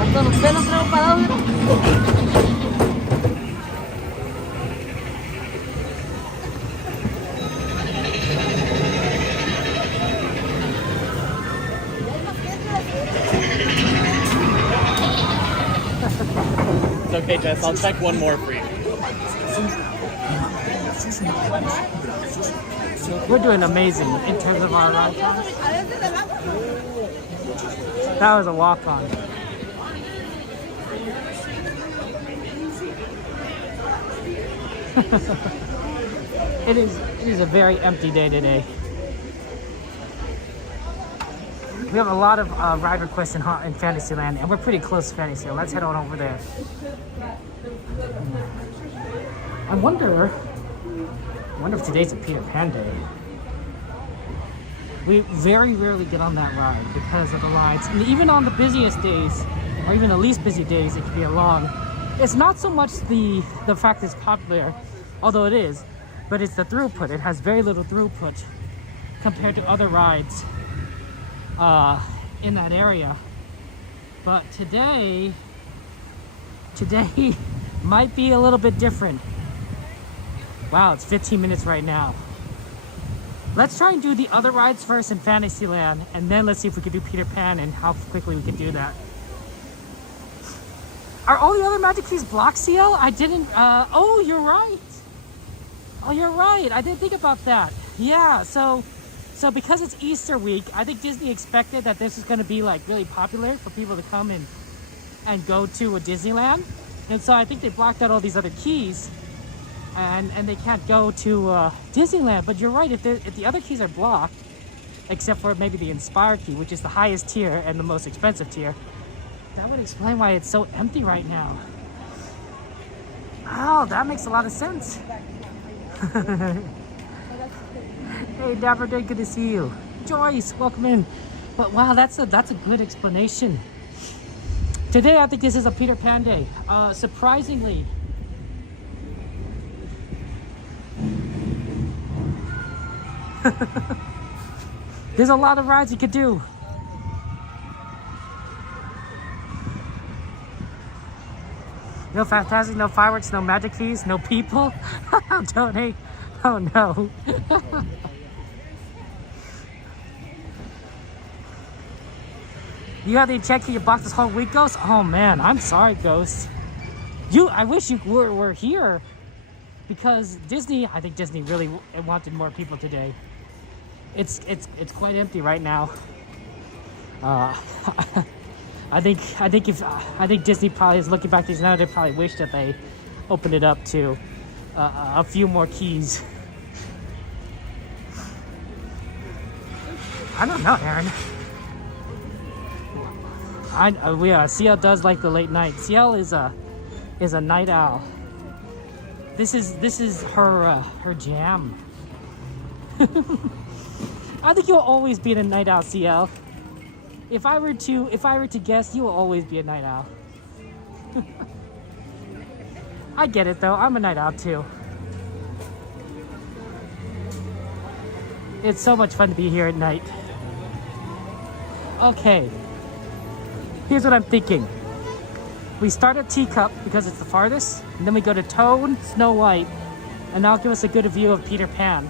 Hasta los pelos traigo parados, ¿no? It's okay, Jess. I'll check one more for you. We're doing amazing in terms of our ride times. That was a walk-on. It is a very empty day today. We have a lot of ride requests in Fantasyland, and we're pretty close to Fantasyland. Let's head on over there. I wonder if today's a Peter Pan day. We very rarely get on that ride because of the lines. And even on the busiest days, or even the least busy days, it can be a long. It's not so much the fact it's popular, although it is, but it's the throughput. It has very little throughput compared to other rides in that area. But today might be a little bit different. Wow, it's 15 minutes right now. Let's try and do the other rides first in Fantasyland, and then let's see if we can do Peter Pan and how quickly we can do that. Are all the other Magic Keys blocked, CL? I didn't, oh, you're right. Oh, you're right. I didn't think about that. Yeah, so because it's Easter week, I think Disney expected that this is going to be like really popular for people to come and go to a Disneyland. And so I think they blocked out all these other keys and they can't go to Disneyland. But you're right, if the other keys are blocked, except for maybe the Inspire key, which is the highest tier and the most expensive tier, that would explain why it's so empty right now. Oh, that makes a lot of sense. Hey, Dapper Day, good to see you. Joyce, welcome in. But wow, that's a good explanation. Today, I think this is a Peter Pan day. Surprisingly, there's a lot of rides you could do. No Fantastic, no fireworks, no Magic Keys, no people. Donate. Oh no. You had to check your box this whole week, Ghost? Oh man, I'm sorry, Ghost. I wish you were here, because I think Disney really wanted more people today. It's quite empty right now. I think Disney probably is looking back these now. They probably wish that they opened it up to a few more keys. I don't know, Aaron. CL does like the late night. CL is a night owl. This is her jam. I think you'll always be a night owl, CL. If I were to guess, you will always be a night owl. I get it though. I'm a night owl too. It's so much fun to be here at night. Okay. Here's what I'm thinking. We start at Teacup because it's the farthest, and then we go to Toad, Snow White, and that'll give us a good view of Peter Pan.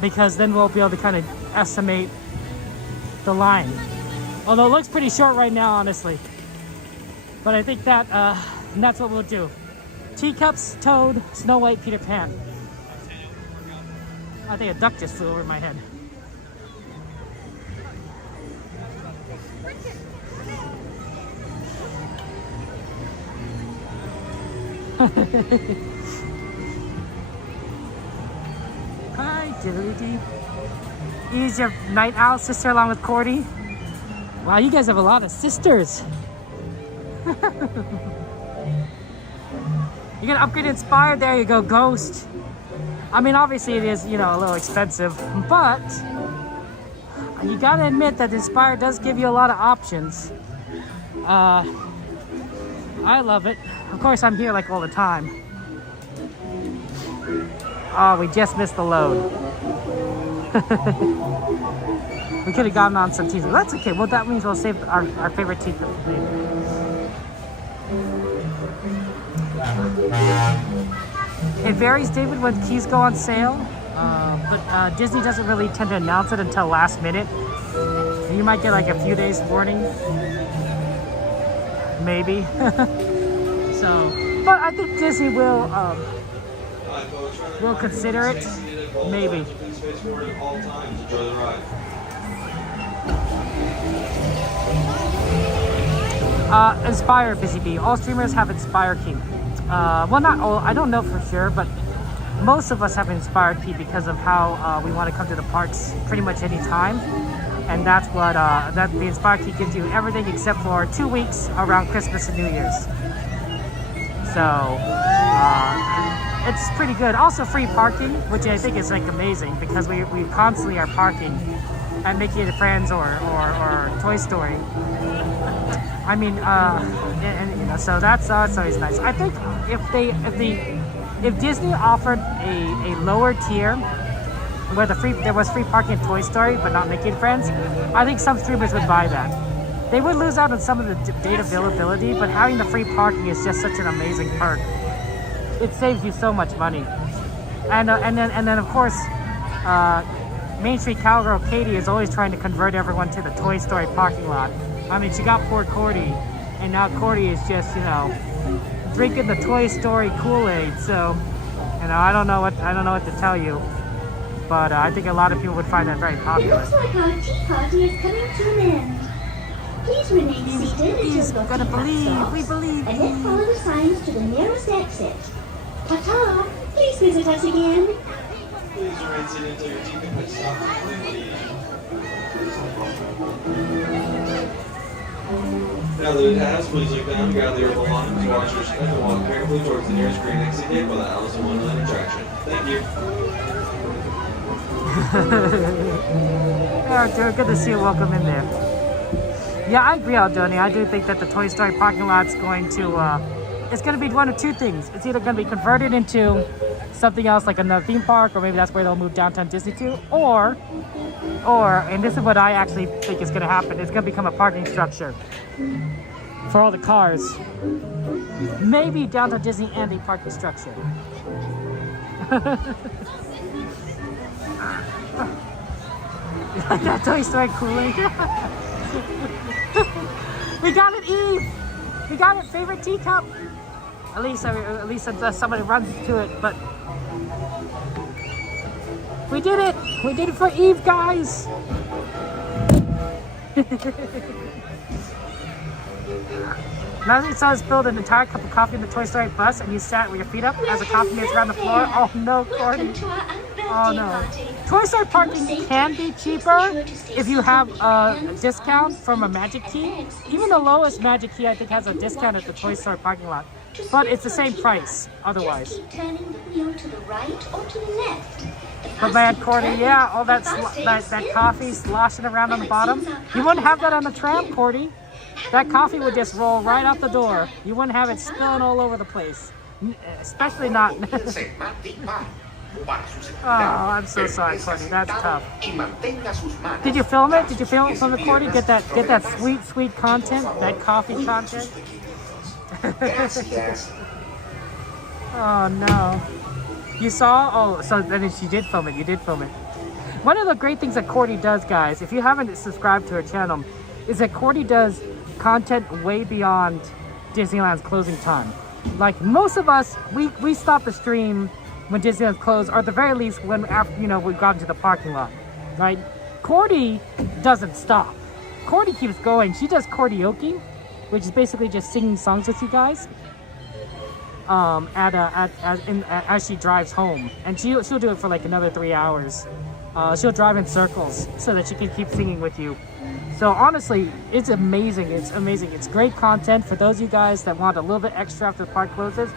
Because then we'll be able to kind of estimate the line. Although it looks pretty short right now, honestly. But I think that's what we'll do. Teacups, Toad, Snow White, Peter Pan. I think a duck just flew over my head. Hi, Diddly. Is your night owl sister along with Cordy? Wow, you guys have a lot of sisters. You're gonna upgrade Inspire? There you go, Ghost. I mean, obviously it is, a little expensive, but you gotta admit that Inspire does give you a lot of options. I love it. Of course, I'm here like all the time. Oh, we just missed the load. We could have gotten on some teasers. That's okay. Well, that means we'll save our favorite teaser for later. It varies, David, when keys go on sale. But Disney doesn't really tend to announce it until last minute. You might get like a few days warning. Maybe. But I think Disney will consider it. Maybe. Inspire, Busy Bee. All streamers have Inspire key. Well, not all. I don't know for sure, but most of us have Inspire key because of how we want to come to the parks pretty much any time. And that's what the Inspire key gives you, everything except for 2 weeks around Christmas and New Year's. So it's pretty good. Also free parking, which I think is like amazing because we constantly are parking at Mickey and Friends or Toy Story. I mean, so that's always nice. I think if Disney offered a lower tier where there was free parking in Toy Story but not Mickey and Friends, I think some streamers would buy that. They would lose out on some of the date availability, but having the free parking is just such an amazing perk. It saves you so much money. And then of course, Main Street Cowgirl Katie is always trying to convert everyone to the Toy Story parking lot. I mean, she got poor Cordy, and now Cordy is just, you know, drinking the Toy Story Kool-Aid. So, you know, I don't know what to tell you, but I think a lot of people would find that very It popular. looks like our tea party is coming to an end. Please remain seated until your gonna teacup believe, stops, we believe and then follow the signs to the nearest exit. Ta-ta! Please visit us again. Please remain seated until your teacup stops. Now that it has, please look down, gather your belongings, wash your step, and walk carefully towards the nearest green exit gate for the Alice in Wonderland attraction. Thank you. Yeah, Joe, good to see you. Welcome in there. Yeah, I agree, Aldoni. I do think that the Toy Story parking lot's going to, it's going to be one of two things. It's either going to be converted into something else like another theme park, or maybe that's where they'll move Downtown Disney to, or, and this is what I actually think is going to happen, it's going to become a parking structure for all the cars. Maybe Downtown Disney and a parking structure. You like that Toy Story Kool-Aid? We got it, Eve! We got it, favorite teacup! At least unless somebody runs to it, but... We did it! We did it for Eve, guys! Imagine someone spilled an entire cup of coffee in the Toy Story bus and you sat with your feet up as the coffee gets around the floor. Oh no, Cordy. Oh no. Toy Story parking can be cheaper if you have a discount from a Magic Key. Even the lowest Magic Key I think has a discount at the Toy Story parking lot. But it's the same price otherwise. Just keep turning the wheel to the right or to the left. But man, Cordy, yeah, all that coffee sloshing around on the bottom. You wouldn't have that on the tram, Cordy. That coffee would just roll right out the door. You wouldn't have it spilling all over the place. Especially not... Oh, I'm so sorry, Cordy. That's tough. Did you film it? Did you film it from the Cordy? Get that sweet content, that coffee content. Oh no. You saw? Oh, so then she did film it. You did film it. One of the great things that Cordy does, guys, if you haven't subscribed to her channel, is that Cordy does content way beyond Disneyland's closing time. Like most of us, we stop the stream when Disneyland's closed, or at the very least when we've gotten to the parking lot, right? Cordy doesn't stop. Cordy keeps going. She does karaoke, which is basically just singing songs with you guys. As she drives home, and she'll do it for like another 3 hours. She'll drive in circles so that she can keep singing with you. So honestly, it's amazing. It's amazing. It's great content for those of you guys that want a little bit extra after the park closes.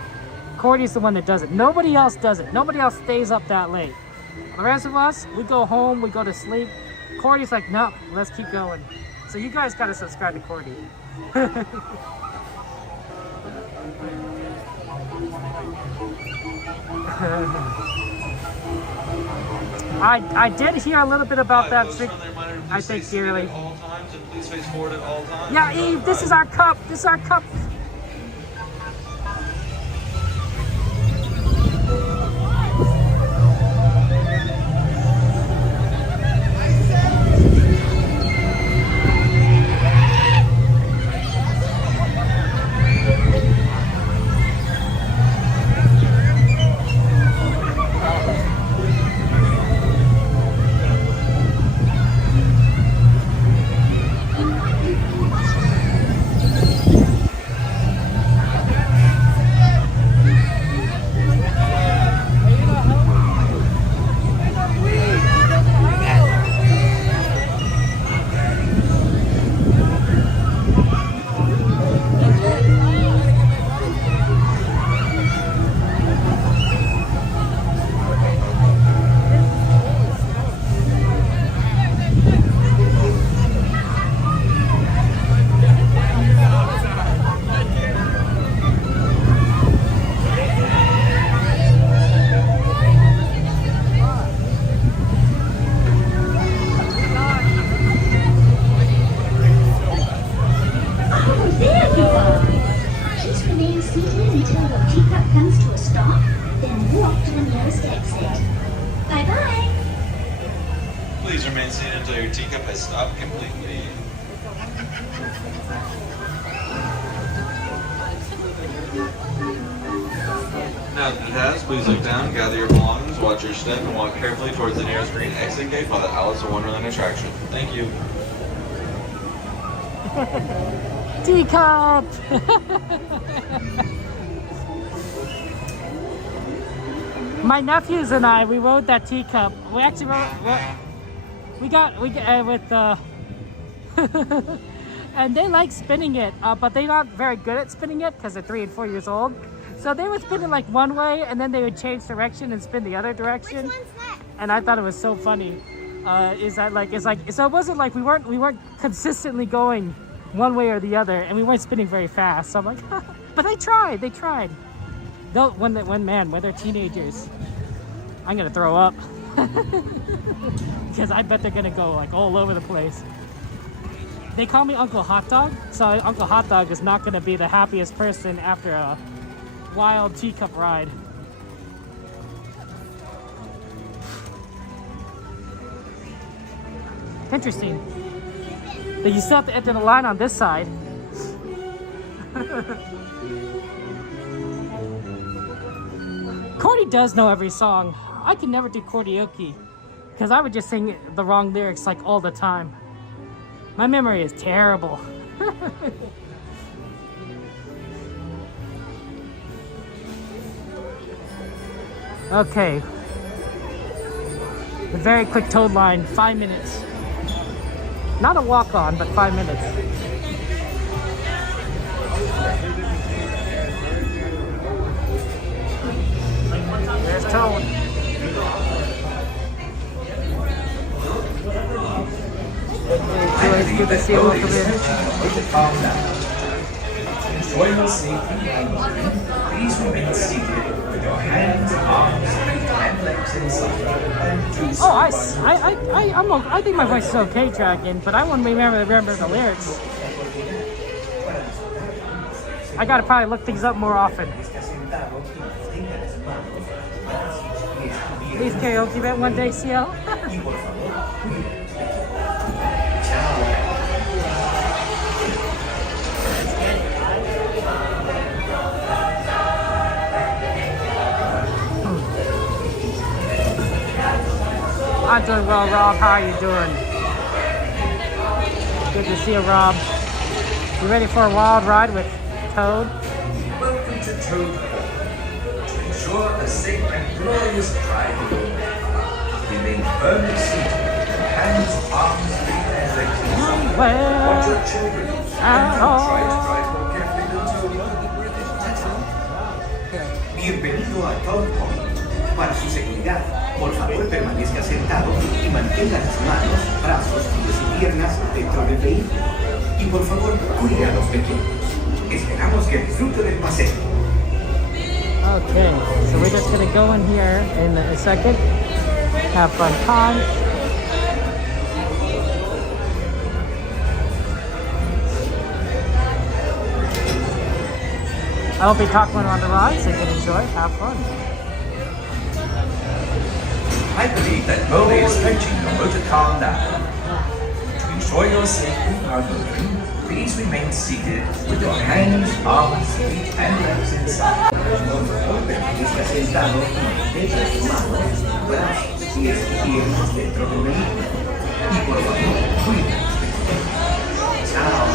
Cordy's the one that does it. Nobody else does it. Nobody else stays up that late. The rest of us, we go home, we go to sleep. Cordy's like, no, let's keep going. So you guys gotta subscribe to Cordy. I did hear a little bit about that. I think dearly. Yeah, Eve, this is our cup. This is our cup. Please remain seated until your teacup has stopped completely. Now that it has, please look down, gather your belongings, watch your step, and walk carefully towards the nearest green exit gate by the Alice in Wonderland attraction. Thank you. Teacup! My nephews and I, we rode that teacup. We actually got with and they like spinning it, but they're not very good at spinning it because they're 3 and 4 years old. So they would spin it like one way, and then they would change direction and spin the other direction. Which one's that? And I thought it was so funny. So it wasn't like we weren't consistently going one way or the other, and we weren't spinning very fast. So I'm like, but they tried. Though when they're teenagers, I'm gonna throw up because I bet they're gonna go like all over the place. They call me Uncle Hot Dog, so Uncle Hot Dog is not gonna be the happiest person after a wild teacup ride. Interesting. But you still have to enter the line on this side. Cordy does know every song. I can never do karaoke because I would just sing the wrong lyrics like all the time. My memory is terrible. Okay. A very quick toad line, 5 minutes. Not a walk-on, but 5 minutes. There's Toad. It's good to see you welcome in. Enjoy your safety and please remain seated with your hands, arms, feet, and legs inside. I think my voice is okay, Dragon, but I want to remember the lyrics. I gotta probably look things up more often. Please karaoke event one day, CL. I'm doing well, Rob. How are you doing? Good to see you, Rob. You ready for a wild ride with Toad? Welcome to Toad. To ensure a safe and glorious ride, remain firmly seated, hands, arms, feet, and legs inside. Watch your children and try to drive more carefully until you know the British tattoo. Bienvenido a Toad Hall. Para su seguridad, por favor permanezca sentado y mantenga las manos, brazos, pies y piernas dentro del vehículo. Y por favor, cuide a los pequeños. Esperamos que disfrute del paseo. Okay, so we're just gonna go in here in a second. Have fun time. I'll be talking on the ride, so you can enjoy, have fun. I believe that Molly is stretching your motor car now. To ensure your safety while moving, please remain seated with your hands, arms, feet, and legs inside. Permanezca sentado y mantenga sus manos, brazos, pies y piernas dentro del vehículo. Y por favor, cuide. Chao.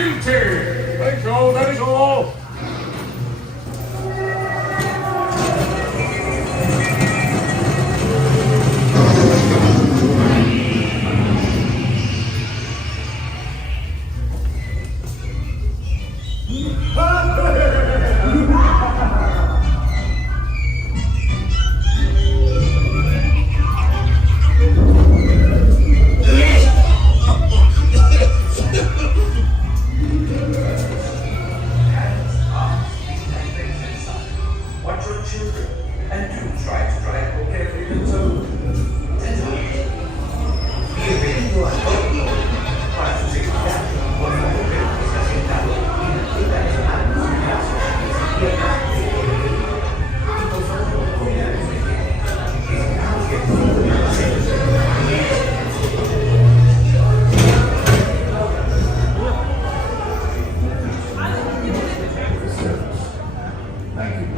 guilty. That is all.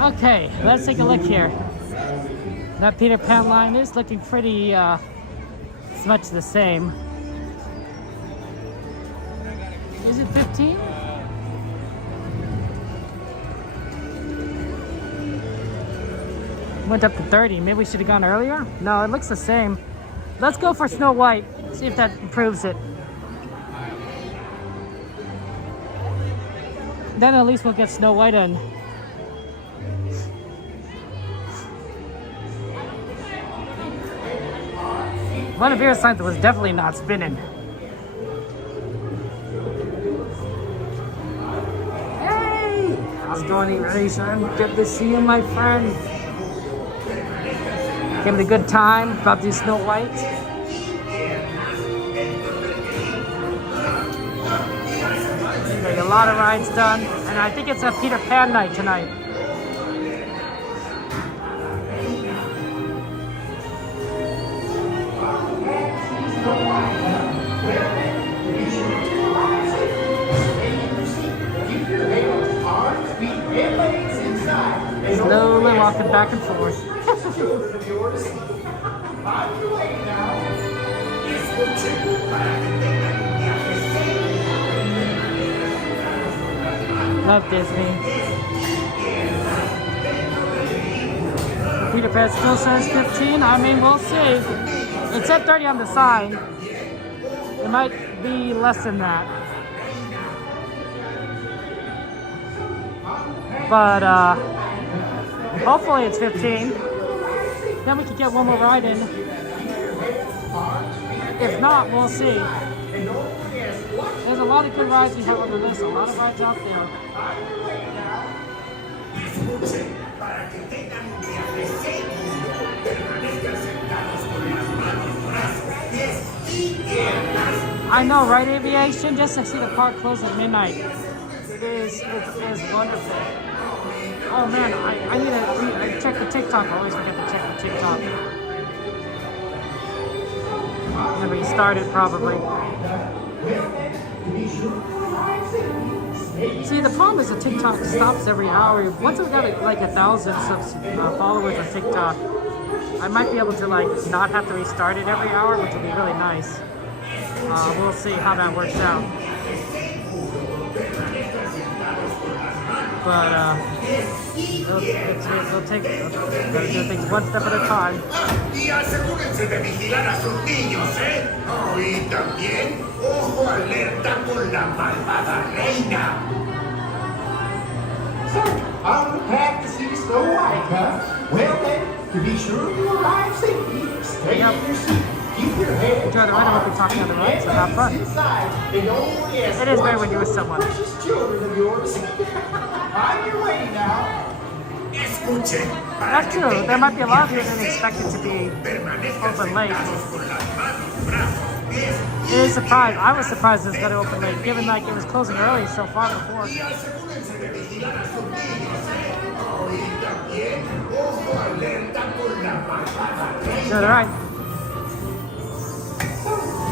Okay, let's take a look here. That Peter Pan line is looking pretty much the same. Is it 15? Went up to 30. Maybe we should have gone earlier? No, it looks the same. Let's go for Snow White. See if that improves it. Then at least we'll get Snow White in. One of your signs was definitely not spinning. Hey! How's it going, Eraser? Good to see you, my friend. Having a good time about this Snow White. Getting a lot of rides done, and I think it's a Peter Pan night tonight. Slowly walking back and forth. Love Disney. Peter Pan still says 15. I mean, we'll see. It said 30 on the sign. It might be less than that. But hopefully it's 15. Then we could get one more ride in. If not, we'll see. There's a lot of good rides we have on the list. A lot of rides out there. I know, right, Aviation? Just to see the park close at midnight. It is wonderful. Oh man, I need to check the TikTok. I always forget to check the TikTok. And restart it probably. See, the problem is the TikTok stops every hour. Once I've got like 1,000 followers on TikTok, I might be able to like not have to restart it every hour, which would be really nice. We'll see how that works out. But it'll take, gotta do things one step at a time. Y asegúrense de vigilar a sus niños, ¿eh? Oh, y también, ojo alerta con la malvada reina. So, on the path to see Snow White, huh? Well then, to be sure you arrive safely, stay in your seat. Keep your head enjoy the ride. I won't be talking on the ride, so have fun. It is great when you're with someone. Precious children of yours. On your way now. That's true. There might be a lot of you that didn't expect it to be open late. It is surprised. I was surprised it was going to open late, given like it was closing early so far before. So they're right.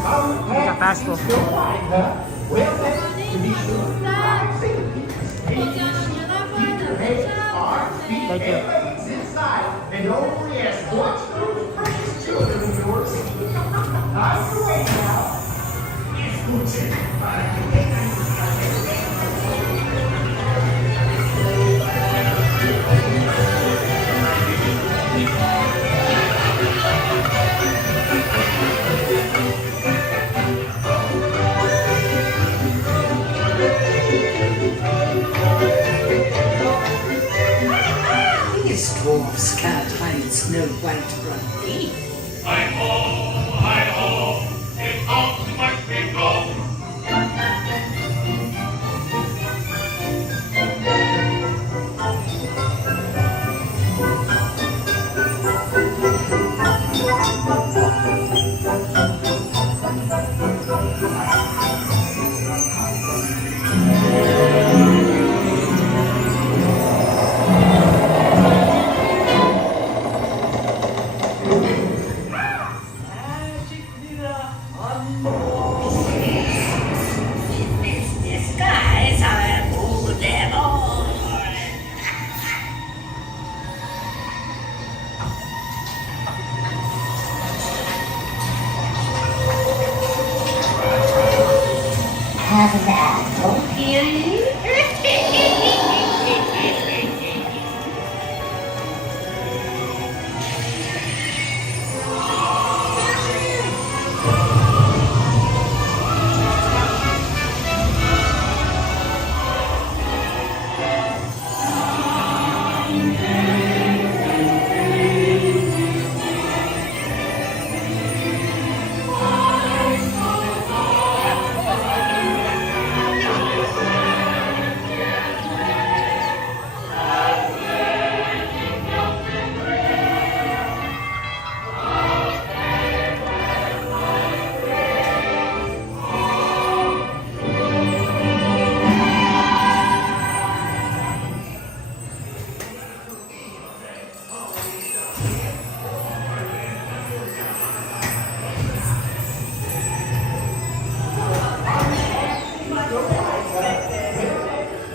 We got bashful. Thank you. And don't ask what's those precious children of yours. On your way now. dwarfs can't hide Snow White from me. Hi-ho, it all might be gone. Have an apple, Peely?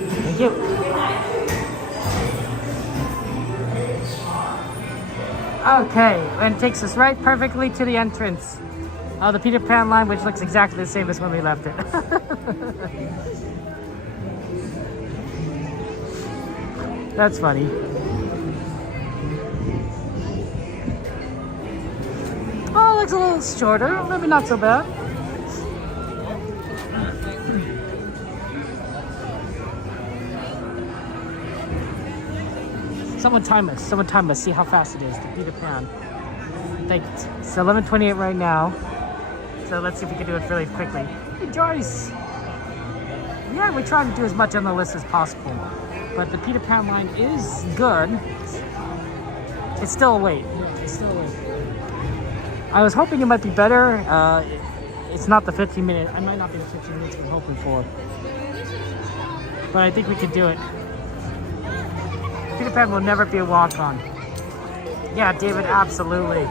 Thank you. Okay, and it takes us right perfectly to the entrance of the Peter Pan line, which looks exactly the same as when we left it. That's funny. Oh, it looks a little shorter, maybe not so bad. Someone time us, see how fast it is, the Peter Pan. Thank you. It's 11:28 right now. So let's see if we can do it really quickly. Hey Joyce! Yeah, we try to do as much on the list as possible. But the Peter Pan line is good. It's still a wait. It's still a wait. I was hoping it might be better. It's not the 15 minute. I might not be the 15 minutes I'm hoping for. But I think we can do it. Peter Pan will never be a walk-on. Yeah, David, absolutely.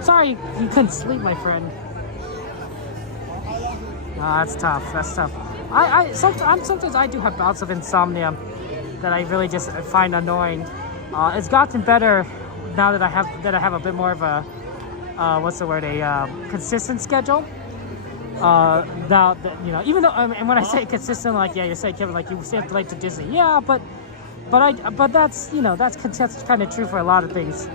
Sorry, you couldn't sleep, my friend. Oh, that's tough. That's tough. Sometimes I do have bouts of insomnia that I really just find annoying. It's gotten better now that I have a bit more of a consistent schedule. Now that, you know, even though and when I say consistent, like you say, Kevin, like you stay up late to Disney, yeah, but that's, you know, that's kind of true for a lot of things.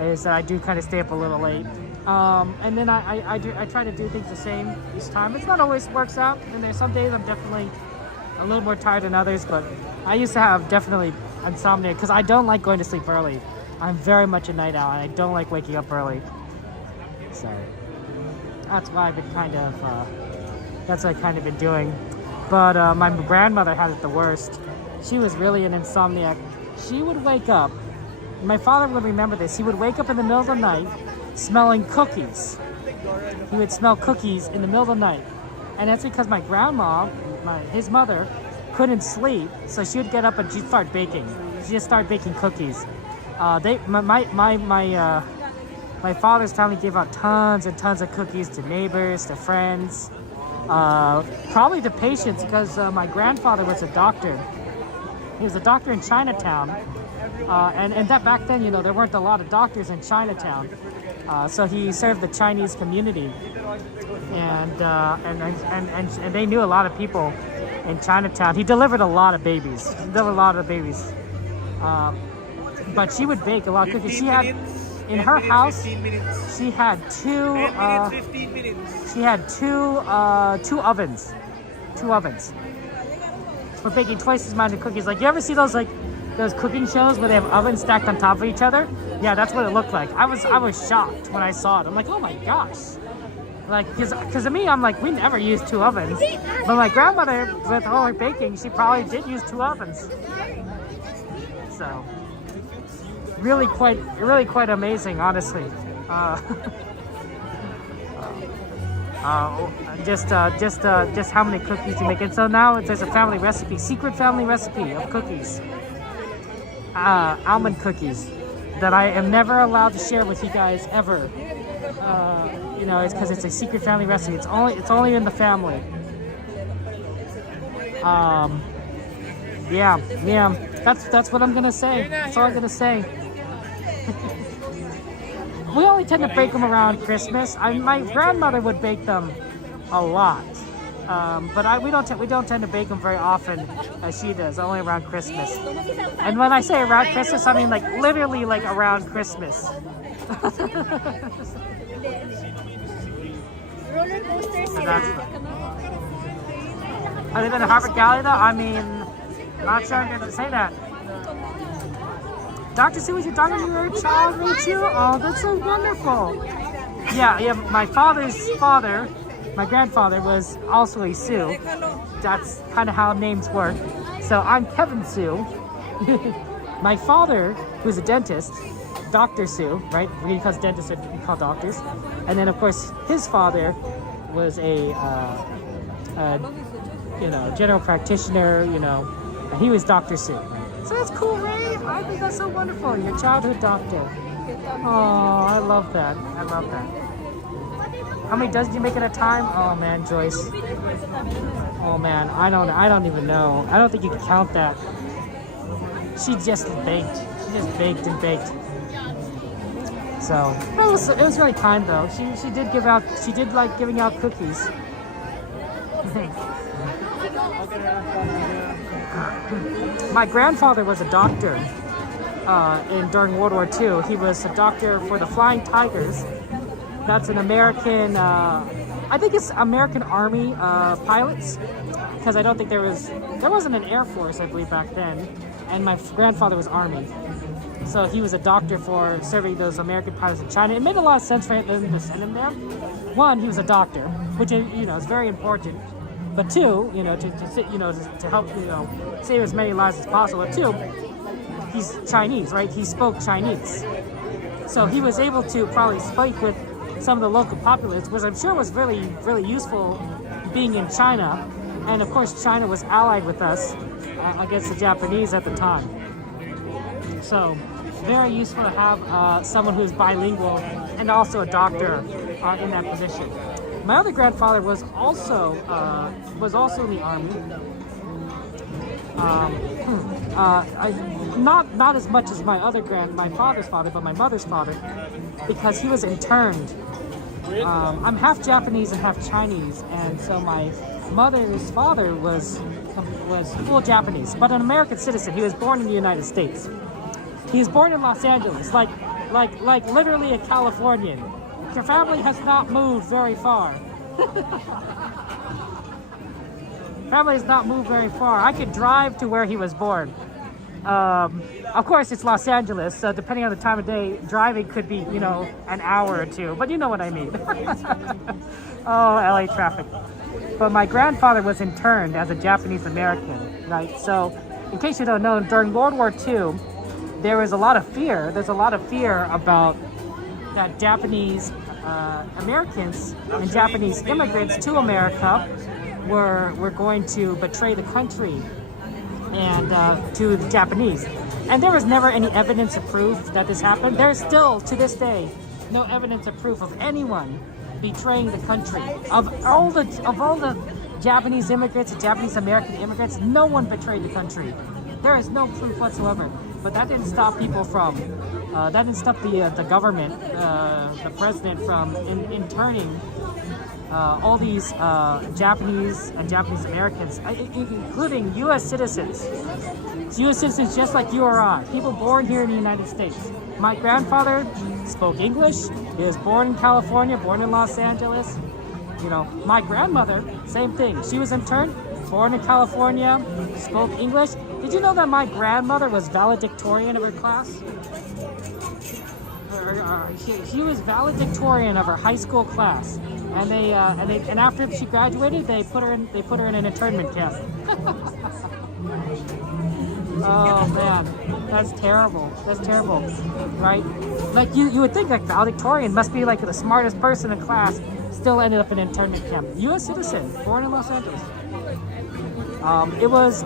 Is that I do kind of stay up a little late, and then I try to do things the same each time. It's not always works out, and there's some days I'm definitely a little more tired than others. But I used to have definitely insomnia because I don't like going to sleep early. I'm very much a night owl, and I don't like waking up early. So that's why I've been that's what I've kind of been doing. But my grandmother had it the worst. She was really an insomniac. She would wake up. My father would remember this. He would wake up in the middle of the night smelling cookies. He would smell cookies in the middle of the night. And that's because my grandma, his mother, couldn't sleep. So she would get up and she'd start baking. She'd just start baking cookies. My father's family gave out tons and tons of cookies to neighbors, to friends, probably to patients, because my grandfather was a doctor. He was a doctor in Chinatown, and that back then, you know, there weren't a lot of doctors in Chinatown, so he served the Chinese community, and they knew a lot of people in Chinatown. He delivered a lot of babies. But she would bake a lot of cookies. She had in her house. She had two ovens. For baking twice as amount of cookies. Like, you ever see those, like, those cooking shows where they have ovens stacked on top of each other. Yeah, that's what it looked like. I was shocked when I saw it. I'm like, oh my gosh. Like, cause to me, I'm like, we never used 2 ovens. But my grandmother, with all her baking, she probably did use 2 ovens. So, really quite amazing, honestly. Just how many cookies you make. And so now there's a family recipe, secret family recipe of cookies. Almond cookies that I am never allowed to share with you guys ever. You know, it's because it's a secret family recipe. It's only in the family. Yeah. That's what I'm gonna say. That's all I'm gonna say. We only tend to bake them around Christmas. My grandmother would bake them a lot, but we don't tend to bake them very often as she does. Only around Christmas. And when I say around Christmas, I mean like literally like around Christmas. I live in Harvard Galley though. I mean, not sure I'm going to say that. Dr. Sue, was your daughter your child Rachel? Oh, that's so wonderful. Yeah, my father's father, my grandfather, was also a Sue. That's kind of how names work. So I'm Kevin Sue. My father, who's a dentist, Dr. Sue, right? Because dentists are called doctors. And then, of course, his father was a general practitioner, and he was Dr. Sue. So that's cool, right? I think that's so wonderful. Your childhood doctor. Oh, I love that. I love that. How many dozen do you make at a time? Oh man, Joyce. Oh man, I don't even know. I don't think you can count that. She just baked. She just baked and baked. So it was really kind though. She did like giving out cookies. My grandfather was a doctor during World War II. He was a doctor for the Flying Tigers. That's an American, I think it's American Army pilots, because I don't think there wasn't an Air Force, I believe, back then, and my grandfather was Army. So he was a doctor for serving those American pilots in China. It made a lot of sense for him to send him there. One, he was a doctor, which is very important. But two, to help save as many lives as possible. But two, he's Chinese, right? He spoke Chinese, so he was able to probably speak with some of the local populace, which I'm sure was really, really useful being in China. And of course, China was allied with us against the Japanese at the time. So very useful to have someone who's bilingual and also a doctor in that position. My other grandfather was also in the army. Not as much as my father's father, but my mother's father, because he was interned. I'm half Japanese and half Chinese, and so my mother's father was full Japanese, but an American citizen. He was born in the United States. He was born in Los Angeles, like literally a Californian. Your family has not moved very far. Family has not moved very far. I could drive to where he was born. Of course, it's Los Angeles, so depending on the time of day, driving could be, an hour or two. But you know what I mean. Oh, LA traffic. But my grandfather was interned as a Japanese American, right? So, in case you don't know, during World War II, there was a lot of fear. There's a lot of fear about that Japanese Americans and Japanese immigrants to America were going to betray the country and to the Japanese. And there was never any evidence of proof that this happened. There's still, to this day, no evidence of proof of anyone betraying the country. Of all the Japanese immigrants and Japanese American immigrants, no one betrayed the country. There is no proof whatsoever. But that didn't stop people from, that didn't stop the government, the president from interning all these Japanese and Japanese Americans, including U.S. citizens. U.S. citizens just like you or I, people born here in the United States. My grandfather spoke English. He was born in California, born in Los Angeles. My grandmother, same thing. She was interned. born in California, spoke English. Did you know that my grandmother was valedictorian of her class? She was valedictorian of her high school class, and after she graduated, they put her in an internment camp. Oh man, that's terrible. That's terrible, right? Like you would think like valedictorian must be like the smartest person in class, still ended up in an internment camp. U.S. citizen, born in Los Angeles.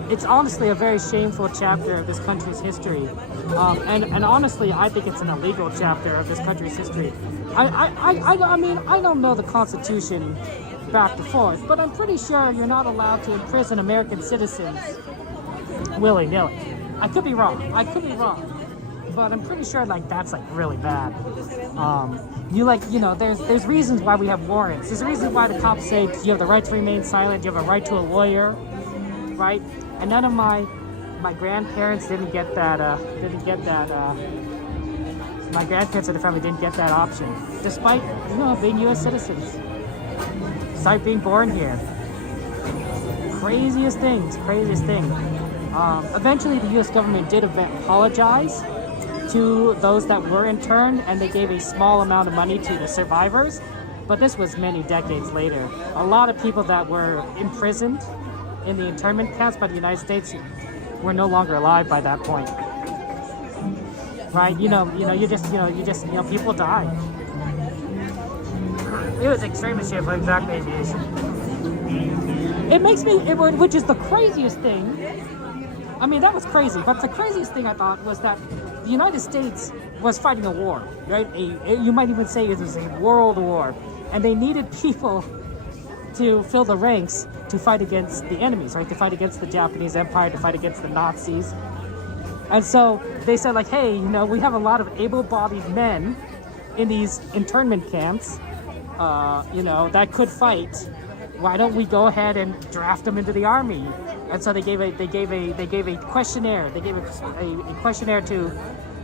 It's honestly a very shameful chapter of this country's history, and honestly, I think it's an illegal chapter of this country's history. I mean, I don't know the Constitution back to forth, but I'm pretty sure you're not allowed to imprison American citizens willy-nilly. I could be wrong, but I'm pretty sure like that's like really bad. There's reasons why we have warrants. There's a reason why the cops say you have the right to remain silent, you have a right to a lawyer, right? And none of my grandparents didn't get that. My grandparents of the family didn't get that option, despite being U.S. citizens, despite being born here. Craziest thing. Eventually, the U.S. government did apologize to those that were interned, and they gave a small amount of money to the survivors. But this was many decades later. A lot of people that were imprisoned in the internment camps by the United States were no longer alive by that point. Right? People died. It was extremely shameful, exactly aviation. It makes me, which is the craziest thing. I mean, that was crazy, but the craziest thing I thought was that the United States was fighting a war, right? You might even say it was a world war, and they needed people to fill the ranks to fight against the enemies, right? To fight against the Japanese Empire, to fight against the Nazis. And so they said like, hey, we have a lot of able-bodied men in these internment camps, that could fight. Why don't we go ahead and draft them into the army? And so they gave a questionnaire. They gave a questionnaire to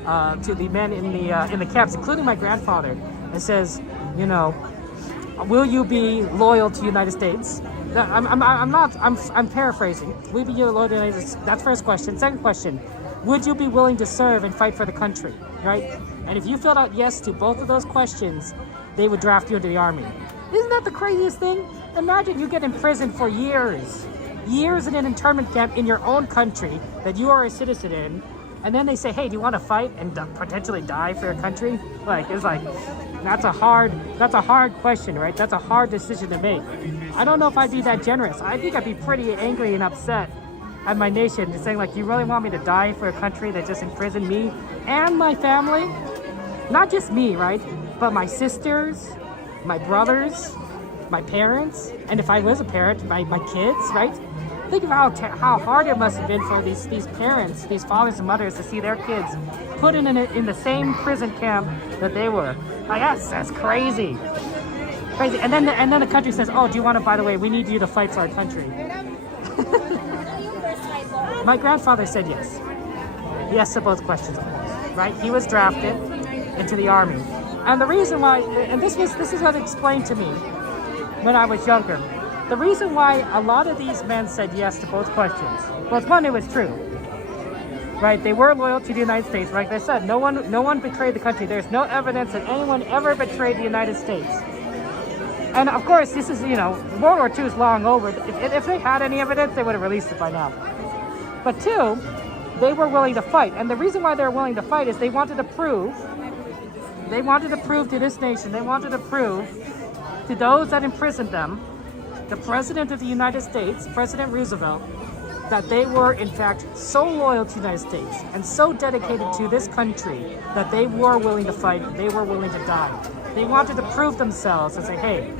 the men in the camps, including my grandfather. It says, will you be loyal to the United States? I'm paraphrasing. Will you be loyal to the United States? That's first question. Second question, would you be willing to serve and fight for the country, right? And if you filled out yes to both of those questions, they would draft you into the army. Isn't that the craziest thing? Imagine you get imprisoned for years in an internment camp in your own country that you are a citizen in, and then they say, hey, do you want to fight and potentially die for your country? That's a hard question, right? That's a hard decision to make. I don't know if I'd be that generous. I think I'd be pretty angry and upset at my nation, saying like, you really want me to die for a country that just imprisoned me and my family? Not just me, right? But my sisters, my brothers, my parents, and if I was a parent, my kids, right? Think of how hard it must have been for these parents, these fathers and mothers, to see their kids put in the same prison camp that they were. Like, that's crazy. And then the country says, oh, do you want to, by the way, we need you to fight for our country. My grandfather said yes. Yes to both questions, of course, right? He was drafted into the army. And the reason why, and this is what explained to me when I was younger. The reason why a lot of these men said yes to both questions was, one, it was true, right? They were loyal to the United States. Like I said, no one betrayed the country. There's no evidence that anyone ever betrayed the United States. And of course, this is, World War II is long over. If they had any evidence, they would have released it by now. But two, they were willing to fight. And the reason why they were willing to fight is they wanted to prove to this nation, they wanted to prove to those that imprisoned them, the President of the United States, President Roosevelt, that they were in fact so loyal to the United States and so dedicated to this country that they were willing to fight, they were willing to die. They wanted to prove themselves and say, hey,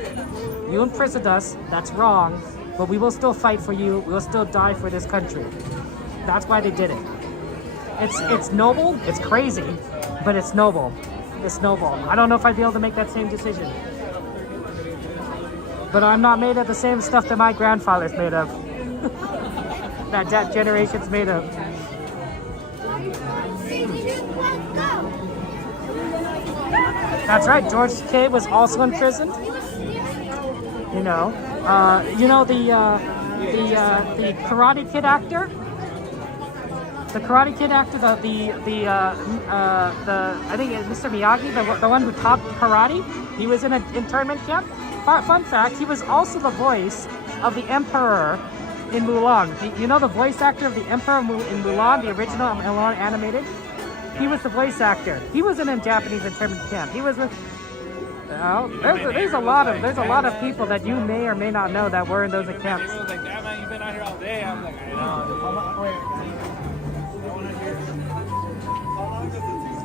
you imprisoned us, that's wrong, but we will still fight for you, we will still die for this country. That's why they did it. It's noble, it's crazy, but it's noble. It's noble. I don't know if I'd be able to make that same decision. But I'm not made of the same stuff that my grandfather's made of. that generation's made of. That's right, George Takei was also imprisoned. the Karate Kid actor. The Karate Kid actor, I think it's Mr. Miyagi, the one who taught karate. He was in an internment camp. Fun fact, he was also the voice of the Emperor in Mulan. You know the voice actor of the Emperor in Mulan, the original Mulan animated? He was the voice actor. He was in a Japanese internment camp. He was with... there's a lot of people that you may or may not know that were in those camps. People was like, damn man, you've been out here all day. I'm like, I know.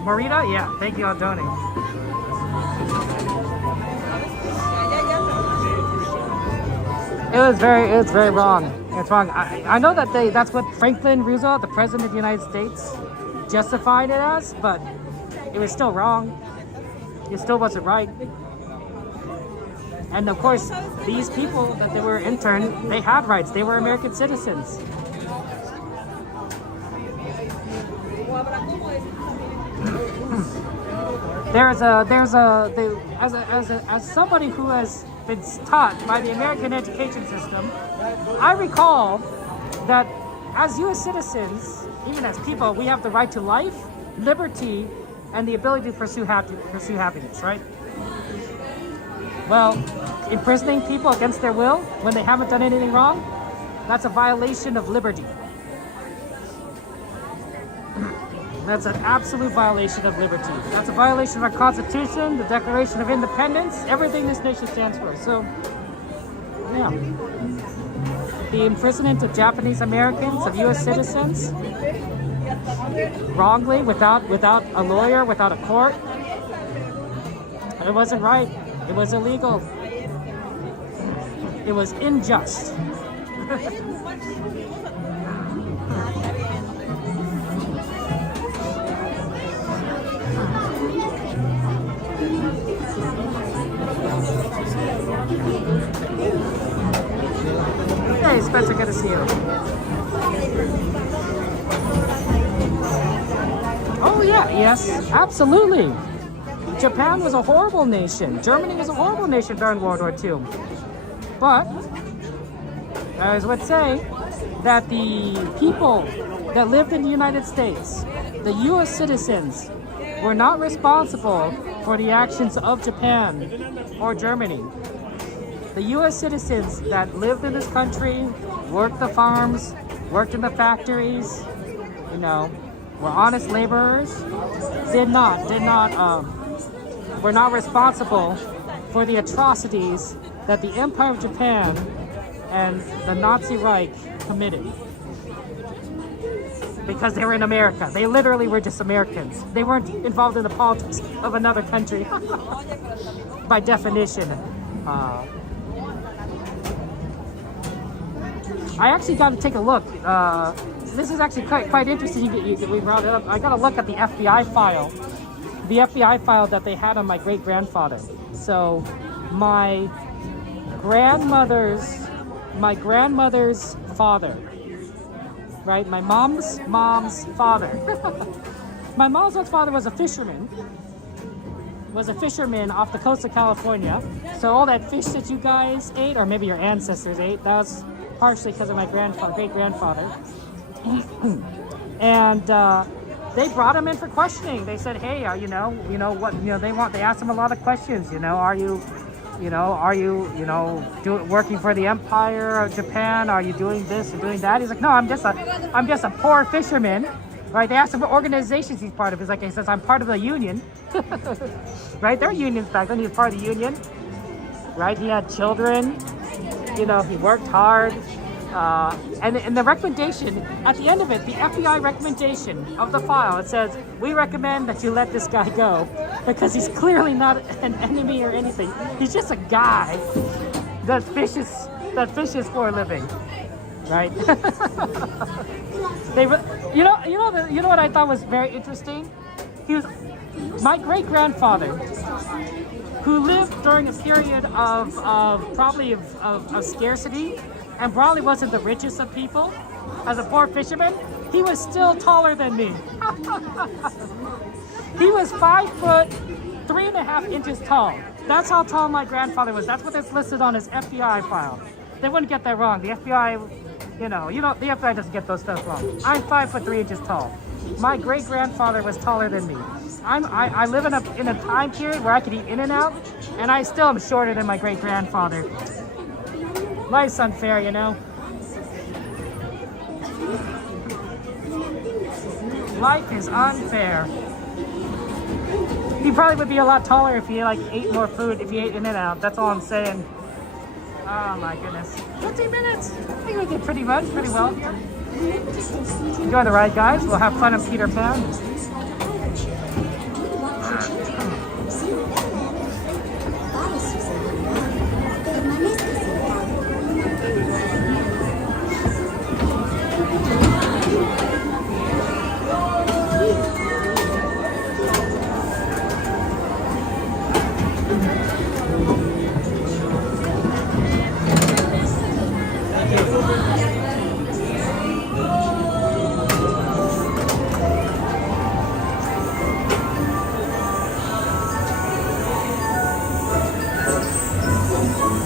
Marita? Yeah, thank you, Aldoni. It was very wrong. It's wrong. I know that that's what Franklin Roosevelt, the President of the United States, justified it as, but it was still wrong. It still wasn't right. And of course, these people that they were interned, they had rights. They were American citizens. As somebody who has been taught by the American education system, I recall that as U.S. citizens, even as people, we have the right to life, liberty, and the ability to pursue happiness, right? Well, imprisoning people against their will when they haven't done anything wrong, that's a violation of liberty. That's an absolute violation of liberty. That's a violation of our Constitution, the Declaration of Independence, everything this nation stands for. So, yeah. The imprisonment of Japanese Americans, of U.S. citizens, wrongly, without a lawyer, without a court, it wasn't right. It was illegal. It was unjust. Hey, Spencer, good to see you. Oh yeah, yes, absolutely. Japan was a horrible nation. Germany was a horrible nation during World War II. But I would say that the people that lived in the United States, the U.S. citizens, were not responsible for the actions of Japan or Germany. The U.S. citizens that lived in this country, worked the farms, worked in the factories, were honest laborers, were not responsible for the atrocities that the Empire of Japan and the Nazi Reich committed. Because they were in America. They literally were just Americans. They weren't involved in the politics of another country. By definition. I actually got to take a look. This is actually quite interesting that we brought it up. I got to look at the FBI file. The FBI file that they had on my great-grandfather. So my grandmother's father, right? My mom's father. My mom's father was a fisherman. Off the coast of California. So all that fish that you guys ate, or maybe your ancestors ate, that was partially because of my great-grandfather. And they brought him in for questioning. They said, "Hey, they asked him a lot of questions. Are you working for the Empire of Japan? Are you doing this or doing that?" He's like, "No, I'm just a poor fisherman." Right? They asked him what organizations he's part of. He says, "I'm part of the union." Right? There were unions back then. He was part of the union. Right? He had children. He worked hard. And the recommendation, at the end of it, the FBI recommendation of the file, it says, "We recommend that you let this guy go because he's clearly not an enemy or anything. He's just a guy that fishes for a living." Right? You know what I thought was very interesting? He was my great-grandfather, who lived during a period of scarcity and probably wasn't the richest of people. As a poor fisherman, he was still taller than me. He was 5 foot 3.5 inches tall. That's how tall my grandfather was. That's what is listed on his FBI file. they wouldn't get that wrong. The FBI, you know, the FBI doesn't get those stuff wrong. I'm 5'3" tall. My great grandfather was taller than me. I live in a time period where I could eat in and out, and I still am shorter than my great grandfather. Life's unfair, you know. Life is unfair. He probably would be a lot taller if he like ate more food, if he ate in and out. That's all I'm saying. Oh my goodness. 15 minutes. I think we did pretty well here. Enjoy the ride, guys. We'll have fun on Peter Pan.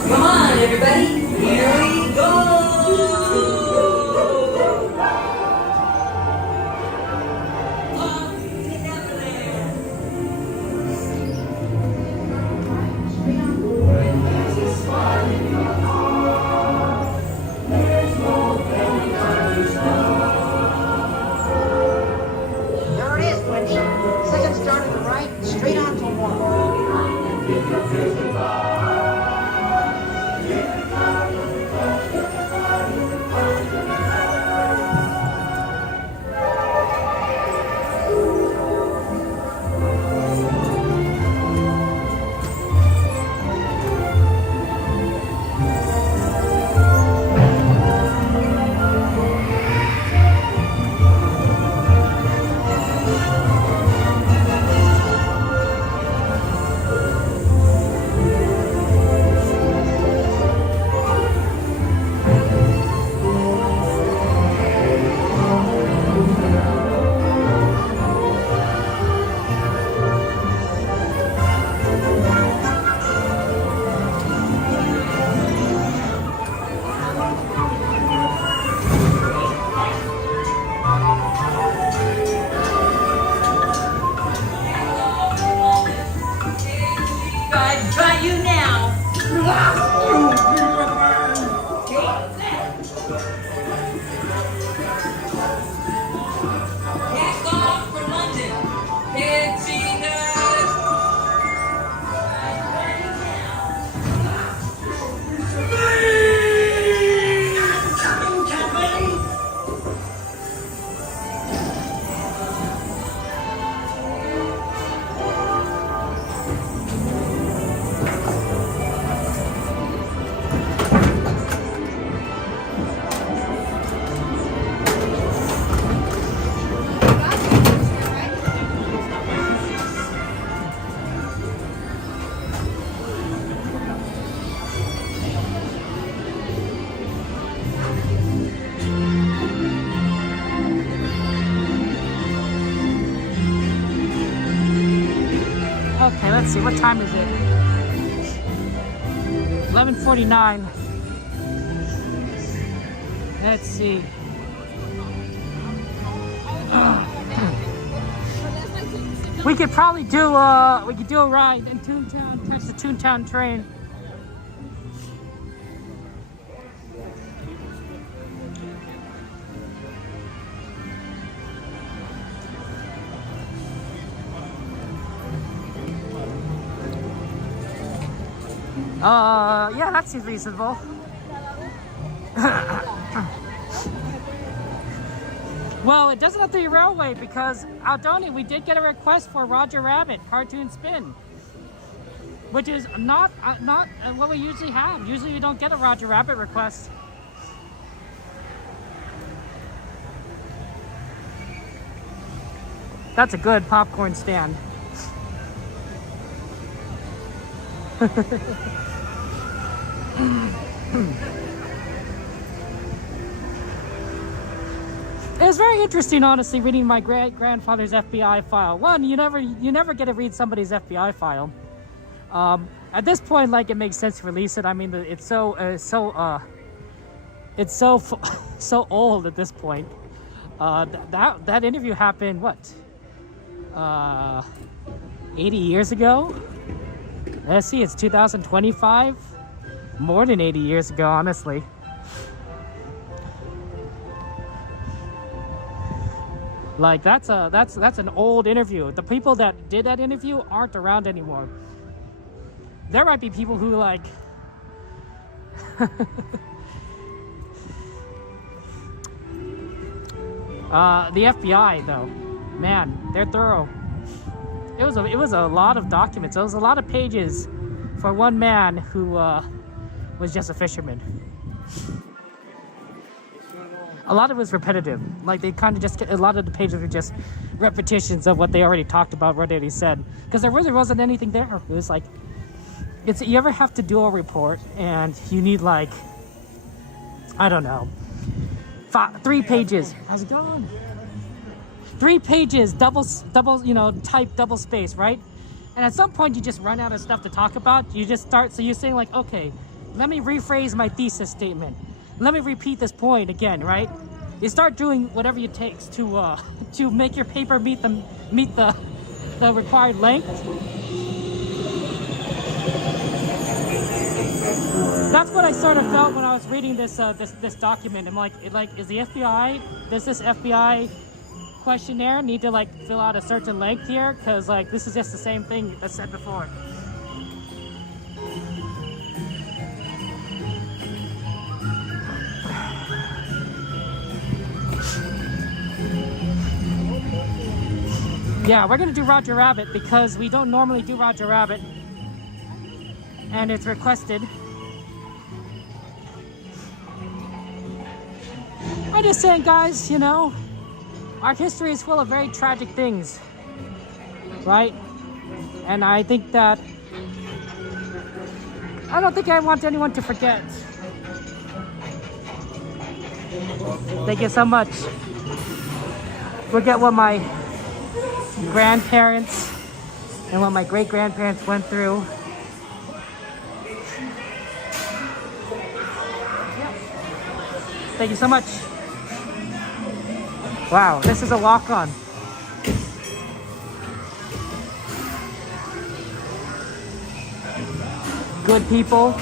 Come on, everybody, here we go! There it is, Wendy. Second start to the right, straight on to one. Try you now. Cast off for London. Okay, let's see. What time is it? 11:49. Let's see. We could probably do a ride in Toontown, catch the Toontown train. Yeah, that seems reasonable. Well, it doesn't have to be railway because Aldoni, we did get a request for Roger Rabbit cartoon spin, which is not what we usually have. Usually, you don't get a Roger Rabbit request. That's a good popcorn stand. It was very interesting, honestly, reading my grandfather's FBI file. One, you never get to read somebody's FBI file. At this point, like, it makes sense to release it. I mean, it's so it's so old at this point. That interview happened what? 80 years ago? Let's see, it's 2025. More than 80 years ago, honestly. Like that's an old interview. The people that did that interview aren't around anymore. There might be people who like the FBI though, man, they're thorough. It was a lot of documents. It was a lot of pages for one man who was just a fisherman. A lot of it was repetitive. Like they kind of just, a lot of the pages were just repetitions of what they already talked about, what they already said. Because there really wasn't anything there. It was like, you ever have to do a report and you need like, I don't know, 3 pages. How's it going? 3 pages, double, you know, type double space, right? And at some point you just run out of stuff to talk about. You just start, so you're saying like, okay, let me rephrase my thesis statement. Let me repeat this point again, right? You start doing whatever it takes to make your paper meet the required length. That's what I sort of felt when I was reading this this document. I'm like, is the FBI? Does this FBI questionnaire need to like fill out a certain length here? Because like this is just the same thing that's said before. Yeah, we're gonna do Roger Rabbit because we don't normally do Roger Rabbit, and it's requested. I'm just saying, guys, you know, our history is full of very tragic things, right? And I think that, I don't think I want anyone to forget. Thank you so much. Forget what my grandparents and what my great-grandparents went through. Thank you so much. Wow, this is a walk-on. Good people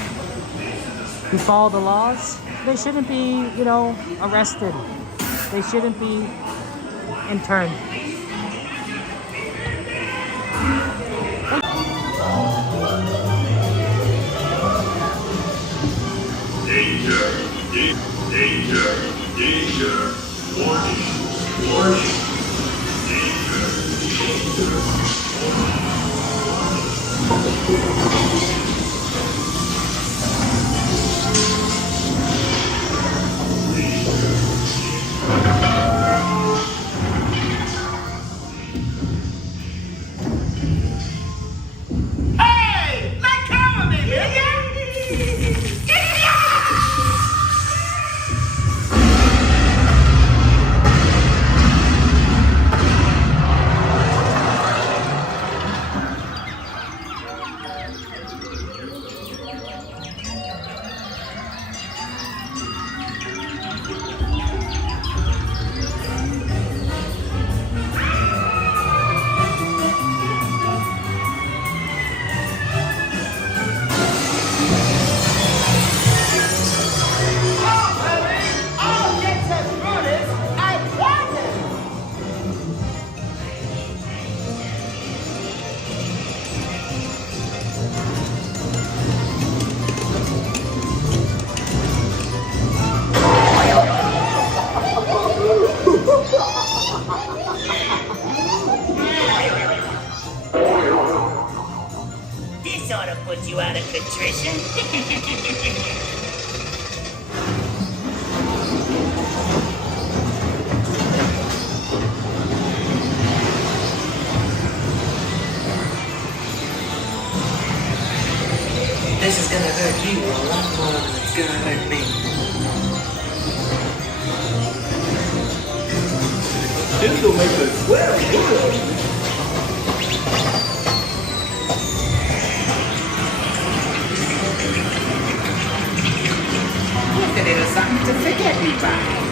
who follow the laws, they shouldn't be, you know, arrested. They shouldn't be interned. Danger, danger, danger, warning, warning, danger, danger, Hey, let go of me, will ya? This ought to put you out of contrition. This is gonna hurt you a lot more than it's gonna hurt me. This will make a swell world. Look at it, son. to forget me by.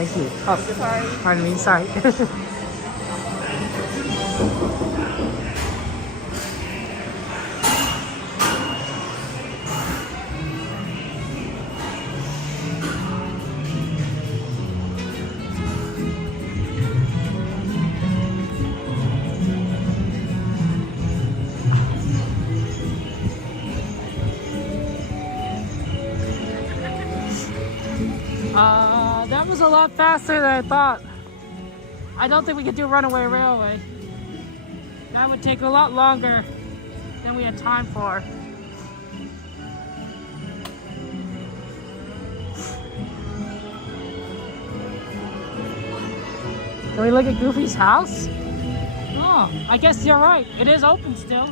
Thank you. Oh, sorry. Pardon me, sorry. That was a lot faster than I thought. I don't think we could do Runaway Railway. That would take a lot longer than we had time for. Can we look at Goofy's house? Oh, I guess you're right. It is open still.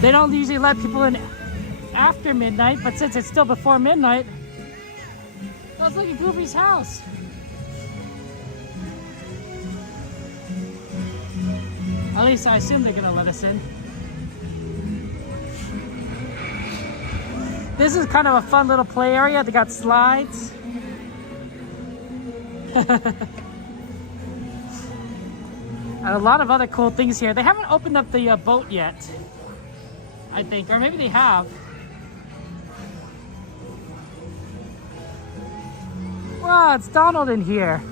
They don't usually let people in after midnight, but since it's still before midnight, let's look at Goofy's house. At least I assume they're gonna let us in. This is kind of a fun little play area. They got slides. And a lot of other cool things here. They haven't opened up the boat yet, I think, or maybe they have. Wow, it's Donald in here.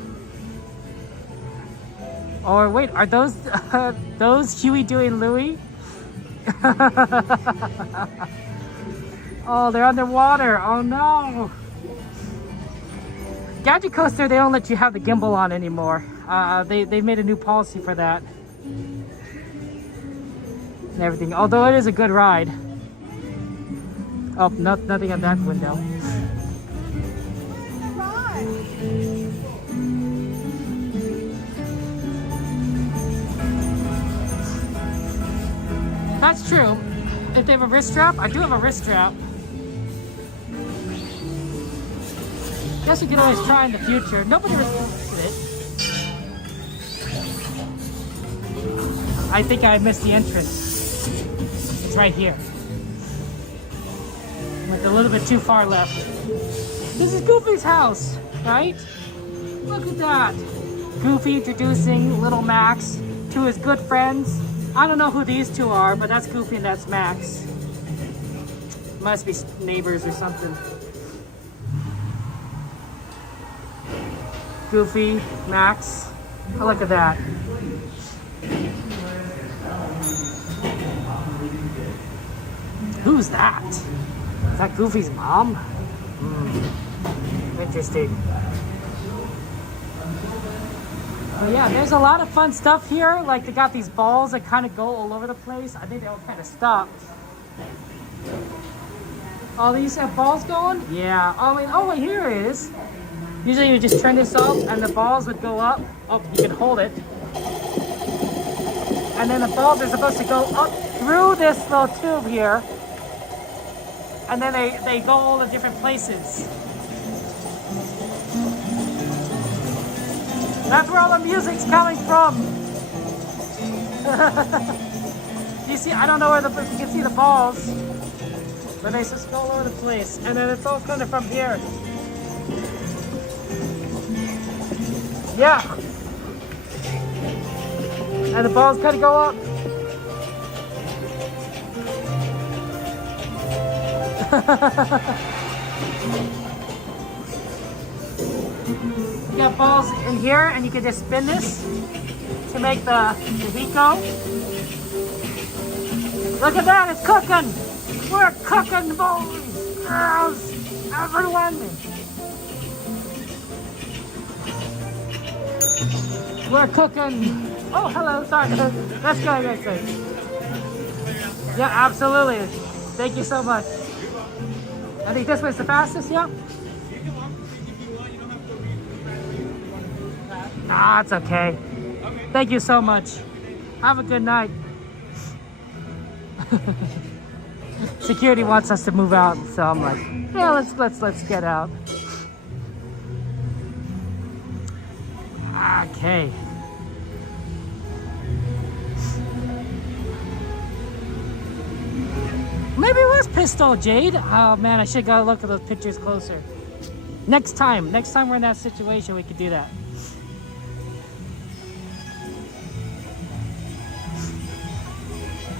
Or wait, are those those Huey, Dewey, and Louie? Oh, they're underwater. Oh no. Gadget Coaster, they don't let you have the gimbal on anymore. They made a new policy for that. And everything, although it is a good ride. Oh, nothing on that window. That's true. If they have a wrist strap, I do have a wrist strap. Guess we can always try in the future. Nobody requested it. I think I missed the entrance. It's right here. Went a little bit too far left. This is Goofy's house, right? Look at that. Goofy introducing little Max to his good friends. I don't know who these two are, but that's Goofy and that's Max. Must be neighbors or something. Goofy, Max. Oh, look at that. Who's that? Is that Goofy's mom? Interesting. But yeah, there's a lot of fun stuff here. Like they got these balls that kind of go all over the place. I think they all kind of stopped. Oh, these have balls going? Yeah. Oh, wait, here it is. Usually you just turn this up and the balls would go up. Oh, you can hold it. And then the balls are supposed to go up through this little tube here. And then they go all the different places. That's where all the music's coming from. You see, I don't know if you can see the balls, but they just go all over the place. And then it's all kind of from here. Yeah. And the balls kind of go up. You got balls in here, and you can just spin this to make the heat go. Look at that, it's cooking! We're cooking, boys! Girls! Everyone! We're cooking! Oh, hello, sorry. Let's go, guys. Yeah, absolutely. Thank you so much. I think this way's the fastest, yeah? Ah, it's okay. Thank you so much. Have a good night. Security wants us to move out, so I'm like, yeah, let's get out. Okay. Maybe it was Pistol Jade. Oh man, I should go look at those pictures closer. Next time we're in that situation, we could do that.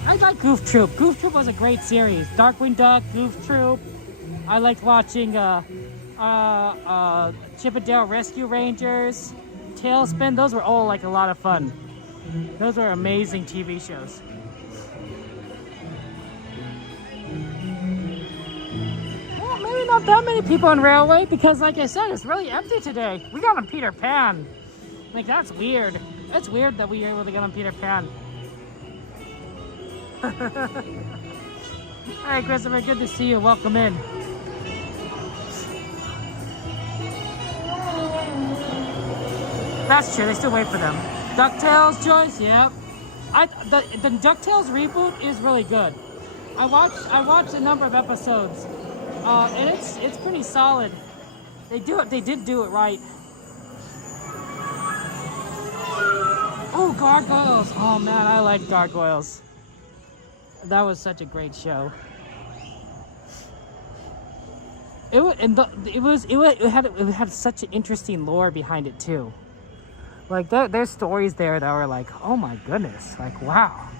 I like Goof Troop. Goof Troop was a great series. Darkwing Duck, Goof Troop. I liked watching Chip 'n Dale Rescue Rangers, Tailspin. Those were all like a lot of fun. Those were amazing TV shows. Well, maybe not that many people on Railway because, like I said, it's really empty today. We got on Peter Pan. Like, that's weird. It's weird that we were able to get on Peter Pan. Alright, Christopher, good to see you. Welcome in. That's true, they still wait for them. DuckTales, Joyce? Yep. The DuckTales reboot is really good. I watched a number of episodes. And it's pretty solid. They did do it right. Oh, Gargoyles. Oh man, I like Gargoyles. That was such a great show. It had such an interesting lore behind it too. Like there's stories there that were like, oh my goodness, like wow.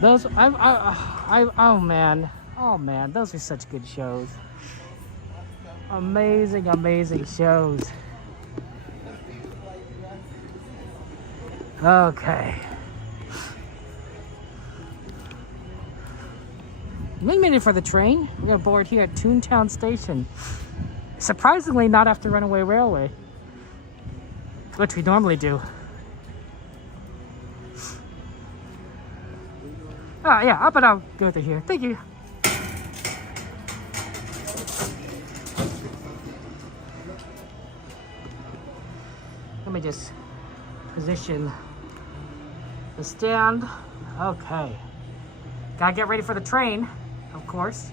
Those oh man, those are such good shows. Amazing shows. Okay. We made it for the train. We're gonna board here at Toontown Station. Surprisingly, not after Runaway Railway, which we normally do. Oh yeah, up and out. Go through here. Thank you. Let me just position the stand. Okay. Gotta get ready for the train, of course.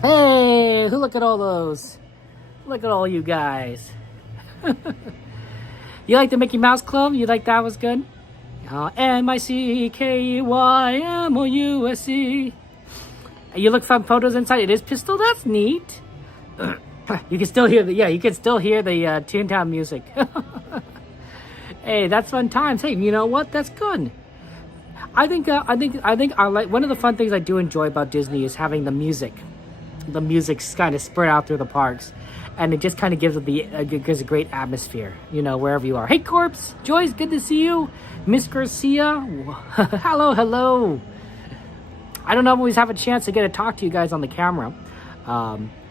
Hey, look at all those. Look at all you guys. You like the Mickey Mouse Club? You like that was good? MICKEYMOUSE. You look from photos inside. It is Pistol. That's neat. You can still hear the Toontown music. Hey, that's fun times. Hey, you know what? That's good. I think I like one of the fun things I do enjoy about Disney is having the music. The music's kind of spread out through the parks, and it just kind of gives a great atmosphere, you know, wherever you are. Hey, Corpse, Joyce, good to see you. Miss Garcia, hello. I don't always have a chance to get to talk to you guys on the camera,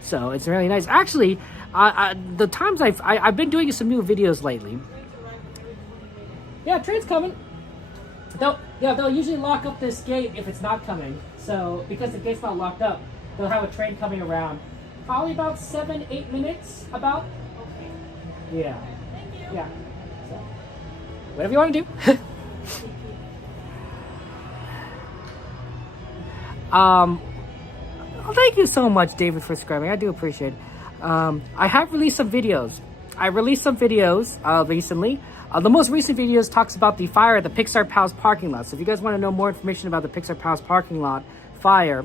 so it's really nice. Actually, the times I've been doing some new videos lately. Yeah, train's coming. They'll usually lock up this gate if it's not coming. So because the gate's not locked up, they'll have a train coming around. Probably about 7-8 minutes. About. Okay. Yeah. Thank you. Yeah. So, whatever you want to do. Thank you so much, David, for subscribing. I do appreciate it. I have released some videos. Recently. The most recent videos talks about the fire at the Pixar Palace parking lot. So if you guys want to know more information about the Pixar Palace parking lot fire,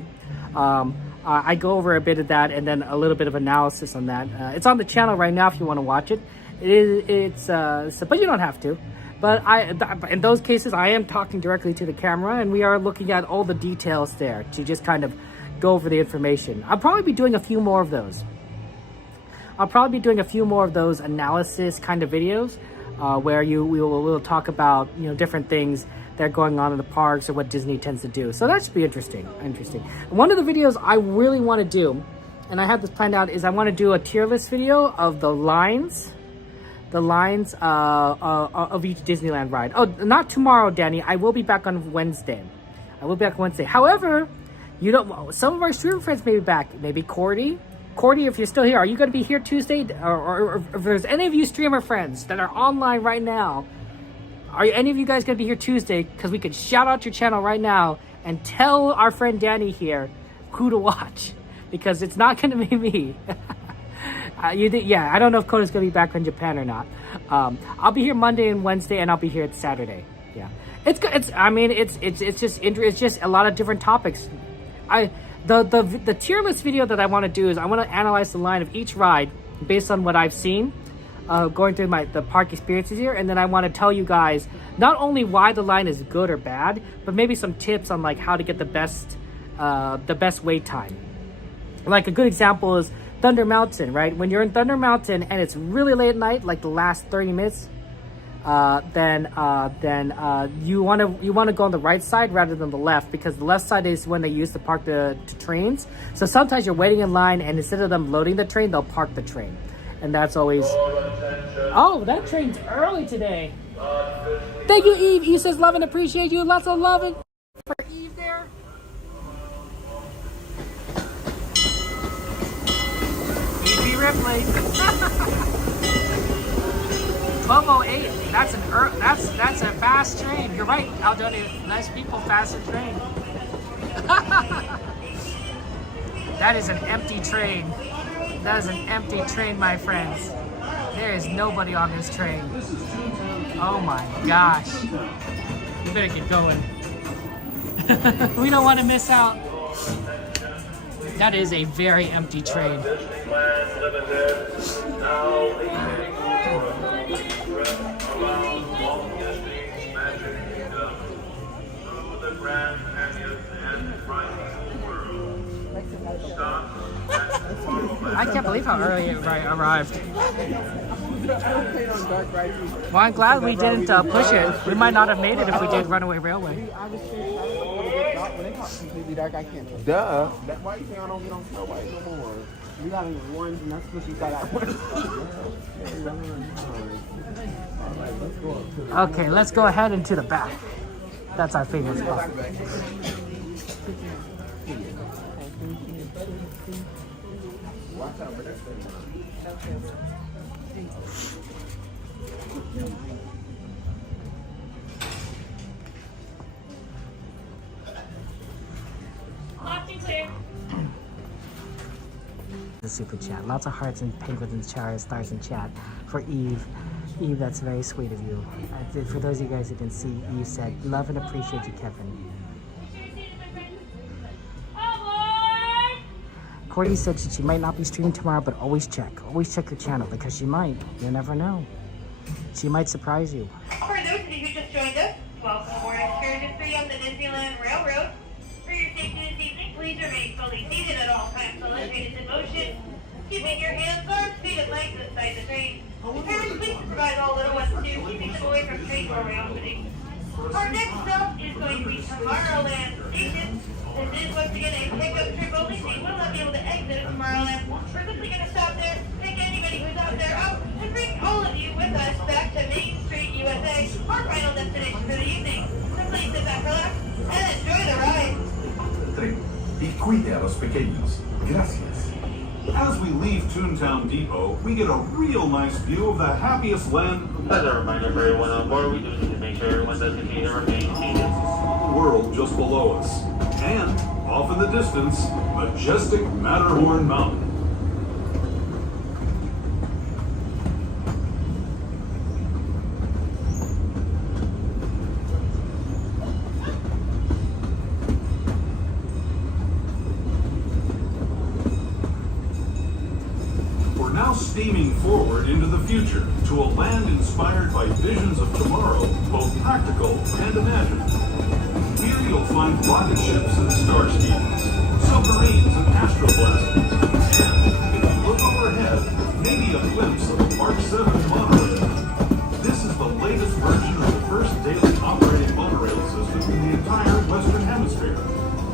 I go over a bit of that and then a little bit of analysis on that. It's on the channel right now if you want to watch it. But you don't have to. But in those cases, I am talking directly to the camera, and we are looking at all the details there to just kind of go over the information. I'll probably be doing a few more of those. I'll probably be doing a few more of those analysis kind of videos where we'll talk about, you know, different things that are going on in the parks or what Disney tends to do. So that should be interesting. One of the videos I really want to do, and I have this planned out, is I want to do a tier list video of the lines of each Disneyland ride. Oh, not tomorrow, Danny. I will be back on Wednesday. However, you don't. Some of our streamer friends may be back. Maybe Cordy, if you're still here, are you going to be here Tuesday? Or if there's any of you streamer friends that are online right now, are any of you guys going to be here Tuesday? Because we could shout out your channel right now and tell our friend Danny here who to watch. Because it's not going to be me. Yeah, I don't know if Coda's going to be back in Japan or not. I'll be here Monday and Wednesday, and I'll be here Saturday. Yeah, it's just a lot of different topics. The tier list video that I want to do is I want to analyze the line of each ride based on what I've seen, going through the park experiences here, and then I want to tell you guys not only why the line is good or bad, but maybe some tips on like how to get the best wait time. Like a good example is Thunder Mountain, right? When you're in Thunder Mountain and it's really late at night, like the last 30 minutes, then you want to go on the right side rather than the left, because the left side is when they use to park the trains. So sometimes you're waiting in line, and instead of them loading the train, they'll park the train, and that's always. Oh, that train's early today. Thank you, Eve. Eve says love and appreciate you. Lots of love for Eve there. Ripley. 12:08. That's a fast train. You're right, Aldoni. Nice people, faster train. That is an empty train. That is an empty train, my friends. There is nobody on this train. Oh my gosh. You better get going. We don't want to miss out. That is a very empty train. I can't believe how early it arrived. Well, I'm glad we didn't push it. We might not have made it if we did Runaway Railway. Completely dark, I can't. Duh. That's why you think I don't get on Snow White no more. You got any ones, and that's what you got out. Okay, let's go ahead into the back. That's our favorite spot. Watch out for that thing. The super chat. Lots of hearts and penguins and stars in chat for Eve. Eve, that's very sweet of you. For those of you guys who didn't see, Eve said, love and appreciate you, Kevin. Cordy said she might not be streaming tomorrow, but always check. Always check your channel, because she might. You never know. She might surprise you. For those of you who just joined us, welcome aboard Excursion 3 on the Disneyland Railroad. For your safety this evening, please remain fully seated at all times while the train is in motion. Keeping your hands, arms, feet, and legs inside the train. Parents, please provide all little ones too, keeping them away from train doorway openings. Our next stop is going to be Tomorrowland Station. This is once again a pickup trip only, so you will not be able to exit Tomorrowland. We're simply going to stop there, pick anybody who's out there up, and bring all of you with us back to Main Street, USA, our final destination for the evening. So please sit back, relax, and enjoy the ride. Tren y cuide a los pequeños. Gracias. As we leave Toontown Depot, we get a real nice view of the happiest land. As a reminder for everyone on board, we do need to make sure everyone does continue to remain seated. Small world just below us. And, off in the distance, majestic Matterhorn Mountain. Steaming forward into the future to a land inspired by visions of tomorrow, both practical and imagined. Here you'll find rocket ships and star stations, submarines and Astro Blasters. And if you look overhead, maybe a glimpse of Mark 7 monorail. This is the latest version of the first daily operating monorail system in the entire Western Hemisphere,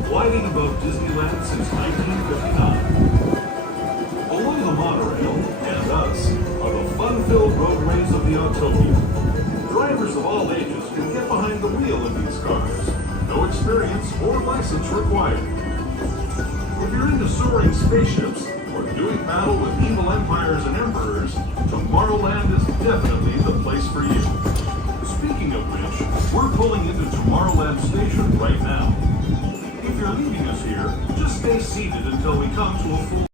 gliding above Disneyland since 1959. Along the monorail, and us, are the fun-filled roadways of the Autotopia. Drivers of all ages can get behind the wheel in these cars. No experience or license required. If you're into soaring spaceships or doing battle with evil empires and emperors, Tomorrowland is definitely the place for you. Speaking of which, we're pulling into Tomorrowland Station right now. If you're leaving us here, just stay seated until we come to a full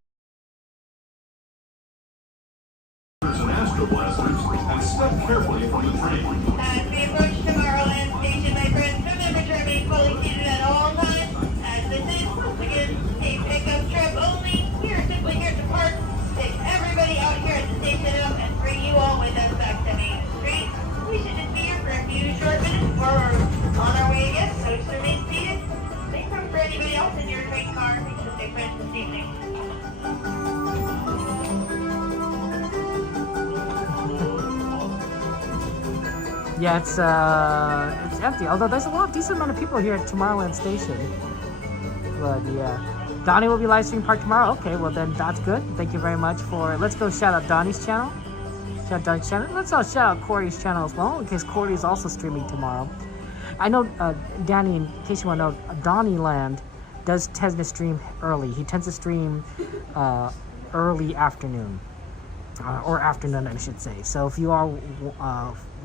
and Astro Blasters and step carefully from the train. As we approach Tomorrowland Station, my friends, remember to remain fully seated at all times. As this is, once again, a pickup trip only. We are simply here to park, pick everybody out here at the station up, and bring you all with us back to Main Street. We should just be here for a few short minutes before we're on our way again, so just remain seated. Make room for anybody else in your train car. It's just a friends this evening. Yeah, it's empty. Although there's a decent amount of people here at Tomorrowland Station. But yeah, Donnie will be live streaming Park tomorrow. Okay, well then that's good. Thank you very much for. Let's go shout out Donnie's channel. Shout out Donnie's channel. Let's all shout out Corey's channel as well, in case Corey is also streaming tomorrow. I know Danny, in case you want to know, Donnieland does tend to stream early. He tends to stream early afternoon. Or afternoon, I should say. So if you are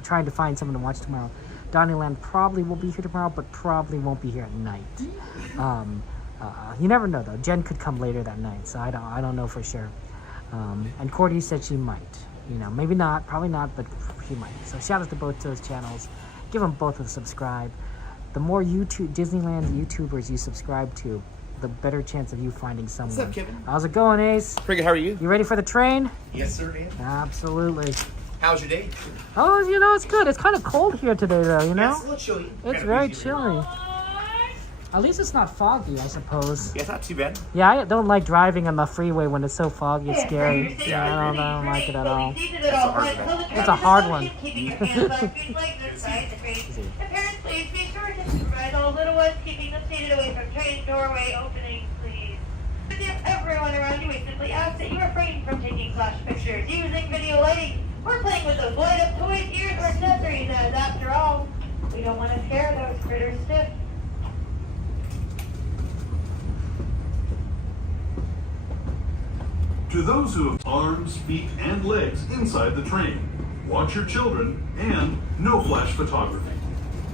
trying to find someone to watch tomorrow, Donnieland probably will be here tomorrow, but probably won't be here at night. You never know though. Jen could come later that night, so I don't know for sure. And Cordy said she might. You know, maybe not, probably not, but she might. So shout out to both those channels. Give them both a subscribe. The more Disneyland YouTubers you subscribe to, the better chance of you finding someone. What's up, Kevin? How's it going, Ace? Pretty good. How are you? You ready for the train? Yes, sir, man. Absolutely. How's your day? Oh, you know, it's good. It's kind of cold here today, though, you know? Yeah, it's a little chilly. It's very chilly. At least it's not foggy, I suppose. Yeah, it's not too bad. Yeah, I don't like driving on the freeway when it's so foggy. It's scary. Yeah, I don't like it at all. It's a hard one. Parents, please be sure to supervise all little ones, keeping them seated away from train doorway openings, please. If everyone around you, we simply ask that you refrain from taking flash pictures, using video lighting, or playing with those light-up toys, ears, or accessories, as after all, we don't want to scare those critters stiff. To those who have arms, feet, and legs inside the train, watch your children, and no flash photography.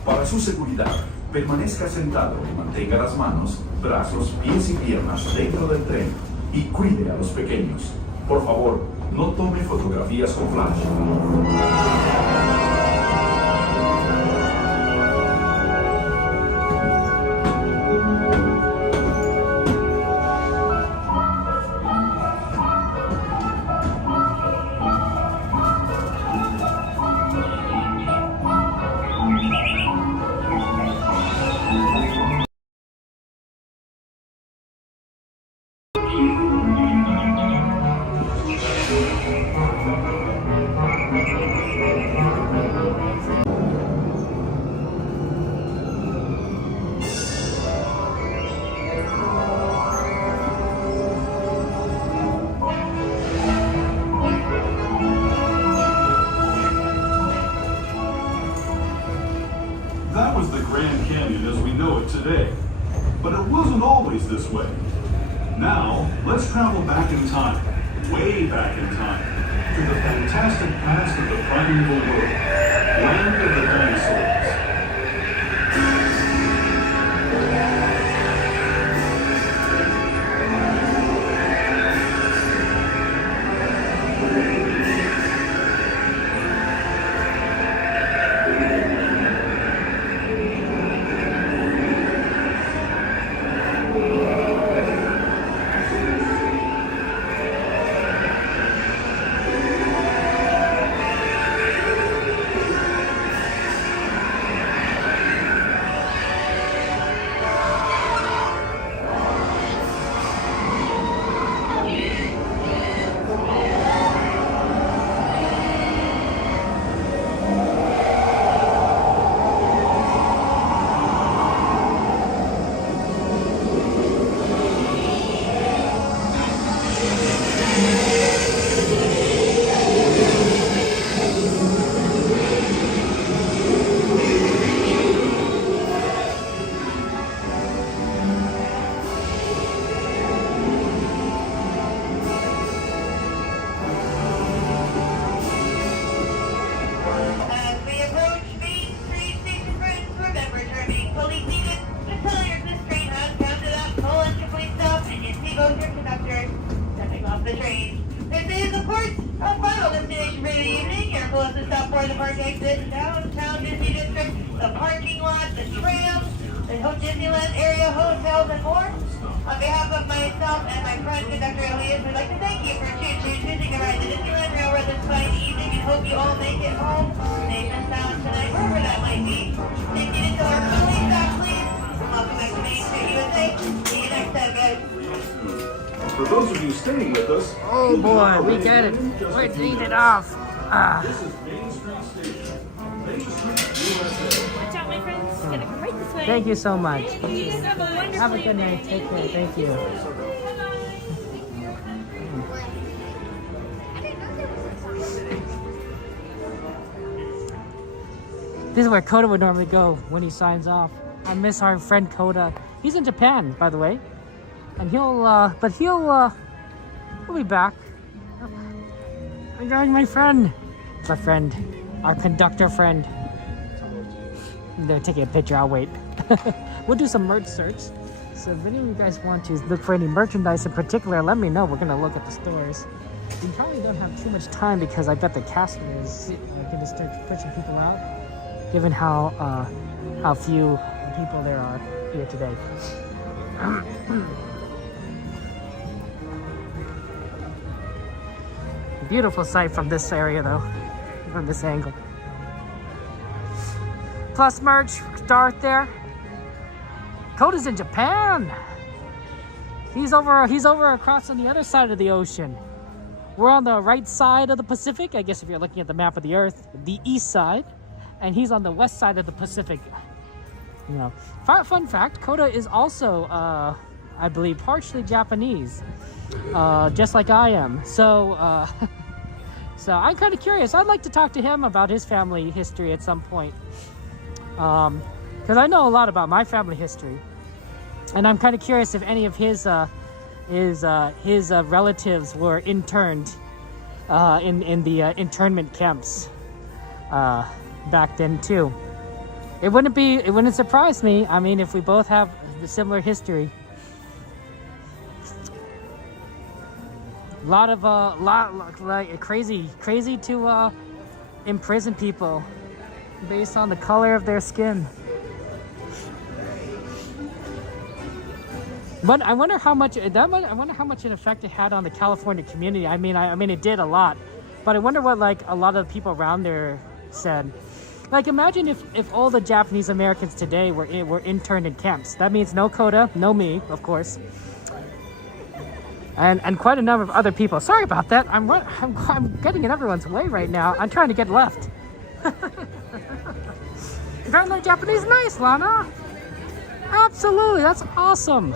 Para su seguridad, permanezca sentado y mantenga las manos, brazos, pies y piernas dentro del tren y cuide a los pequeños. Por favor, no tome fotografías con flash. That was the Grand Canyon as we know it today. But it wasn't always this way. Now, let's travel back in time, way back in time, to the fantastic past of the primeval world, land of the dinosaurs. off the train. This is, of course, our final destination for the evening. Your closest stop for the park exit, downtown Disney District, the parking lot, the tram, the Disneyland area hotels, and more. On behalf of myself and my friend, Conductor Elias, we'd like to thank you for choosing a ride to Disneyland Railroad this fine evening, and hope you all make it home safe and sound tonight, wherever that might be. Thank you to our police staff, please. Welcome back to Main Street USA. See you next time, guys. For those of you staying with us, Oh boy, we get it. We're eating it off. this is Main Street Station. Main Street, USA. Watch out, my friends. Gonna come right this way. Thank you so much. Thank you so much. Have a good night. Take care. Thank you. This is where Coda would normally go when he signs off. I miss our friend Coda. He's in Japan, by the way. And he'll be back. Enjoying my friend. It's our friend. Our conductor friend. They're taking a picture, I'll wait. We'll do some merch search. So if any of you guys want to look for any merchandise in particular, let me know. We're gonna look at the stores. We probably don't have too much time because I bet the casting is gonna start pushing people out, given how few people there are here today. Beautiful sight from this area though, from this angle. Plus merch, Darth there. Coda's in Japan. He's over across on the other side of the ocean. We're on the right side of the Pacific, I guess if you're looking at the map of the Earth, the east side, and he's on the west side of the Pacific. You know, fun fact, Coda is also, I believe, partially Japanese, just like I am. So, so I'm kind of curious. I'd like to talk to him about his family history at some point, because I know a lot about my family history, and I'm kind of curious if any of his relatives were interned in the internment camps back then too. It wouldn't surprise me. I mean, if we both have a similar history. Like crazy to imprison people based on the color of their skin. But I wonder how much an effect it had on the California community. I mean, it did a lot. But I wonder what like a lot of the people around there said. Like, imagine if all the Japanese Americans today were interned in camps. That means no Coda, no me, of course. And quite a number of other people. Sorry about that. I'm getting in everyone's way right now. I'm trying to get left. You don't know Japanese? Nice, Lana. Absolutely, that's awesome.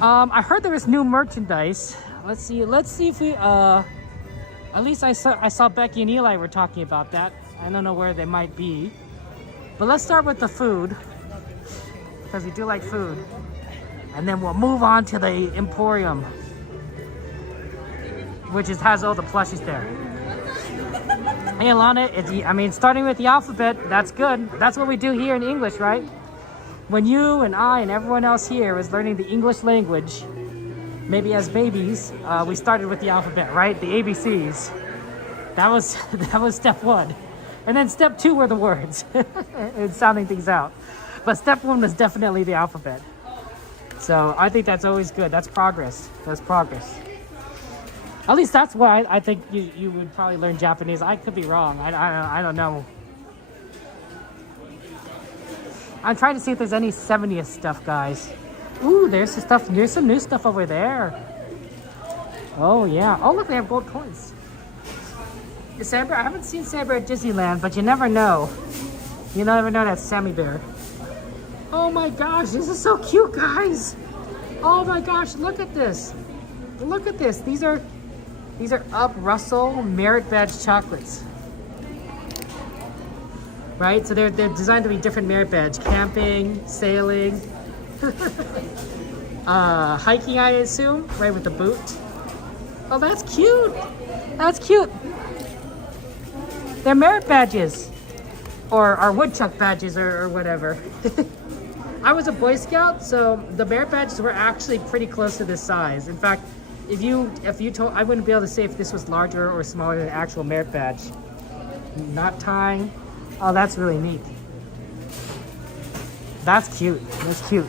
I heard there was new merchandise. Let's see if we at least I saw Becky and Eli were talking about that. I don't know where they might be. But let's start with the food, because we do like food. And then we'll move on to the Emporium, which has all the plushies there. Hey Alana, starting with the alphabet, that's good. That's what we do here in English, right? When you and I and everyone else here was learning the English language, maybe as babies, we started with the alphabet, right? The ABCs. That was step one. And then step two were the words and sounding things out. But step one was definitely the alphabet. So I think that's always good. That's progress. That's progress. At least that's why I think you would probably learn Japanese. I could be wrong. I don't know. I'm trying to see if there's any 70th stuff, guys. Ooh, there's some stuff. There's some new stuff over there. Oh yeah. Oh look, they have gold coins. Saber, I haven't seen Saber at Disneyland, but you never know. You never know that Sammy Bear. Oh my gosh, this is so cute, guys. Oh my gosh, look at this. Look at this. These are Up Russell Merit Badge chocolates. Right? So they're designed to be different merit badge. Camping, sailing, hiking, I assume, right, with the boot. Oh, that's cute. That's cute. They're merit badges. Or woodchuck badges or whatever. I was a Boy Scout, so the merit badges were actually pretty close to this size. In fact, if you told, I wouldn't be able to say if this was larger or smaller than an actual merit badge. Not tying. Oh, that's really neat. That's cute. That's cute.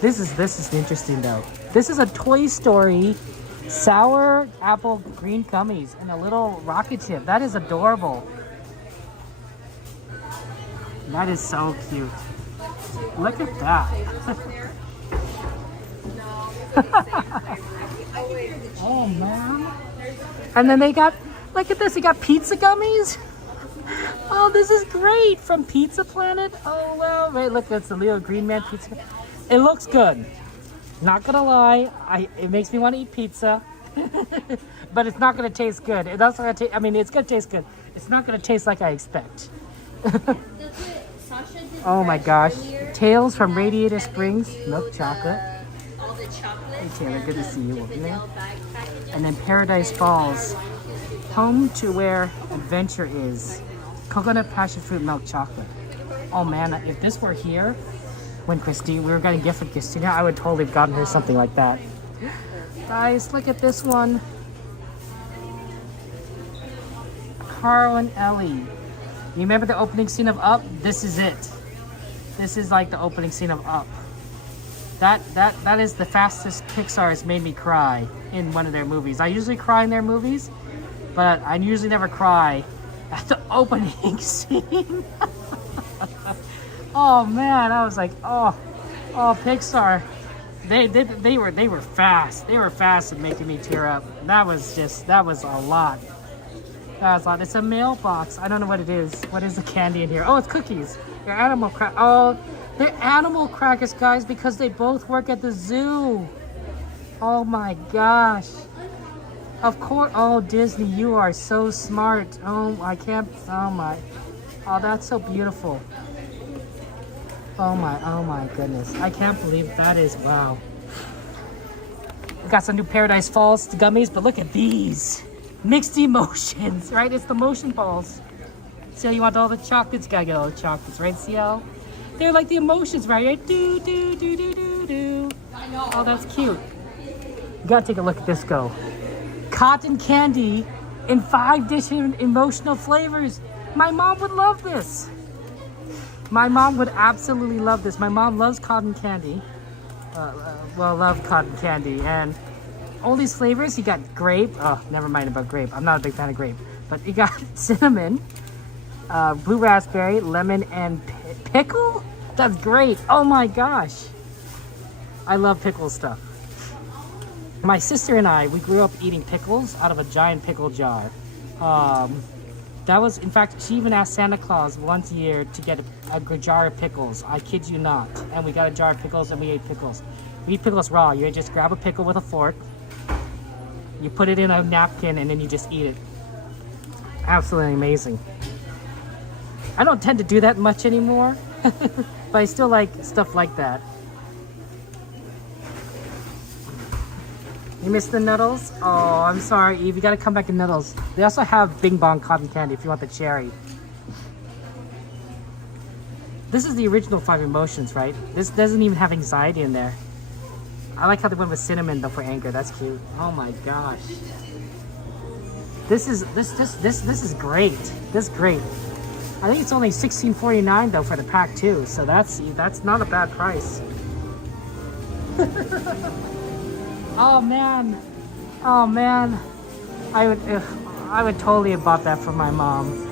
This is interesting though. This is a Toy Story sour apple green gummies and a little rocket ship. That is adorable. That is so cute. Look at that. Oh man. And then they got, look at this, they got pizza gummies. Oh, this is great, from Pizza Planet. Oh wow, wait, look, that's the Leo Green Man pizza. It looks good. Not gonna lie, it makes me want to eat pizza. But it's not gonna taste good. It's also gonna taste, I mean, it's gonna taste good. It's not gonna taste like I expect. Oh my gosh. Tales from Radiator Springs, milk chocolate. Hey Taylor, good to see you over there. And then Paradise Falls, home to where adventure is. Coconut passion fruit milk chocolate. Oh man, if this were here, when we were getting a gift from Christina, I would totally have gotten her something like that. Guys, look at this one. Carl and Ellie. You remember the opening scene of Up? This is it. This is like the opening scene of Up. That is the fastest Pixar has made me cry in one of their movies. I usually cry in their movies, but I usually never cry at the opening scene. Oh man, I was like, oh Pixar. They were fast. They were fast at making me tear up. That was a lot. That was a lot. It's a mailbox. I don't know what it is. What is the candy in here? Oh, it's cookies. They're animal they're animal crackers, guys, because they both work at the zoo. Oh my gosh. Of course. Oh, Disney, you are so smart. Oh, I can't. Oh my. Oh, that's so beautiful. Oh my goodness. I can't believe that is, wow. We got some new Paradise Falls gummies, but look at these. Mixed emotions, right? It's the motion balls. See how you want all the chocolates? Gotta get all the chocolates, right, CL? They're like the emotions, right? Do, do, do, do, do, do. Oh, that's cute. You gotta take a look at this, go. Cotton candy in 5 different emotional flavors. My mom would love this. My mom would absolutely love this. My mom loves cotton candy. Love cotton candy. And all these flavors, you got grape. Oh, never mind about grape. I'm not a big fan of grape. But you got cinnamon, blue raspberry, lemon, and pickle? That's great. Oh my gosh. I love pickle stuff. My sister and I, we grew up eating pickles out of a giant pickle jar. That was, in fact, she even asked Santa Claus once a year to get a jar of pickles. I kid you not. And we got a jar of pickles and we ate pickles. We eat pickles raw. You just grab a pickle with a fork. You put it in a napkin and then you just eat it. Absolutely amazing. I don't tend to do that much anymore. But I still like stuff like that. You missed the Nuddles? Oh, I'm sorry, Eve. You gotta come back to Nuddles. They also have Bing Bong cotton candy if you want the cherry. This is the original 5 emotions, right? This doesn't even have anxiety in there. I like how they went with cinnamon though for anger. That's cute. Oh my gosh. This is great. This is great. I think it's only $16.49 though for the pack too. So that's not a bad price. Oh man, I would totally have bought that for my mom.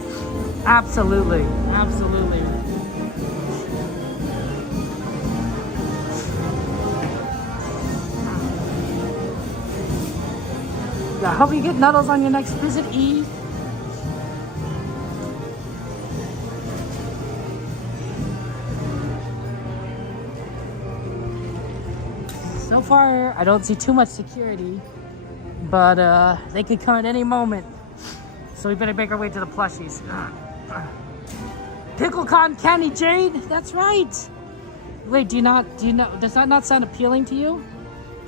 Absolutely. I hope you get Nuddles on your next visit, Eve. So far, I don't see too much security, but they could come at any moment. So we better make our way to the plushies. Pickle cotton candy, Jade. That's right. Wait, does that not sound appealing to you?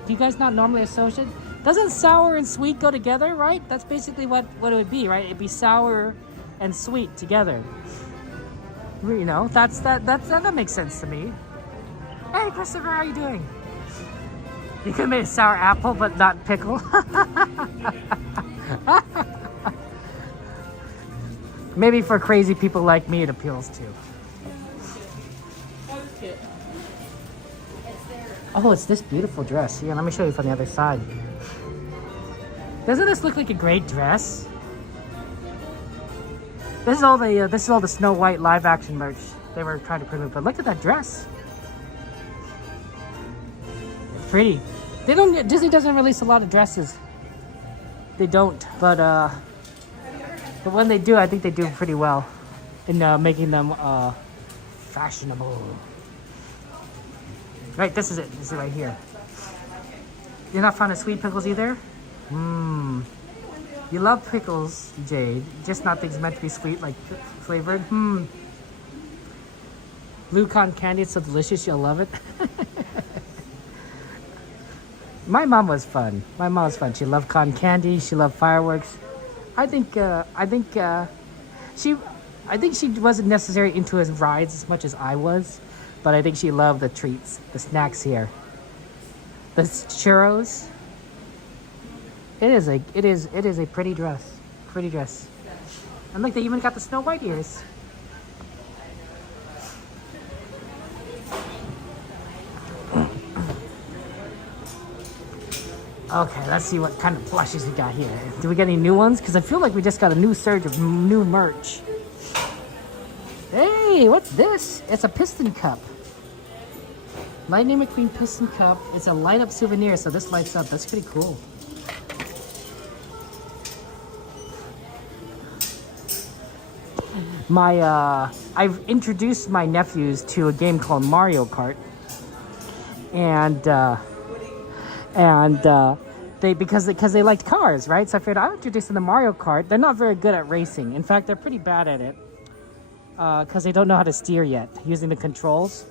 Do you guys not normally associate? Doesn't sour and sweet go together, right? That's basically what it would be, right? It'd be sour and sweet together. You know, that makes sense to me. Hey, Christopher, how are you doing? You could make a sour apple, but not pickle. Maybe for crazy people like me, it appeals to. Oh, it's this beautiful dress. Yeah, let me show you from the other side. Doesn't this look like a great dress? This is all the Snow White live action merch they were trying to promote. But look at that dress. It's pretty. Disney doesn't release a lot of dresses. They don't, but when they do, I think they do pretty well in making them fashionable. Right, this is it. This is it right here. You're not fond of sweet pickles either? Mmm. You love pickles, Jade. Just not things meant to be sweet, like flavored. Blue cotton candy, it's so delicious. You'll love it. My mom was fun. My mom was fun. She loved cotton candy. She loved fireworks. I think she wasn't necessarily into his rides as much as I was, but I think she loved the treats, the snacks here. The churros. It is a pretty dress. Pretty dress. And look, they even got the Snow White ears. Okay, let's see what kind of plushies we got here. Do we get any new ones? Because I feel like we just got a new surge of new merch. Hey, what's this? It's a piston cup. Lightning McQueen piston cup. It's a light up souvenir, so this lights up. That's pretty cool. I've introduced my nephews to a game called Mario Kart, and because they liked cars, right? So I figured I'll introduce them to Mario Kart. They're not very good at racing. In fact, they're pretty bad at it because they don't know how to steer yet using the controls.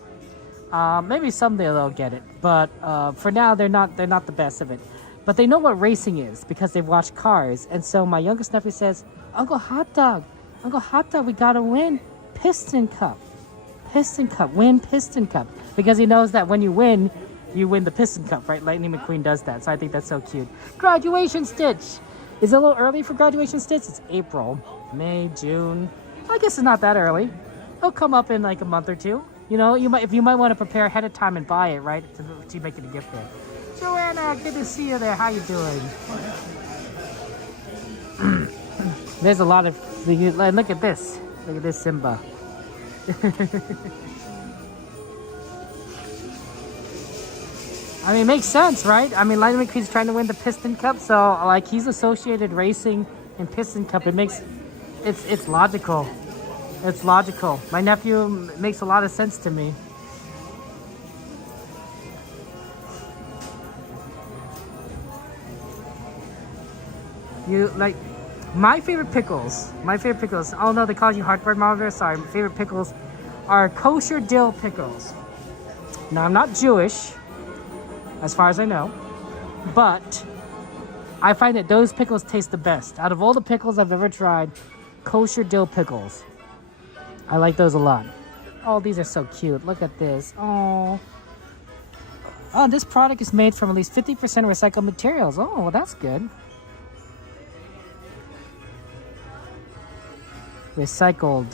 Maybe someday they'll get it, but for now they're not the best of it. But they know what racing is because they've watched Cars. And so my youngest nephew says, Uncle Hot Dog, we gotta win Piston Cup. Piston Cup, win Piston Cup. Because he knows that when you win the Piston Cup, right? Lightning McQueen does that, so I think that's so cute. Graduation Stitch! Is it a little early for Graduation Stitch? It's April, May, June. I guess it's not that early. It'll come up in like a month or two. You know, you might want to prepare ahead of time and buy it, right? To make it a gift there. Joanna, good to see you there. How you doing? There's a lot of... Look at this. Look at this Simba. I mean, it makes sense, right? I mean, Lightning McQueen's trying to win the Piston Cup, so like he's associated racing and Piston Cup. It's logical. It's logical. My nephew makes a lot of sense to me. My favorite pickles. Oh no, they call you heartburn monitor. Sorry, my favorite pickles are kosher dill pickles. Now I'm not Jewish, as far as I know, but I find that those pickles taste the best. Out of all the pickles I've ever tried, kosher dill pickles. I like those a lot. Oh, these are so cute. Look at this. Oh, this product is made from at least 50% recycled materials. Oh, well, that's good. Recycled.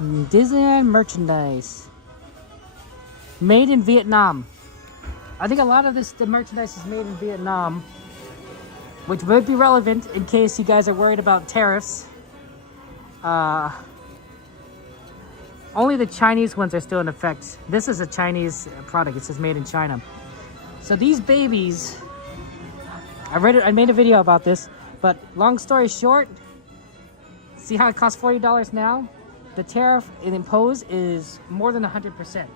Disneyland merchandise. Made in Vietnam. I think a lot of the merchandise is made in Vietnam, which would be relevant in case you guys are worried about tariffs. Only the Chinese ones are still in effect. This is a Chinese product. It says made in China. So these babies, I made a video about this, but long story short, see how it costs $40 now? The tariff it imposed is more than 100%.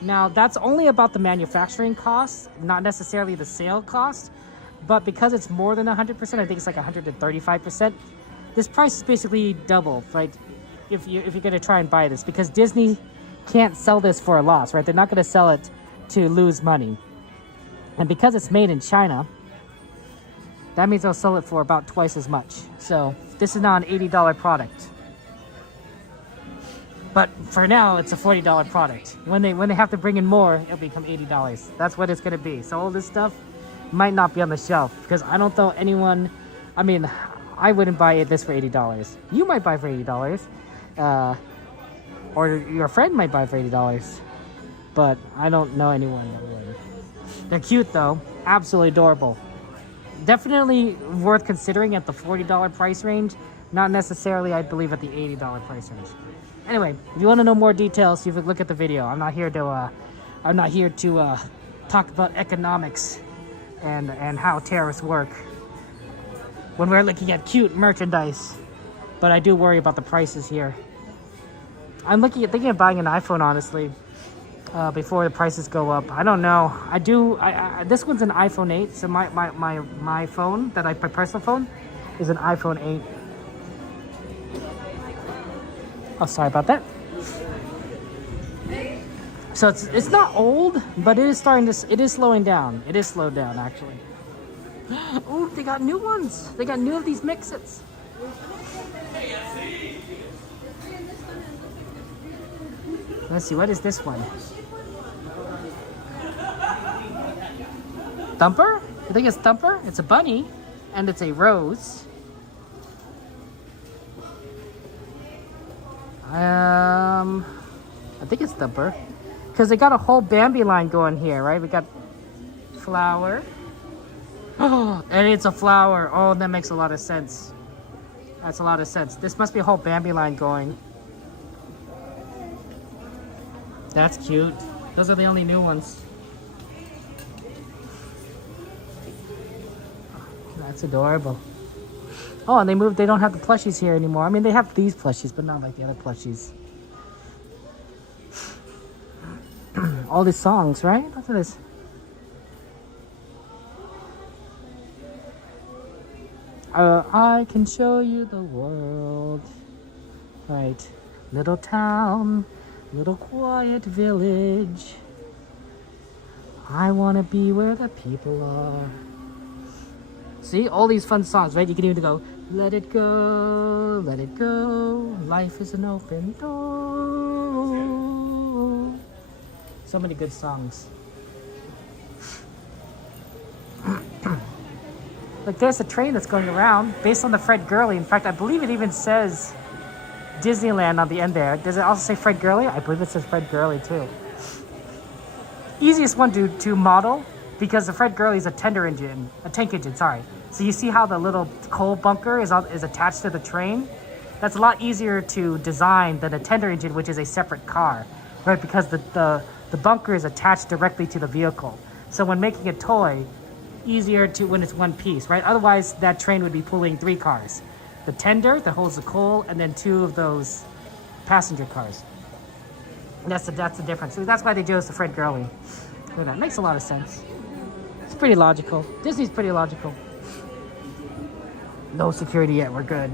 Now, that's only about the manufacturing costs, not necessarily the sale cost. But because it's more than 100%, I think it's like 135%. This price is basically double, right? If you're going to try and buy this, because Disney can't sell this for a loss, right? They're not going to sell it to lose money. And because it's made in China, that means they'll sell it for about twice as much. So this is now an $80 product. But for now, it's a $40 product. When they have to bring in more, it'll become $80. That's what it's gonna be. So all this stuff might not be on the shelf because I don't know anyone. I mean, I wouldn't buy this for $80. You might buy for $80, or your friend might buy for $80. But I don't know anyone that would. They're cute though, absolutely adorable. Definitely worth considering at the $40 price range. Not necessarily, I believe, at the $80 price range. Anyway, if you want to know more details, you can look at the video. I'm not here to talk about economics and how tariffs work when we're looking at cute merchandise. But I do worry about the prices here. I'm thinking of buying an iPhone, honestly, before the prices go up. I don't know. This one's an iPhone 8, so my phone, my personal phone, is an iPhone 8. Oh, sorry about that. So it's not old, but it is slowing down. It is slowed down, actually. Oh, they got new ones. They got new of these mix-its. Let's see, what is this one? Thumper? I think it's Thumper. It's a bunny, and it's a rose. I think it's Thumper. Because they got a whole Bambi line going here, right? We got flower. Oh, and it's a flower. Oh, that makes a lot of sense. That's a lot of sense. This must be a whole Bambi line going. That's cute. Those are the only new ones. That's adorable. Oh, and they don't have the plushies here anymore. I mean, they have these plushies, but not like the other plushies. All these songs, right? Look at this. I can show you the world. Right. Little town, little quiet village. I want to be where the people are. See, all these fun songs, right? You can even go, let it go, life is an open door. So many good songs. Like, there's a train that's going around based on the Fred Gurley. In fact, I believe it even says Disneyland on the end there. Does it also say Fred Gurley? I believe it says Fred Gurley too. Easiest one to model, because the Fred Gurley is a tank engine, sorry. So you see how the little coal bunker is attached to the train? That's a lot easier to design than a tender engine, which is a separate car, right? Because the bunker is attached directly to the vehicle. So when making a toy, easier to when it's one piece, right? Otherwise, that train would be pulling 3 cars. The tender that holds the coal, and then 2 of those passenger cars. And that's the difference. So that's why they chose the Fred Gurley. That makes a lot of sense. It's pretty logical. Disney's pretty logical. No security yet, we're good.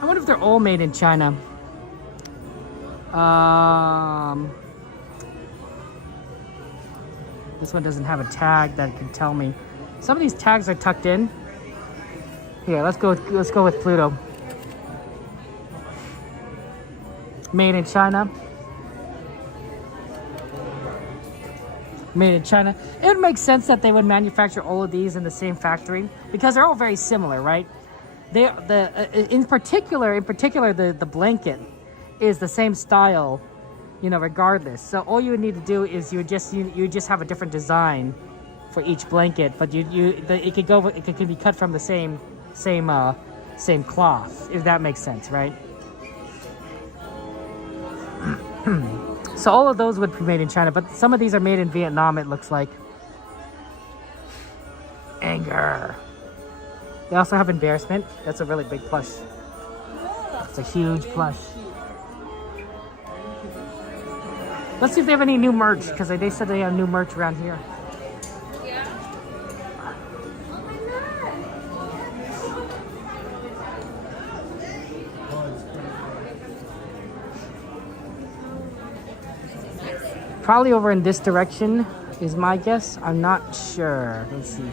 I wonder if they're all made in China. This one doesn't have a tag that can tell me. Some of these tags are tucked in. Here, let's go with Pluto. Made in China. Made in China. It would make sense that they would manufacture all of these in the same factory because they're all very similar, right? In particular, the blanket is the same style, you know, regardless. So all you would need to do is you just have a different design for each blanket, but it could be cut from the same cloth, if that makes sense, right? So all of those would be made in China, but some of these are made in Vietnam, it looks like. Anger. They also have embarrassment. That's a really big plush. It's a huge plush. Let's see if they have any new merch, because they said they have new merch around here. probably over in this direction is my guess. I'm not sure. Let's see here.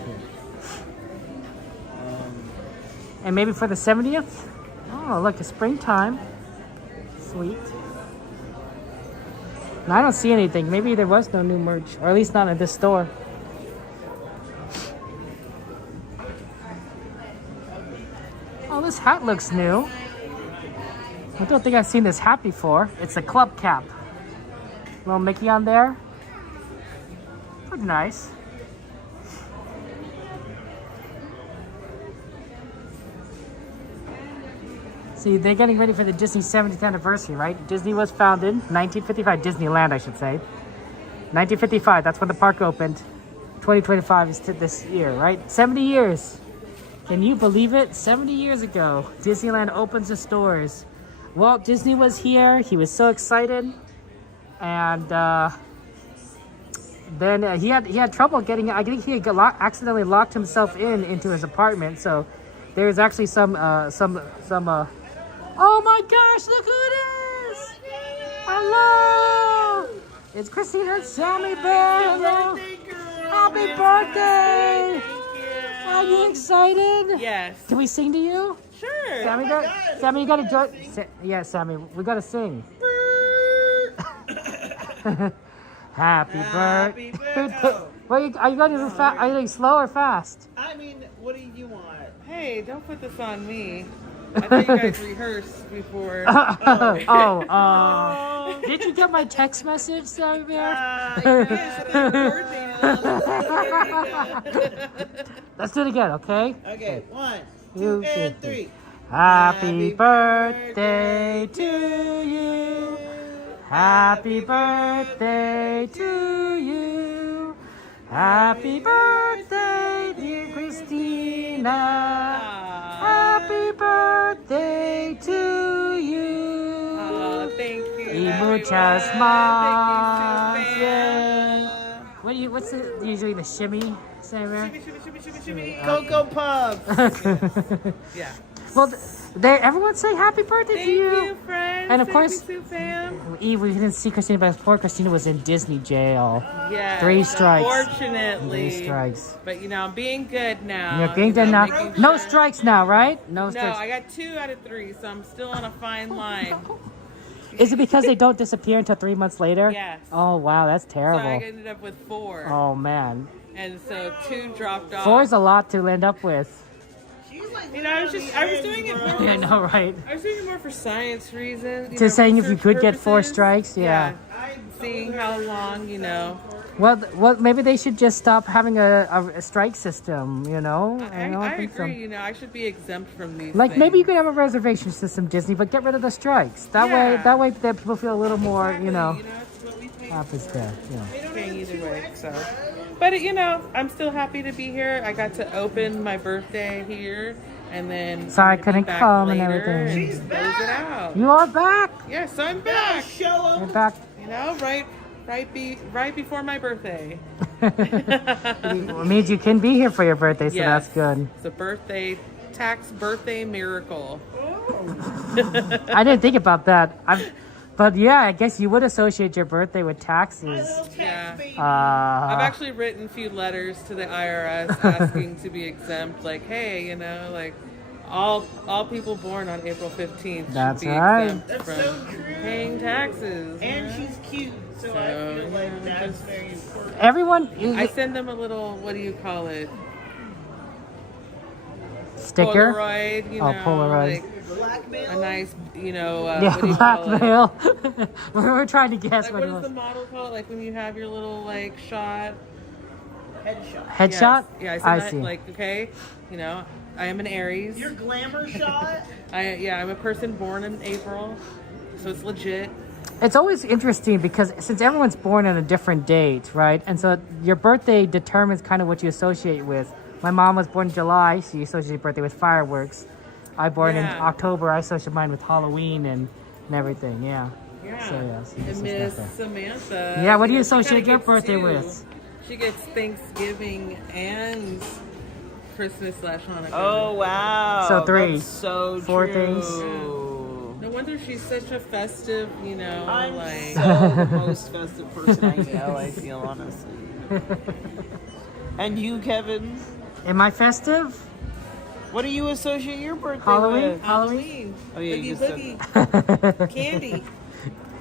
And maybe for the 70th? Oh, look, it's springtime. Sweet. No, I don't see anything. Maybe there was no new merch, or at least not at this store. Oh, this hat looks new. I don't think I've seen this hat before. It's a club cap. Little Mickey on there. Pretty nice. See, they're getting ready for the Disney 70th anniversary, right? Disney was founded 1955. Disneyland, I should say. 1955, that's when the park opened. 2025 is this year, right? 70 years. Can you believe it? 70 years ago, Disneyland opens the doors. Walt Disney was here. He was so excited. And then he had trouble getting. I think he accidentally locked himself into his apartment. So there's actually some. Oh my gosh! Look who it is! Hello! It's Christina and Sammy Bear. Hello! Happy birthday! Are you excited? Yes. Can we sing to you? Sure. Sammy, Sammy, you gotta join. Yeah, Sammy, we gotta sing. Happy birthday. Are you going to do fast? Are you doing slow or fast? I mean, what do you want? Hey, don't put this on me. I thought you guys rehearsed before. Did you get my text message, Sammy Bear? Let's do it again, okay? Okay, 1, 2, 2, and 3. Happy birthday to you. Happy birthday to you. Happy birthday, dear Christina. Happy birthday to you. Oh, thank you. Y muchas más. Yeah. What's usually the shimmy? Shimmy. Cocoa Puffs. Yeah. Well, everyone say happy birthday to you. Thank you, friends. And of course, fam. Eve, we didn't see Christina, but before Christina was in Disney jail. Yeah. 3 strikes. Fortunately. 3 strikes. But I'm being good now. You're being good now. No strikes now, right? No strikes. No, I got 2 out of 3, so I'm still on a fine line. Is it because they don't disappear until 3 months later? Yes. Oh, wow, that's So terrible. I ended up with 4. Oh, man. And so 2 dropped off. 4 is a lot to end up with. I was doing it more. Yeah, I know, right? I was doing it more for science reasons. To saying if you research could get 4 purposes. strikes, yeah. Seeing how long, Well, maybe they should just stop having a strike system, I think so. agree. I should be exempt from these. Like things. maybe you could have a reservation system, Disney, but get rid of the strikes. That way that people feel a little more, happens there. Okay, either way. So, but I'm still happy to be here. I got to open my birthday here, and then Sorry I couldn't come and later everything. and close it out. You are back. Yes, I'm back. You're back. Right before my birthday. It means you can be here for your birthday, so that's good. It's a tax birthday miracle. I didn't think about that. But yeah, I guess you would associate your birthday with taxes. Yeah. I've actually written a few letters to the IRS asking to be exempt. Like, hey, all people born on April 15th That's should be right. exempt from paying taxes. And she's cute, so I feel like that's very important. Everyone, I send them a little, what do you call it? Sticker? Polaroid, Polaroid. Like a nice, what do you blackmail. call it? We're trying to guess what is the model called? Like when you have your little shot. Headshot? Yes. Yeah, I that, see. okay, I am an Aries. Your glamour shot? I'm a person born in April, so it's legit. It's always interesting because since everyone's born on a different date, right? And so your birthday determines kind of what you associate with. My mom was born in July, so you associate your birthday with fireworks. I born in October, I associate mine with Halloween and everything, yeah. Yeah. So, and Miss Samantha. Yeah, what do you associate your birthday with? She gets Thanksgiving and Christmas /Hanukkah. Oh, wow. So 3. That's so 4 true. things. No, wonder if she's such a festive, you know, I'm like... so the most festive person I know, I feel, honestly. And you, Kevin? Am I festive? What do you associate your birthday Halloween? with? Halloween. Oh, yeah, you just Boogie. Candy.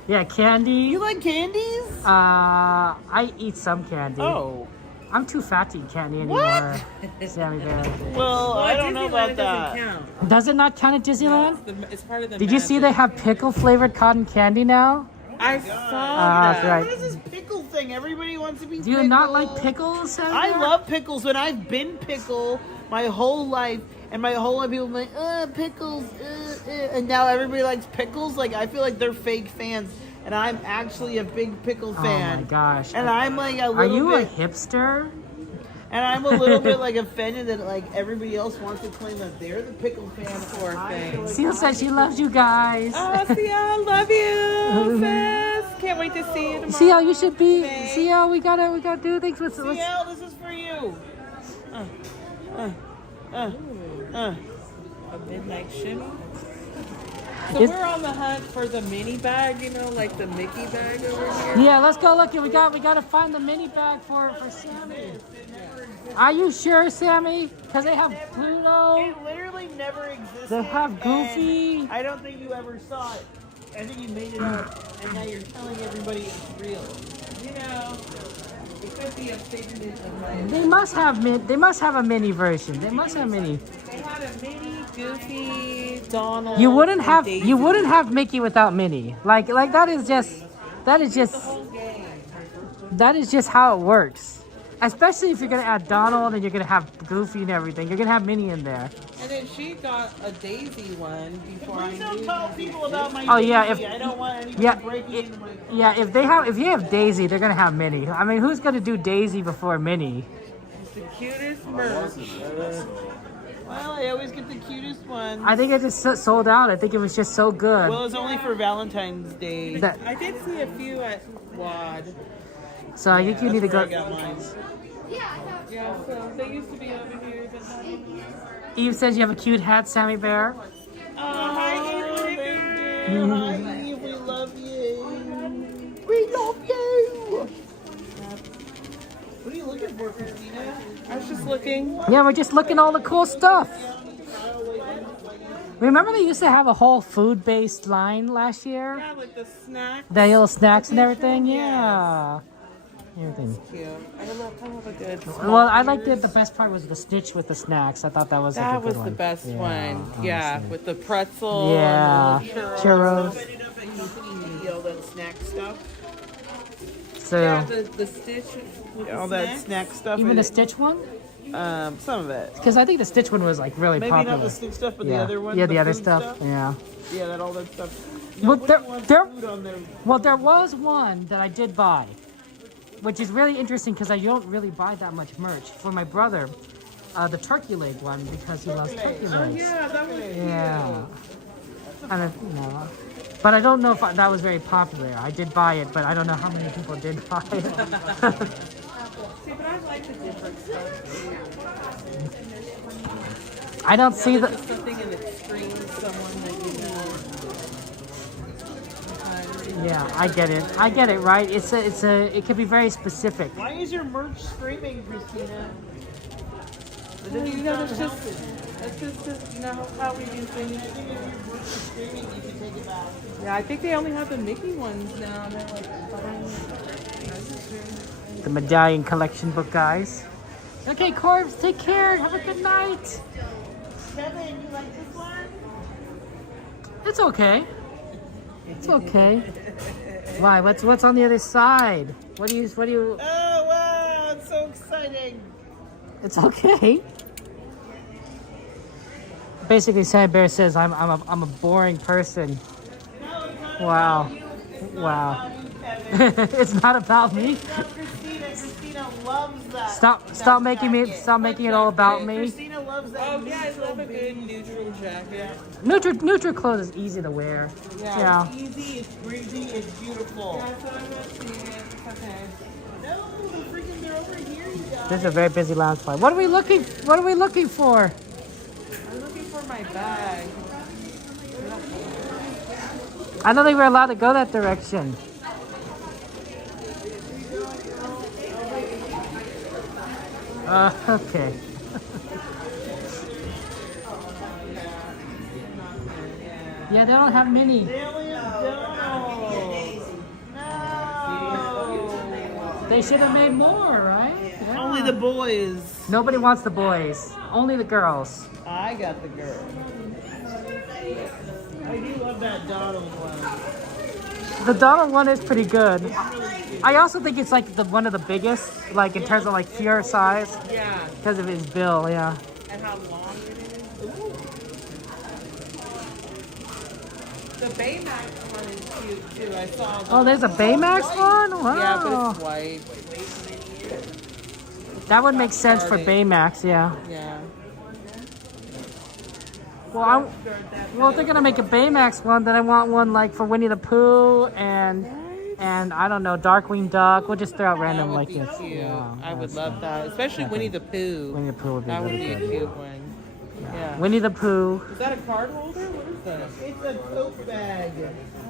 Yeah, candy. You like candies? I eat some candy. Oh. I'm too fat to eat candy anymore. Sammy Bear. Well, I don't know about that. Count. Does it not count at Disneyland? It's part of the Did you see they have pickle flavored cotton candy now? I saw that's that. right. What is this pickle thing? Everybody wants to be Do you not like pickles, Sammy I Bear? love pickles, and I've been pickle my whole life. And my whole life people are like, pickles, and now everybody likes pickles. Like, I feel like they're fake fans, and I'm actually a big pickle fan. Oh my gosh. And I'm like a little Are you bit, a hipster? and I'm a little bit like offended that like everybody else wants to claim that they're the pickle fan. Poor thing. Seal said she loves you guys. Oh, Seal, I love you, sis. Can't wait to see you tomorrow. Seal, you should be. Seal, we gotta do things with. CL, this is for you. A midnight shimmy. So we're on the hunt for the mini bag, you know, like the Mickey bag over here. Yeah, let's go look. We gotta find the mini bag for Sammy. Are you sure, Sammy? Because they have Pluto. It literally never existed. They have Goofy. and I don't think you ever saw it. I think you made it up, and now you're telling everybody it's real. You know, it could be a figment of my... They must have a mini version. They must have mini. They had a Minnie, Goofy, Donald. You wouldn't have Daisy. Mickey without Minnie. Like that is just how it works. Especially if you're gonna add Donald and you're gonna have Goofy and everything, you're gonna have Minnie in there. And then she got a Daisy one before I Please knew don't tell people about my Oh yeah, Daisy. I don't want anybody breaking into my... Yeah, if you have Daisy, they're gonna have Minnie. I mean, who's gonna do Daisy before Minnie? It's the cutest merch. Well, I always get the cutest one. I think it just sold out. I think it was just so good. Well, it's only for Valentine's Day. I did see a few at WAD. So I think you need to go. I got mine. Yeah, so they used to be over here. But Eve says you have a cute hat, Sammy Bear. Hi, Eve. Hi, Eve. We love you. We love you. What are you looking for, Christina? I was just looking. Yeah, we're just looking at all the cool stuff. Remember they used to have a whole food-based line last year? Yeah, like the snacks. The little snacks and everything? Yeah. Everything. Cute. I love a good Well, I liked it. The best part was the Stitch with the snacks. I thought that was like a good was one. the best one. honestly. Yeah, with the pretzel. Yeah. And the little Churros. All that snack stuff. So, yeah, the Stitch with All the that snacks. snack stuff. even in the it. Stitch one? Some of it. Because I think the Stitch one was like really Maybe popular. not the stick stuff, but yeah. the other one. Yeah, the other food stuff. Yeah. Yeah, all that stuff. Well, Nobody wants food on their... Well, there was one that I did buy, which is really interesting because I don't really buy that much merch. For my brother, the turkey leg one because he loves turkey legs. Oh yeah, that was Yeah. And but I don't know if that was very popular. I did buy it, but I don't know how many people did buy it. See, but I like the different stuff. I don't see the. Just something in extreme, someone that you know. Yeah, I get it. I get it. Right? It could be very specific. Why is your merch screaming, Christina? Well, you know, that's just you know how we do things. Yeah, I think they only have the Mickey ones now. They're like fine. The medallion collection book, guys. Okay, Corbs, take care. Have a good night. Kevin, you like this one? It's okay. It's okay. Why? What's on the other side? What do you? Oh wow! It's so exciting. It's okay. Basically, Sam Bear says I'm a boring person. Wow. Wow. It's not about me. Christina loves that. Stop making it all about me. Christina loves that. Oh yeah, I love a good neutral jacket. Neutral clothes is easy to wear. Yeah. It's easy, it's breezy, it's beautiful. Yeah, so I'm not seeing it. It's okay. No, freaking they're over here, you guys. This is a very busy lounge spot. What are we looking for? I'm looking for my bag. I don't think we're allowed to go that direction. Okay. Yeah, they don't have many. They should have made more, right? Yeah. Only the boys. Nobody wants the boys. Only the girls. I got the girl. I do love that Donald one. The Donald one is pretty good. I also think it's like one of the biggest, like in terms of like pure size. Yeah. Because of his bill, yeah. And how long it is. Ooh. The Baymax one is cute too. I saw. Oh, there's a Baymax one? Wow. Yeah, but it's white. That would make sense for Baymax, yeah. Yeah. Well, if they're gonna make a Baymax one, then I want one like for Winnie the Pooh and I don't know, Darkwing Duck. We'll just throw out random like this. Yeah, I would love that, especially Winnie the Pooh. Winnie the Pooh would be really good. That would be a cute one. Yeah. Winnie the Pooh. Is that a card holder? What is that? It's a tote bag.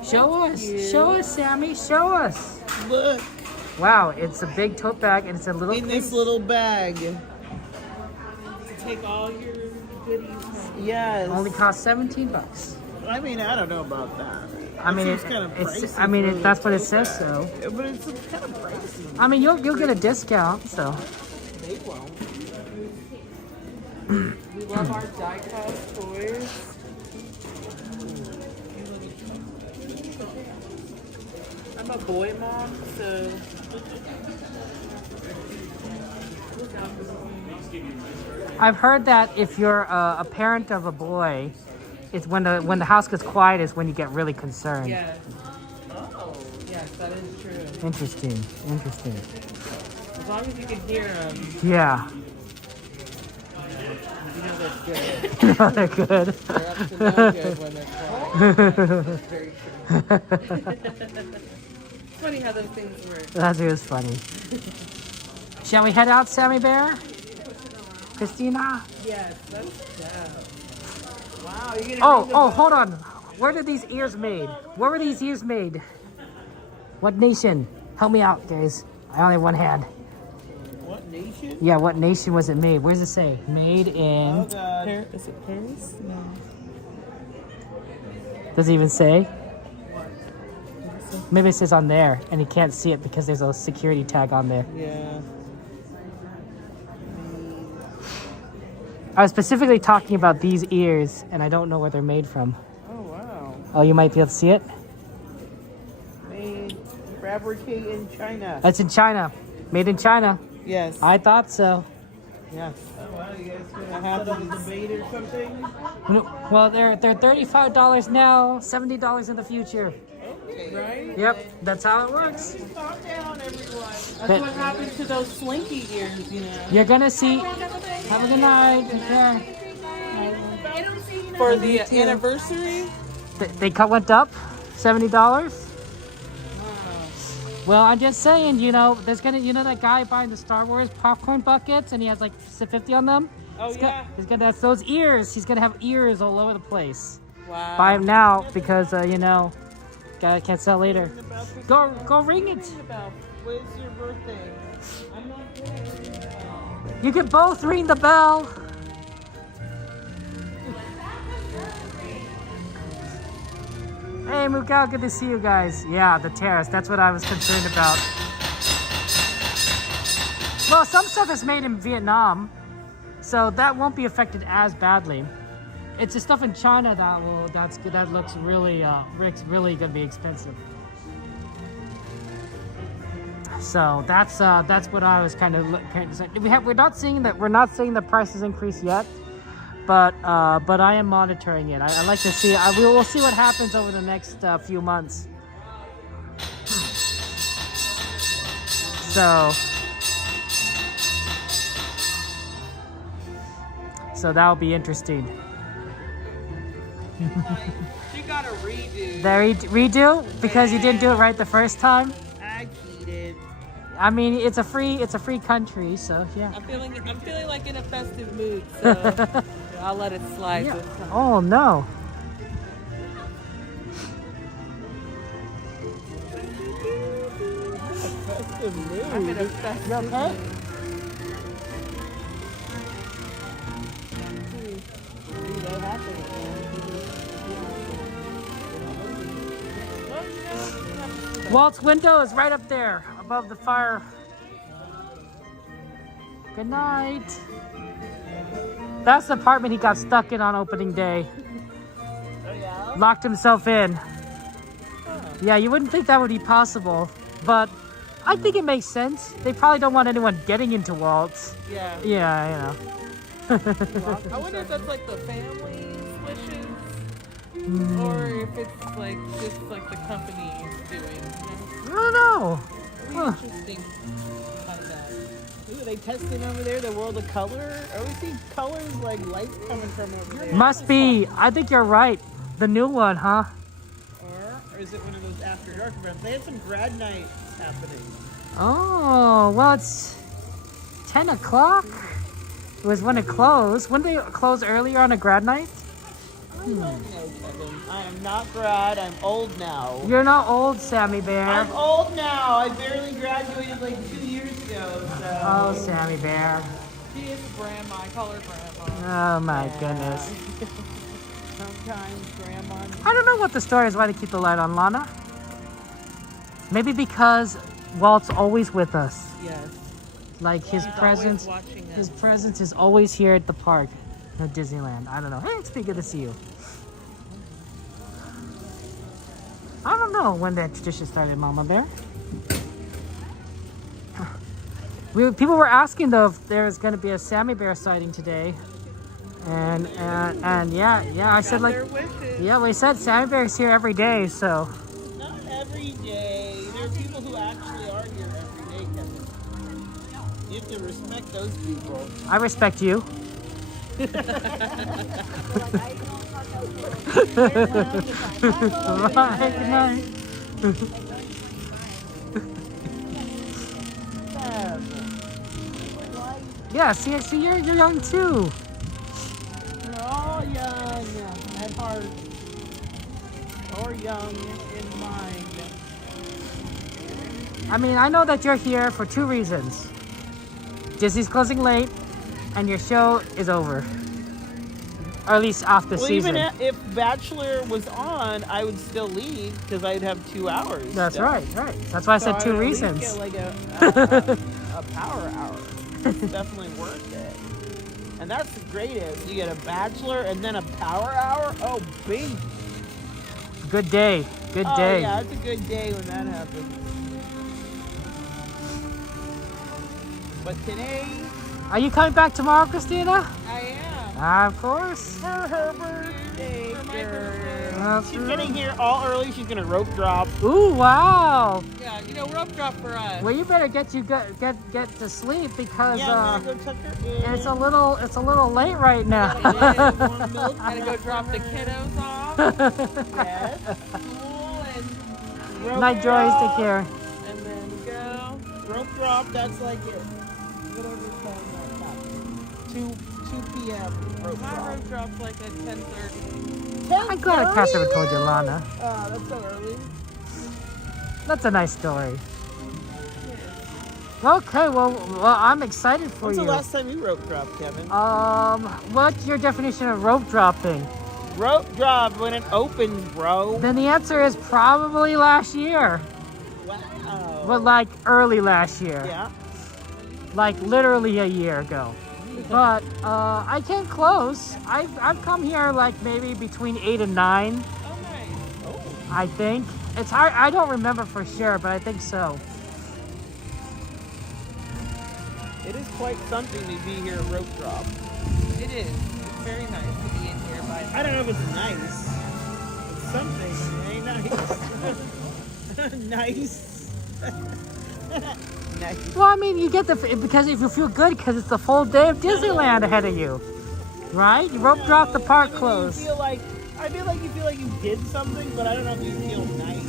Show us. Show us, Sammy. Show us. Look. Wow, it's a big tote bag and it's a little in this little bag. To take all your goodies. Yes. Only costs $17. I mean, I don't know about that. I mean, it's kind of pricey. I mean, that's what it says, so. But it's kind of pricey. I mean, you'll get a discount, so. They won't. We love our die-cast toys. I'm a boy mom, so. I've heard that if you're a parent of a boy, it's when the house gets quiet is when you get really concerned. Yes. Oh, yes, that is true. Interesting. As long as you can hear them. Yeah. You know they're good. You know they're good. They're up to no good when they're quiet. That's very true. It's funny how those things work. That is funny. Shall we head out, Sammy Bear? Christina? Yes, that's dope. Wow, you're gonna Oh, hold on. Where did these ears made? Where were these ears made? What nation? Help me out, guys. I only have one hand. What nation? Yeah, what nation was it made? Where does it say? Made in... Oh, God. Is it Paris? No. Does it even say? Maybe it says on there, and you can't see it because there's a security tag on there. Yeah. I was specifically talking about these ears, and I don't know where they're made from. Oh, wow. Oh, you might be able to see it? Made, fabricated in China. That's in China. Made in China. Yes. I thought so. Yes. Oh, wow, you guys gonna have a debate or something? No, well, they're $35 now, $70 in the future. Okay. Right? Yep, that's how it works. Calm down, everyone. That's what happened to those slinky ears, you know. You're gonna see. Have a good night. Take care. For the anniversary? They went up $70. Wow. Well, I'm just saying, there's that guy buying the Star Wars popcorn buckets, and he has like 50 on them. Oh, yeah. That's those ears. He's gonna have ears all over the place. Wow. Buy them now because guy can't sell later. Go ring it. When's your birthday? I'm not doing it. You can both ring the bell. Hey, Mukau, good to see you guys. Yeah, the terrace. That's what I was concerned about. Well, some stuff is made in Vietnam, so that won't be affected as badly. It's the stuff in China that looks really really gonna be expensive. So that's what I was kind of we're not seeing the prices increase yet, but I am monitoring it. I like to see. We'll see what happens over the next few months. So that'll be interesting. You got a redo. Redo because you didn't do it right the first time. I cheated. I mean, it's a free country, so yeah. I'm feeling like in a festive mood, so I'll let it slide. Yeah. This time. Oh no. the mood. I'm in a festive You okay? mood. See, that happens, man. Walt's window is right up there, above the fire. Good night. That's the apartment he got stuck in on opening day. Oh, yeah? Locked himself in. Yeah, you wouldn't think that would be possible, but I think it makes sense. They probably don't want anyone getting into Walt's. Yeah. Yeah, you know. I wonder if that's like the family's wishes, or if it's like just like the company's doing. I don't know. It'd be interesting to find out. Ooh, are they testing over there the world of color? I always see colors like lights coming from over there. Must be. I think you're right. The new one, huh? Or is it one of those after dark events? They had some grad nights happening. Oh, well, it's 10 o'clock. It was when it closed. When did they close earlier on a grad night? I don't know, Kevin. I am not grad. I'm old now. You're not old, Sammy Bear. I'm old now. I barely graduated like 2 years ago. So. Oh, Sammy Bear. She is a grandma. I call her grandma. Oh, my goodness. Sometimes grandma. I don't know what the story is, why they keep the light on, Lana. Maybe because Walt's always with us. Yes. Like his He's presence, always watching us. his presence is always here at the park, at Disneyland. I don't know. Hey, it's been good to see you. I don't know when that tradition started, Mama Bear. People were asking though if there's going to be a Sammy Bear sighting today, and yeah, I said like, yeah, we said Sammy Bear's here every day, so. Not every day. There are people who actually are here every day, Kevin. You have to respect those people. I respect you. Bye, good night. Yeah, see, you're young too. We're all young at heart, or young in mind. I mean, I know that you're here for two reasons. Disney's closing late, and your show is over. Or at least off the season. Even if Bachelor was on, I would still leave because I'd have 2 hours. That's still. right. That's why I said So two I'd at least reasons. Get like a power hour. It's definitely worth it. And that's the greatest. You get a Bachelor and then a power hour. Oh, baby. Good day. Good day. Oh, yeah, it's a good day when that happens. But today... Are you coming back tomorrow, Christina? I am. Of course. For her birthday, girl. That's She's right. getting here all early. She's gonna rope drop. Ooh, wow. Yeah, rope drop for us. Well, you better get to sleep because Yeah, I'm gonna go tuck her in. it's a little late right now. Gotta go drop the kiddos off. Yes. School and Night, Joyce. Take care. and then go. Rope drop, that's like it. Whatever it's called, 2 p.m. rope My drop. rope drop's like at 10:30. I'm glad I Catherine told you, Lana. Oh, that's so early. That's a nice story. Okay, well, I'm excited for When's you. the last time you rope dropped, Kevin? What's your definition of rope dropping? Rope drop when it opens, bro. Then the answer is probably last year. Wow. But like early last year. Yeah. Like literally a year ago. But I came close. I've come here like maybe between 8 and 9. Oh, nice. I think. It's hard. I don't remember for sure, but I think so. It is quite something to be here at rope drop. It is. It's very nice to be in here by. I don't know if it's nice. It's something. It ain't nice. Nice. Well, I mean, you get because if you feel good because it's the full day of Disneyland ahead of you, right? You rope drop the park closed. I feel like you feel like you did something, but I don't know if you feel nice.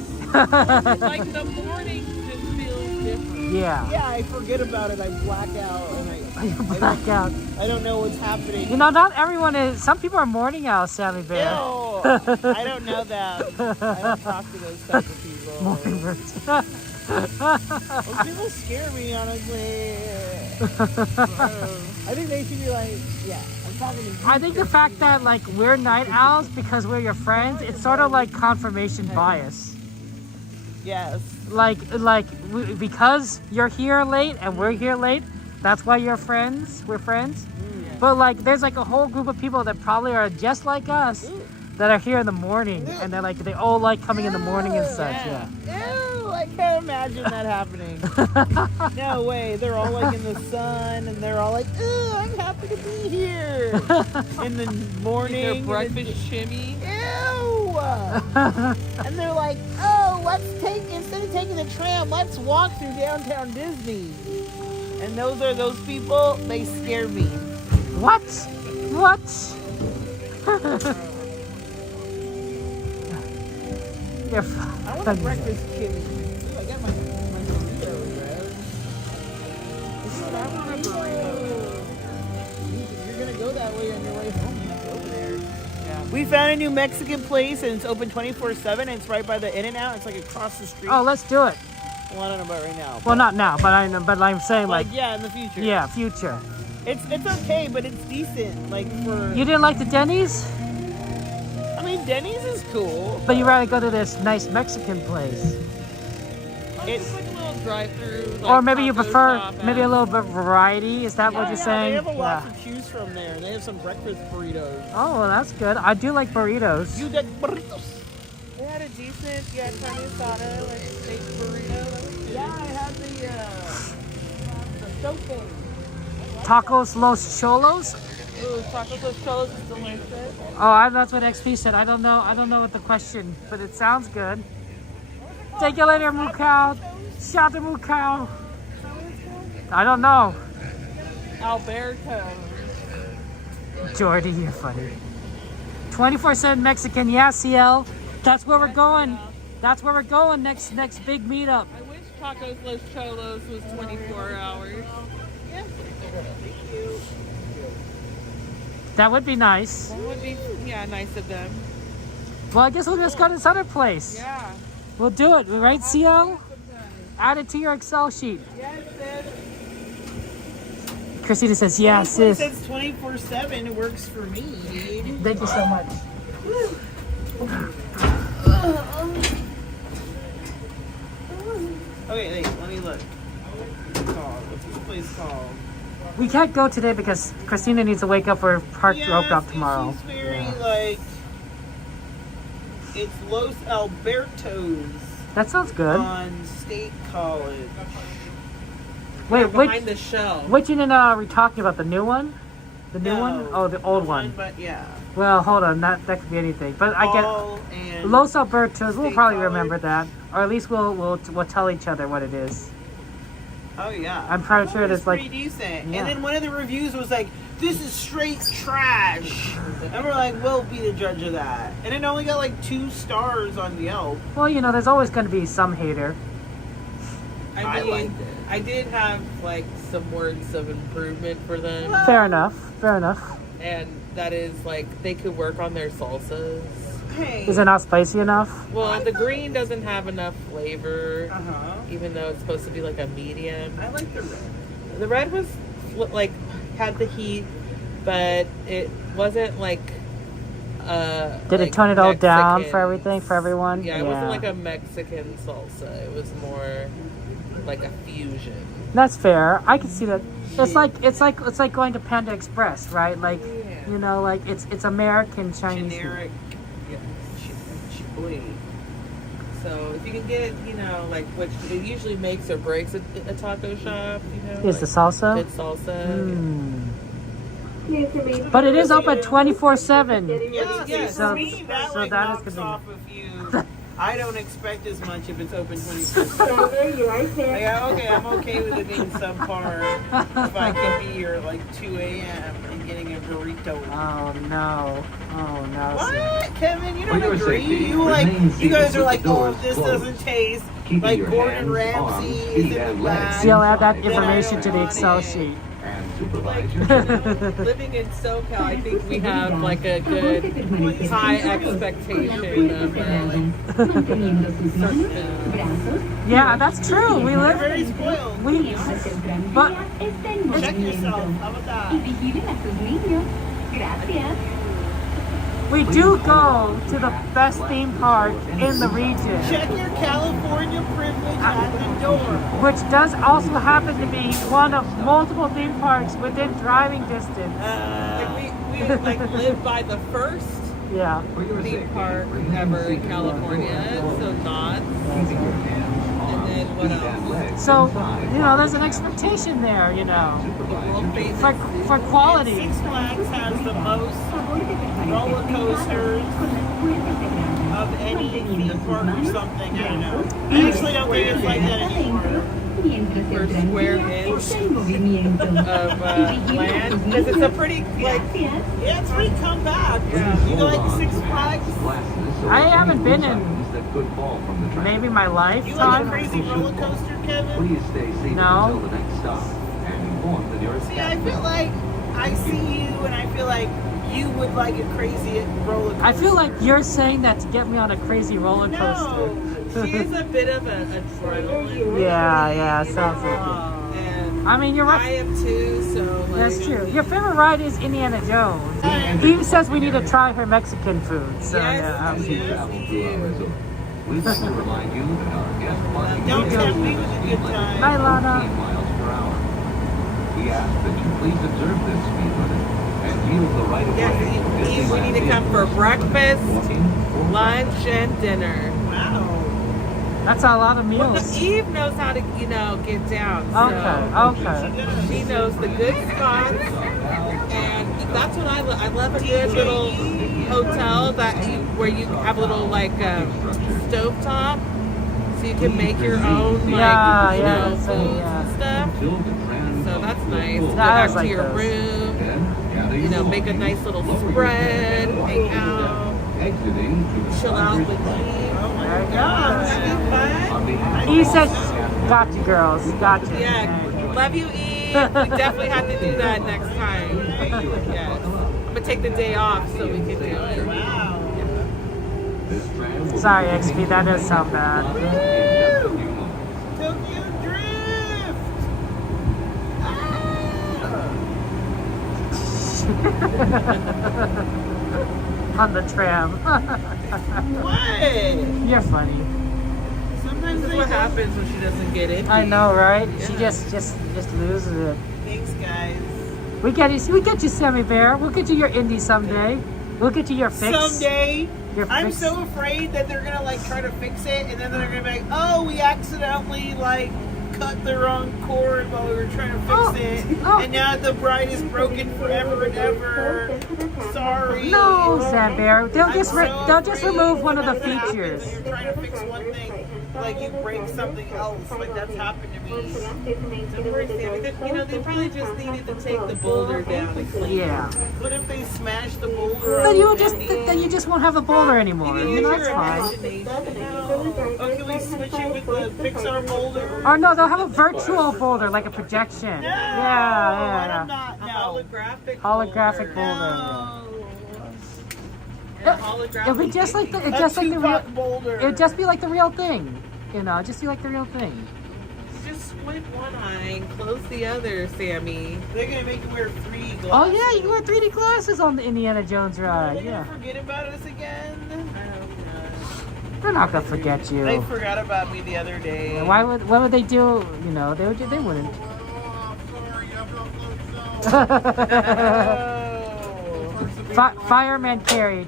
It's like the morning just feels different. Yeah. Yeah, I forget about it. I black out and You black out. I don't know what's happening. You know, not everyone is. Some people are morning owls, Sammy Bear. Ew, I don't know that. I don't talk to those type of people. Morning birds. Those people scare me, honestly. I think they should be like, yeah. I'm talking to you. I think the fact that like we're night owls because we're your friends, it's sort of like confirmation bias. Yes. Because you're here late and we're here late, that's why you're friends. We're friends. But like, there's like a whole group of people that probably are just like us that are here in the morning, and they're like they all like coming in the morning and such. Yeah. Ew, I can't imagine that happening. No way. They're all like in the sun, and they're all like, "Ooh, I'm happy to be here." In the morning, Their breakfast shimmy. Ew. And they're like, "Oh, instead of taking the tram, let's walk through downtown Disney." And those are those people. They scare me. What? What? You're fine. I want a breakfast kitty. Ooh, I got my burrito, bro. I want a burrito. You're gonna go that way on your way home. You have to over there. Yeah. We found a new Mexican place and it's open 24/7. It's right by the In-N-Out. It's like across the street. Oh, let's do it. Well, I don't know about right now. Well, not now, but I'm saying like yeah, in the future. Yeah, future. It's okay, but it's decent. Like for You didn't like the Denny's? I mean, Denny's is cool. But you'd rather go to this nice Mexican place. It's like a little drive-through. Or maybe you prefer maybe a little bit of variety. Is that what you're saying? They have a lot to choose from there. They have some breakfast burritos. Oh, well, that's good. I do like burritos. You like burritos? They had a decent, carne asada, like steak burrito. That was good. Yeah, I had the sope. Tacos Los Cholos? Ooh, tacos los cholos is delicious. Oh, that's what XP said. I don't know what the question, but it sounds good. Take you later, Moo Cow. Shout to Moo Cow. I don't know. Alberto. Jordy, you're funny. 24/7 Mexican, yeah, CL. That's where we're going. That's where we're going next big meetup. I wish Tacos Los Cholos was 24 hours. Yeah. Thank you. That would be nice. That would be, nice of them. Well, I guess we'll just go to this other place. Yeah. We'll do it, right, CL? Add it to your Excel sheet. Yes, sis. Christina says, yeah, sis. It's 24/7. It works for me. Thank you so much. Okay, wait, let me look. What's this place called? We can't go today because Christina needs to wake up for park rope drop tomorrow. It's very like it's Los Albertos. That sounds good. On State College. Wait, behind the shell. Which inn are we talking about? The new one? The new one? Oh, the old one. But yeah. Well, hold on. That could be anything. But I get Los Albertos. We'll probably remember that, or at least we'll tell each other what it is. Oh yeah. I'm pretty sure it's like pretty decent. Yeah. And then one of the reviews was like, "This is straight trash," and we're like, "We'll be the judge of that." And it only got like 2 stars on Yelp. Well, there's always going to be some hater. I liked it. I did have like some words of improvement for them. Fair enough. Fair enough. And that is like they could work on their salsas. Hey. Is it not spicy enough? Well, the green doesn't have enough flavor, Uh-huh. even though it's supposed to be like a medium. I like the red. The red was like had the heat, but it wasn't like. Did it tone it all down for everything for everyone? Yeah, it wasn't like a Mexican salsa. It was more like a fusion. That's fair. I can see that. It's like going to Panda Express, right? Like, like it's American Chinese. Generic. Yeah. Chibli. So if you can get, like what it usually makes or breaks a taco shop, Is the salsa? Good salsa. But it is open 24/7. Yes, So, for me, that so like that knocks is off a few. I don't expect as much if it's open 24/7. Yeah, okay, I'm okay with it being subpar if I can be here at like 2 a.m. and getting a burrito. Oh no! What, Kevin? You don't agree? You guys are like, oh, if this doesn't taste like Gordon Ramsay is in the back. So you'll add that information to the Excel sheet. Like, you know, living in SoCal, I think we have like a good high expectation of Yeah, that's true. We live. Very spoiled. But check yourself. How about that? we do go to the best theme park in the region. Check your California privilege at the door. Which does also happen to be one of multiple theme parks within driving distance. Like we like live by the first theme park ever in California, so Knott's. And then what else? So, you know, there's an expectation there, you know, for quality. Six Flags has the most roller coasters of any theme park or something. I don't know. I actually don't think it's like that anymore. Per square inch of land, because it's a pretty like yeah, it's pretty compact. Yeah. You go like Six Flags. I haven't been in maybe my You lifetime. like a crazy roller coaster, Kevin? Please stay safe No. until the next stop and inform the nearest See, I feel like I see you, and I feel like you would like a crazy roller coaster. I feel like you're saying that to get me on a crazy roller coaster. she is a bit of an adrenaline. Yeah, sounds like it. And I mean, you're right. I am too, so like, That's true. Your favorite ride is Indiana Jones. Eve says we need to try her Mexican food. So yeah, We like to remind you that our guest parking Don't tempt me with a good time. Bye, Lana. 15 miles per hour. We ask that you please observe this speed limit and yield the right of way. Eve, we need to come for breakfast, lunch, and dinner. Wow. That's a lot of Well, meals. Eve knows how to, you know, get down. So Okay. she knows the good spots, and that's what I love. I love a good little hotel where you have a little like stove top, so you can make your own like foods and stuff. So that's nice. Go back to your room, you know, make a nice little spread, hang out, chill out with Eve. He says, "Got you, girls. Got you." Yeah, love you, Eve. We definitely have to do that next time. Yes. I'm gonna take the day off so we can do it. Wow. Sorry, XP. That does sound bad. Tokyo Drift. On the tram. What? You're funny. Sometimes This is what happens when she doesn't get it. I know, right? She just loses it. Thanks, guys. We get you, Sammy Bear. We'll get you your indie someday. We'll get you your fix. Someday. Your I'm fix. so afraid that they're gonna like try to fix it, and then they're gonna be like, "Oh, we accidentally like cut the wrong cord while we were trying to fix it, and now the bride is broken forever and ever." Sorry. No, Sam Bear. They'll just afraid remove one of the that happens, features. that You're trying to fix one thing, like you break something else. Like that's happened to me. Don't worry, Sammy. You know, they probably just needed to take the boulder down and clean. Yeah. What if they smash the boulder? Then you on just won't have a boulder anymore. You know, that's fine. Oh, can we switch it with the Pixar boulder? Or no, they'll have a virtual boulder, like a projection. Yeah. Holographic boulder. It'll be just like the real. It'd just be like the real thing. You know, just be like the real thing. Just squint one eye and close the other, Sammy. They're gonna make you wear 3 glasses. Oh yeah, you can wear 3D glasses on the Indiana Jones ride. Yeah. Forget about us again. They're not gonna forget you. They forgot about me the other day. What would they do? You know, they wouldn't. Fireman carried.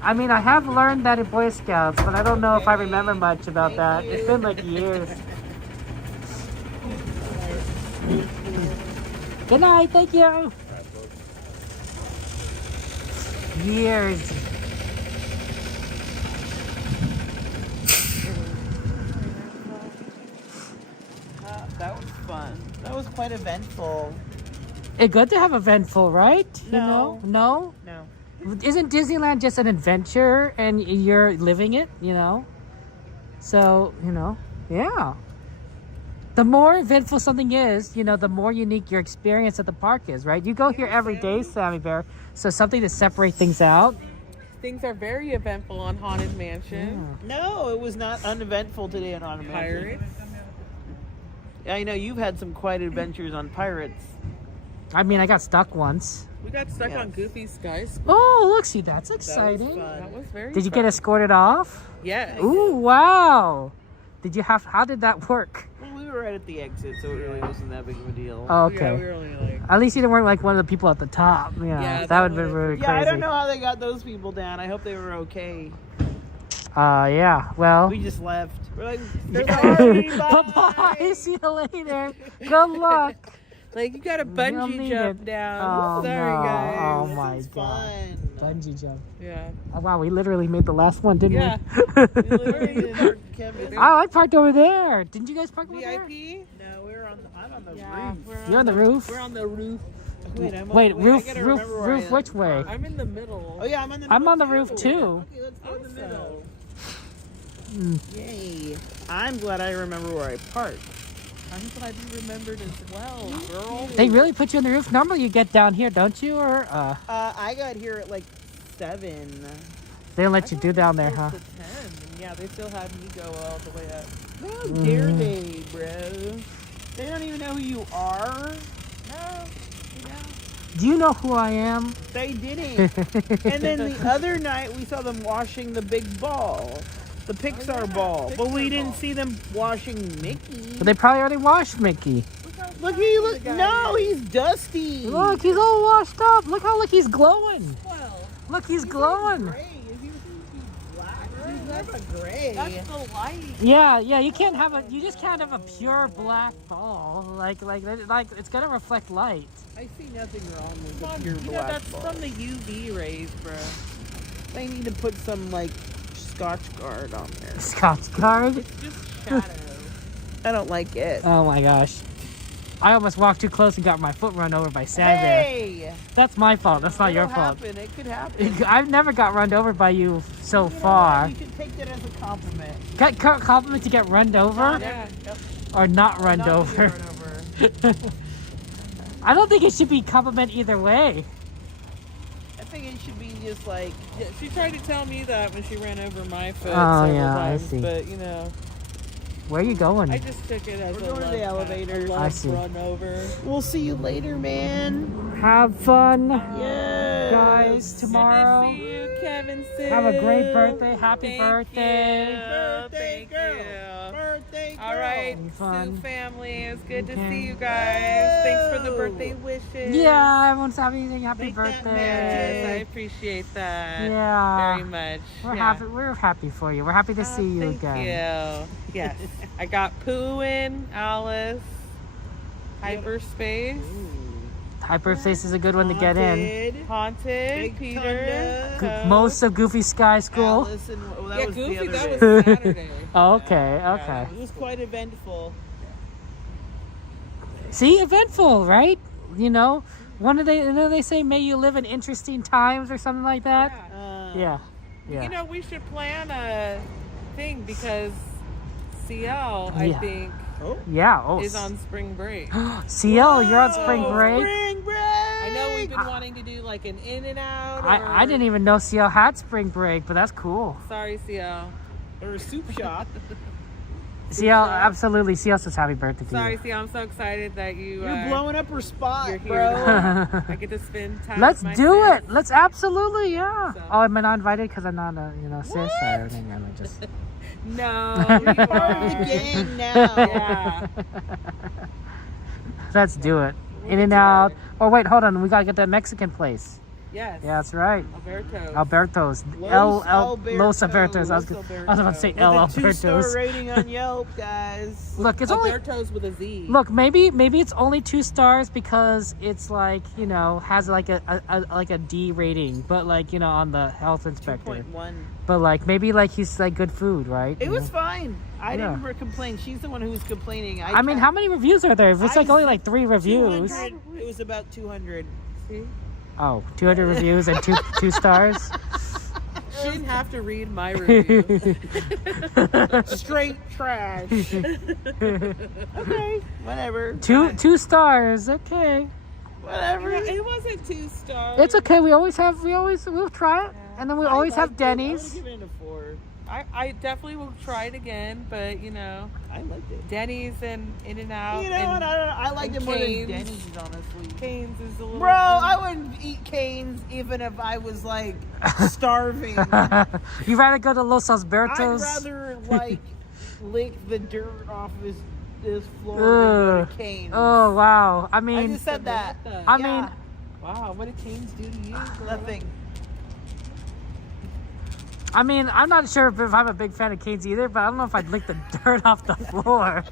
I mean, I have learned that in Boy Scouts, but I don't know if I remember much about that. It's been like years. Good night, thank you. Years. That was fun. That was quite eventful. It's good to have eventful, right? No. You know? No? No. Isn't Disneyland just an adventure and you're living it, you know? So, you know, yeah. The more eventful something is, you know, the more unique your experience at the park is, right? You go here every day, Sammy Bear, so something to separate things out. Things are very eventful on Haunted Mansion. No, it was not uneventful today on Haunted Mansion. Pirates. I know you've had some quite adventures on Pirates. I mean, I got stuck once. We got stuck on Goofy Skies. Oh, look, see, that's exciting. That was very Did you fun. get escorted off? Yes. Ooh, wow. How did that work? Well, we were right at the exit, so it really wasn't that big of a deal. Oh, okay. Yeah, we were only like... At least you didn't work like one of the people at the top. Yeah, that would have been really crazy. Yeah, I don't know how they got those people down. I hope they were okay. Yeah, well. We just left. We're like, bye-bye. See you later. Good luck. Like, you got a bungee jump down. Oh, Sorry, no. guys. Oh, my God. Bungee jump. Yeah. Oh, wow, we literally made the last one, didn't Yeah. we? I parked over there. Didn't you guys park over there? VIP? No, I'm on the roof. You're on the roof? We're on the roof. Wait, roof which way? I'm in the middle. Oh, yeah, I'm on the roof, too. Okay, let's go in the middle. Mm. Yay. I'm glad I remember where I parked. I'm glad you remembered as well, girl. They really put you on the roof? Normally you get down here, don't you? Or I got here at like 7. they don't let you do down there, huh? To 10. And yeah, they still had me go all the way up. How dare they, bro? They don't even know who you are. No, Do you know who I am? They didn't. And then the other night we saw them washing the big ball. The Pixar ball. But we didn't see them washing Mickey. But they probably already washed Mickey. Look, no, he's dusty. Look, he's all washed up. Look, he's glowing. Look, he's glowing. That's gray. That's the light. Yeah, you just can't have a pure black ball. Like it's gonna reflect light. I see nothing wrong with the pure black that's ball. from the UV rays, bro. They need to put some like Scotch Guard on there. Scotch Guard? It's just shadow. I don't like it. Oh my gosh. I almost walked too close and got my foot run over by Sam Hey! That's my fault. That's not your fault. It could happen. I've never got run over by you so far. You should take that as a compliment. Compliment to get run over? Yeah. Or not run over? I don't think it should be compliment either way. I think it should be just like... Yeah, she tried to tell me that when she ran over my foot Oh, several yeah, I times, see. but, you know... Where are you going? I just took it as We're a going to the elevator. I see. run over. We'll see you later, man. Have fun, yes. guys, tomorrow. Good to see you, Kevin Sid. Have a great birthday. Happy Thank birthday. Thank girl. you. Birthday girl. All right, fun. Sue family. It's good to see you guys. Thanks for the birthday wishes. Yeah, everyone's having happy Make that birthday. Yes, I appreciate that. Yeah. Very much. We're happy for you. We're happy to see you again. Thank you. Yes. I got Pooh in, Alice, Hyperspace. Hyperspace is a good one to get in. Haunted, Peter. Most of Goofy Sky School. Alice and, well, that Yeah, was Goofy, the other that day. was Saturday. Oh, okay. It was quite eventful. See, eventful, right? You know, they say, may you live in interesting times or something like that. Yeah. You know, we should plan a thing because CL, I think, is on spring break. CL, you're on spring break? Spring break! I know we've been wanting to do like an in and out. I didn't even know CL had spring break, but that's cool. Sorry, CL. Or a soup shop. CL, absolutely. CL says happy birthday to Sorry, you. CL, I'm so excited that You're blowing up her spot, you're here. bro. I get to spend time Let's with my do friends. it. Let's absolutely, yeah. Oh, am I not invited because I'm not a, sis or anything? I'm just... No, You're part of the gang now. Yeah. Let's do it. In and out. Oh, wait, hold on. We got to get that Mexican place. Yes. Yeah, that's right. Alberto's. Los Albertos. I was about to say El With a 2-star Albertos. rating on Yelp, guys. Look, it's only... Alberto's with a Z. Look, maybe it's only 2 stars because it's like, you know, has like a D rating, but like, you know, on the health inspector. 2.1. But like maybe like he's like good food, right? It was fine. I didn't complain. She's the one who was complaining. I mean, how many reviews are there? If it's like only like 3 reviews. 200. It was about 200. Oh, 200 reviews and 2 stars. She didn't have to read my review. Straight trash. Okay, whatever. Two stars. Okay. Whatever. It wasn't 2 stars. It's okay. We'll try it, and then we always have Denny's. I would give it a 4. I definitely will try it again, but you know, I liked it. Denny's and In-N-Out. You know what? I liked it more than Cane's. Denny's, honestly. Cane's is a little. Bro, I wouldn't eat Cane's even if I was like starving. You rather go to Los I'd Albertos? rather like lick the dirt off this floor than go to Cane's. Oh wow! I mean, I just said that. I mean, wow, what did Cane's do to you? Girl? Nothing. I mean, I'm not sure if I'm a big fan of Cane's either, but I don't know if I'd lick the dirt off the floor.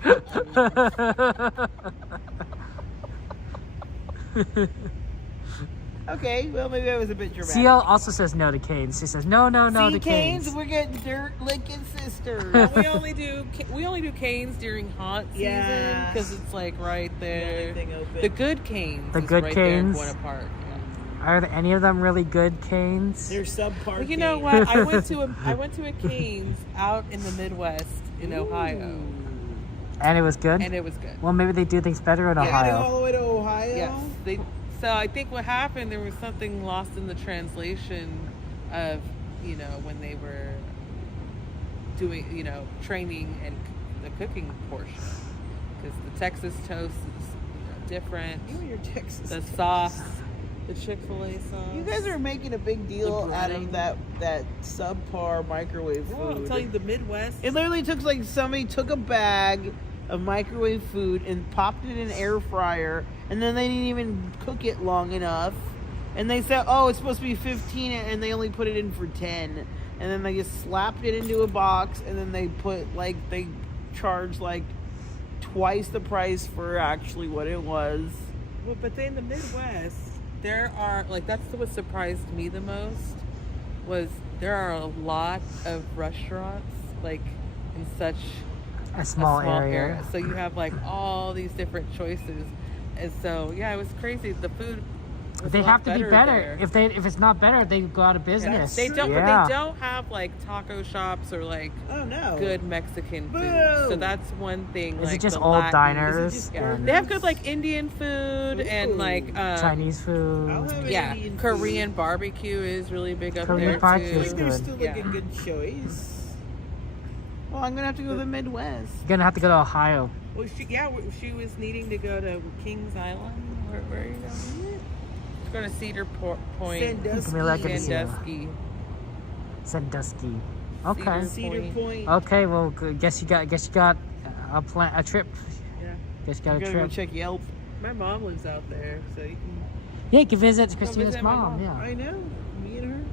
Okay, well maybe I was a bit dramatic. CL also says no to Cane's. She says no to Cane's. We're getting dirt licking sisters. we only do Cane's during hot season because it's like right there. The good Cane's. The is good right Cane's. There in Buena Park. Are there any of them really good Cane's? They're subpar. Well, you know what? I went to a Cane's out in the Midwest in Ohio. And it was good? And it was good. Well, maybe they do things better in Ohio. All the way to Ohio? Yes. So I think what happened, there was something lost in the translation of, you know, when they were doing, you know, training and the cooking portion. Because the Texas toast is different. You and your Texas The toast. sauce. The Chick-fil-A sauce. You guys are making a big deal out of that subpar microwave food. Well, I'm telling you, the Midwest. It literally took like somebody took a bag of microwave food and popped it in an air fryer, and then they didn't even cook it long enough. And they said, oh, it's supposed to be 15, and they only put it in for 10. And then they just slapped it into a box, and then they they charged like twice the price for actually what it was. Well, but then in the Midwest, there are, like, that's what surprised me the most, was there are a lot of restaurants, like, in such a small area. So you have, like, all these different choices. And so, yeah, it was crazy. The food was They a lot have to be better. there. If it's not better, they go out of business. They don't. Yeah. But they don't have like taco shops or like good Mexican food. Boo. So that's one thing. Is like it just the old Latin- diners? They have good like Indian food and like Chinese food. Yeah, Indian Korean barbecue is really big up Korean there barbecue too. is They're good. still like a good choice. Well, I'm gonna have to go to the Midwest. You're gonna have to go to Ohio. Well, she was needing to go to Kings Island. Where are you going? She's going to Cedar Point. Sandusky. Sandusky. Okay. Cedar Point. Okay. Well, guess you got a trip. Yeah. Guess you got a Go trip. check Yelp. My mom lives out there, so you can. Yeah, you can visit Christina's visit my mom. mom. Yeah. I know. Me and her.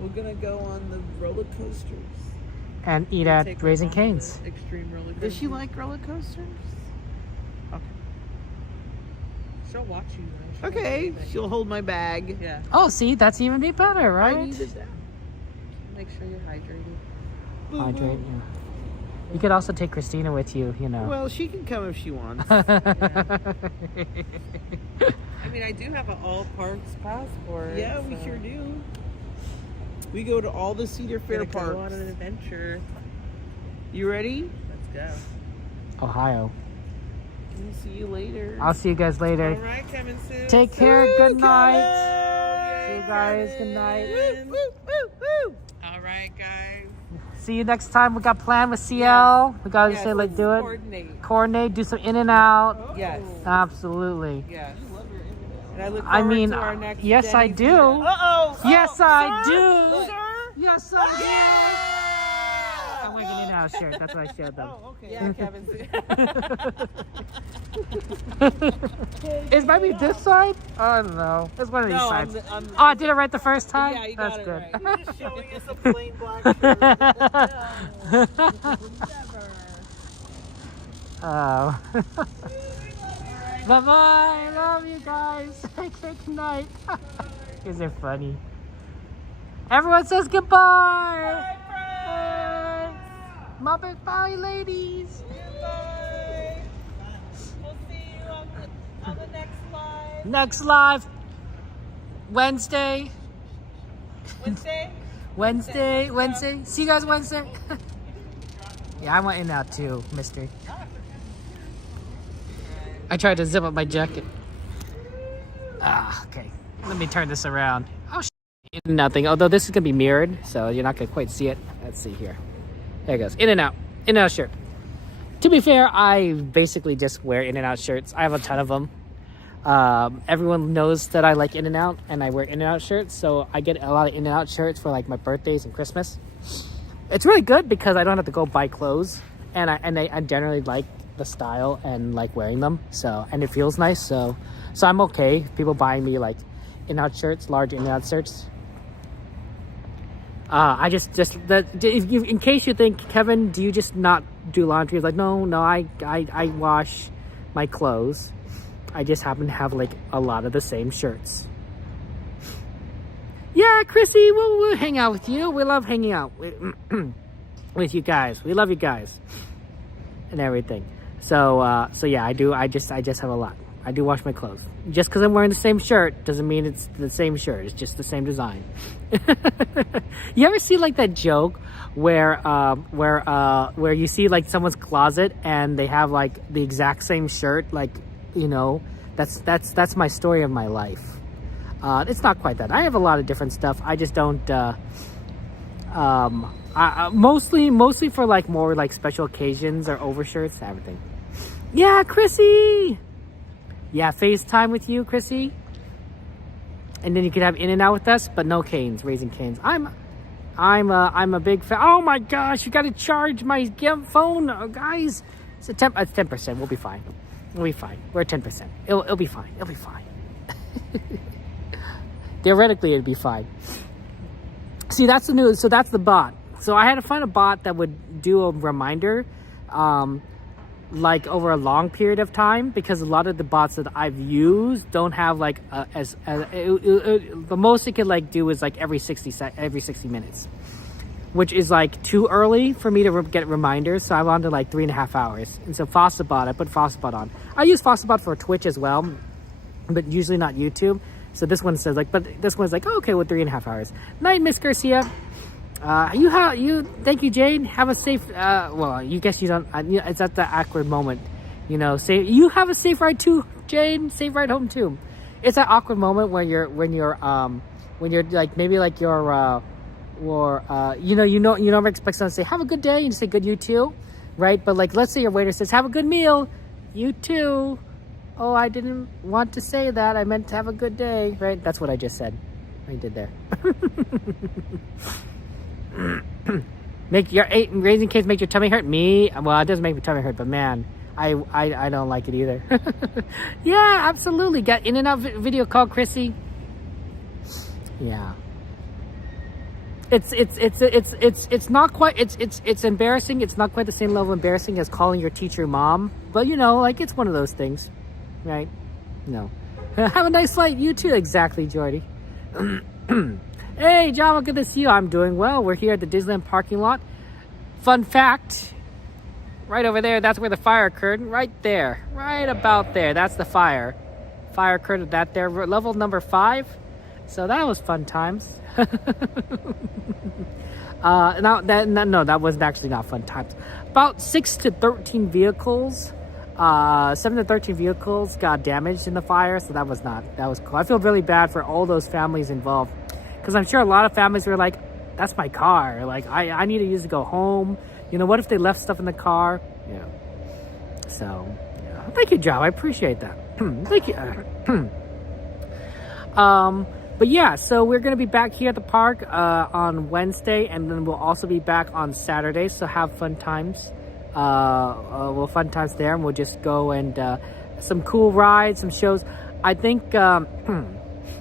We're gonna go on the roller coasters. And eat at Raising Cane's. Extreme roller coaster. Does she like roller coasters? She'll watch you. Though. Okay, she'll hold my bag. Yeah. Oh, see, that's even be better, right? I needed that. Make sure you're hydrated. Hydrate. Yeah. You could also take Christina with you. You know. Well, she can come if she wants. I mean, I do have an all parks passport. Yeah, we sure do. We go to all the Cedar Fair Gonna go on parks. an adventure. You ready? Let's go. Ohio. We'll see you later. I'll see you guys later. All right, Kevin Sue. Take care. Good night. Yay, See you guys. Good night. Kevin. Woo, woo, woo. All right, guys. See you next time. We got planned with CL. We gotta say like do it. Coordinate. Do some in and out. Yes. Absolutely. Yes. And I look I forward mean, to our next yes, I Denny's do. Uh-oh. Yes, I Sir? do. Sir? Yes, I do. I'm wearing a now shirt. That's what I showed them. Oh, okay. Yeah, Kevin. Is maybe this side? I don't know. It's one of these No, sides. I'm- Oh, I did it right the first time? Yeah, you That's got it good. right. You're just showing us a plain black shirt. Never. Oh. Bye-bye. Love you guys. Good night. You guys are funny. Everyone says goodbye. Bye, Muppet bye, ladies. Goodbye. We'll see you on the next live. Next live Wednesday. Wednesday? Wednesday. See you guys Wednesday. Yeah, I went in and out too, mister. I tried to zip up my jacket. Okay. Let me turn this around. Oh, nothing. Although this is gonna be mirrored, so you're not gonna quite see it. Let's see here. There it goes. In and out shirt. To be fair, I basically just wear in and out shirts. I have a ton of them. Everyone knows that I like in and out, and I wear in and out shirts, so I get a lot of in and out shirts for like my birthdays and Christmas. It's really good because I don't have to go buy clothes, and I generally like the style and like wearing them. So, and it feels nice. So I'm okay. People buying me like in and out shirts, large in and out shirts. I in case you think, Kevin, do you just not do laundry? It's like, no, I wash my clothes. I just happen to have like a lot of the same shirts. Yeah, Chrissy, we'll hang out with you. We love hanging out with you guys. We love you guys and everything. So yeah, I just have a lot. I do wash my clothes. Just because I'm wearing the same shirt doesn't mean it's the same shirt. It's just the same design. You ever see like that joke where you see like someone's closet and they have like the exact same shirt? Like, you know, that's my story of my life. It's not quite that. I have a lot of different stuff. I just don't. Mostly for like more like special occasions or overshirts, everything. Yeah, Chrissy. Yeah, FaceTime with you, Chrissy. And then you could have in and out with us, but no canes, Raising Canes. I'm a big fan. Oh my gosh, you got to charge my phone, guys. It's 10%. We'll be fine. We'll be fine. We're at 10%. It'll be fine. It'll be fine. Theoretically, it'd be fine. See, that's the news. So that's the bot. So I had to find a bot that would do a reminder, like over a long period of time, because a lot of the bots that I've used don't have like the most it could like do is like every 60 minutes, which is like too early for me to get reminders. So I'm on to like 3.5 hours. And so Faucetbot, I put Faucetbot on. I use Faucetbot for Twitch as well, but usually not YouTube. So this one says like, but this one's like, oh, okay, well, 3.5 hours. Night, Miss Garcia. Thank you, Jane. Have a safe, well, you guess you don't, it's at the awkward moment, you know, say, you have a safe ride too, Jane, safe ride home too. It's that awkward moment when you're like, maybe like you never expect someone to say, have a good day, and you say, good, you too, right? But like, let's say your waiter says, have a good meal, you too. Oh, I didn't want to say that. I meant to have a good day, right? That's what I just said. I did there. Make your Raising Canes make your tummy hurt? Me? Well, it doesn't make my tummy hurt, but man, I don't like it either. Yeah, absolutely. Got in and out video call, Chrissy. Yeah. It's not quite, it's embarrassing. It's not quite the same level of embarrassing as calling your teacher mom, but you know, like, it's one of those things, right? No. Have a nice flight. You too. Exactly, Jordy. Hey, Java, good to see you. I'm doing well. We're here at the Disneyland parking lot. Fun fact, right over there, that's where the fire occurred. Right there, right about there. That's the fire. Fire occurred at that there, level number 5. So that was fun times. That was actually not fun times. About 6 to 13 vehicles, 7 to 13 vehicles got damaged in the fire. So that was cool. I feel really bad for all those families involved. Because I'm sure a lot of families were like, that's my car. Like, I need to use it to go home. You know, what if they left stuff in the car? Yeah. So, yeah. Thank you, Joe. I appreciate that. Thank you. But yeah, so we're going to be back here at the park on Wednesday. And then we'll also be back on Saturday. So have fun times. Fun times there. And we'll just go and some cool rides, some shows. I think...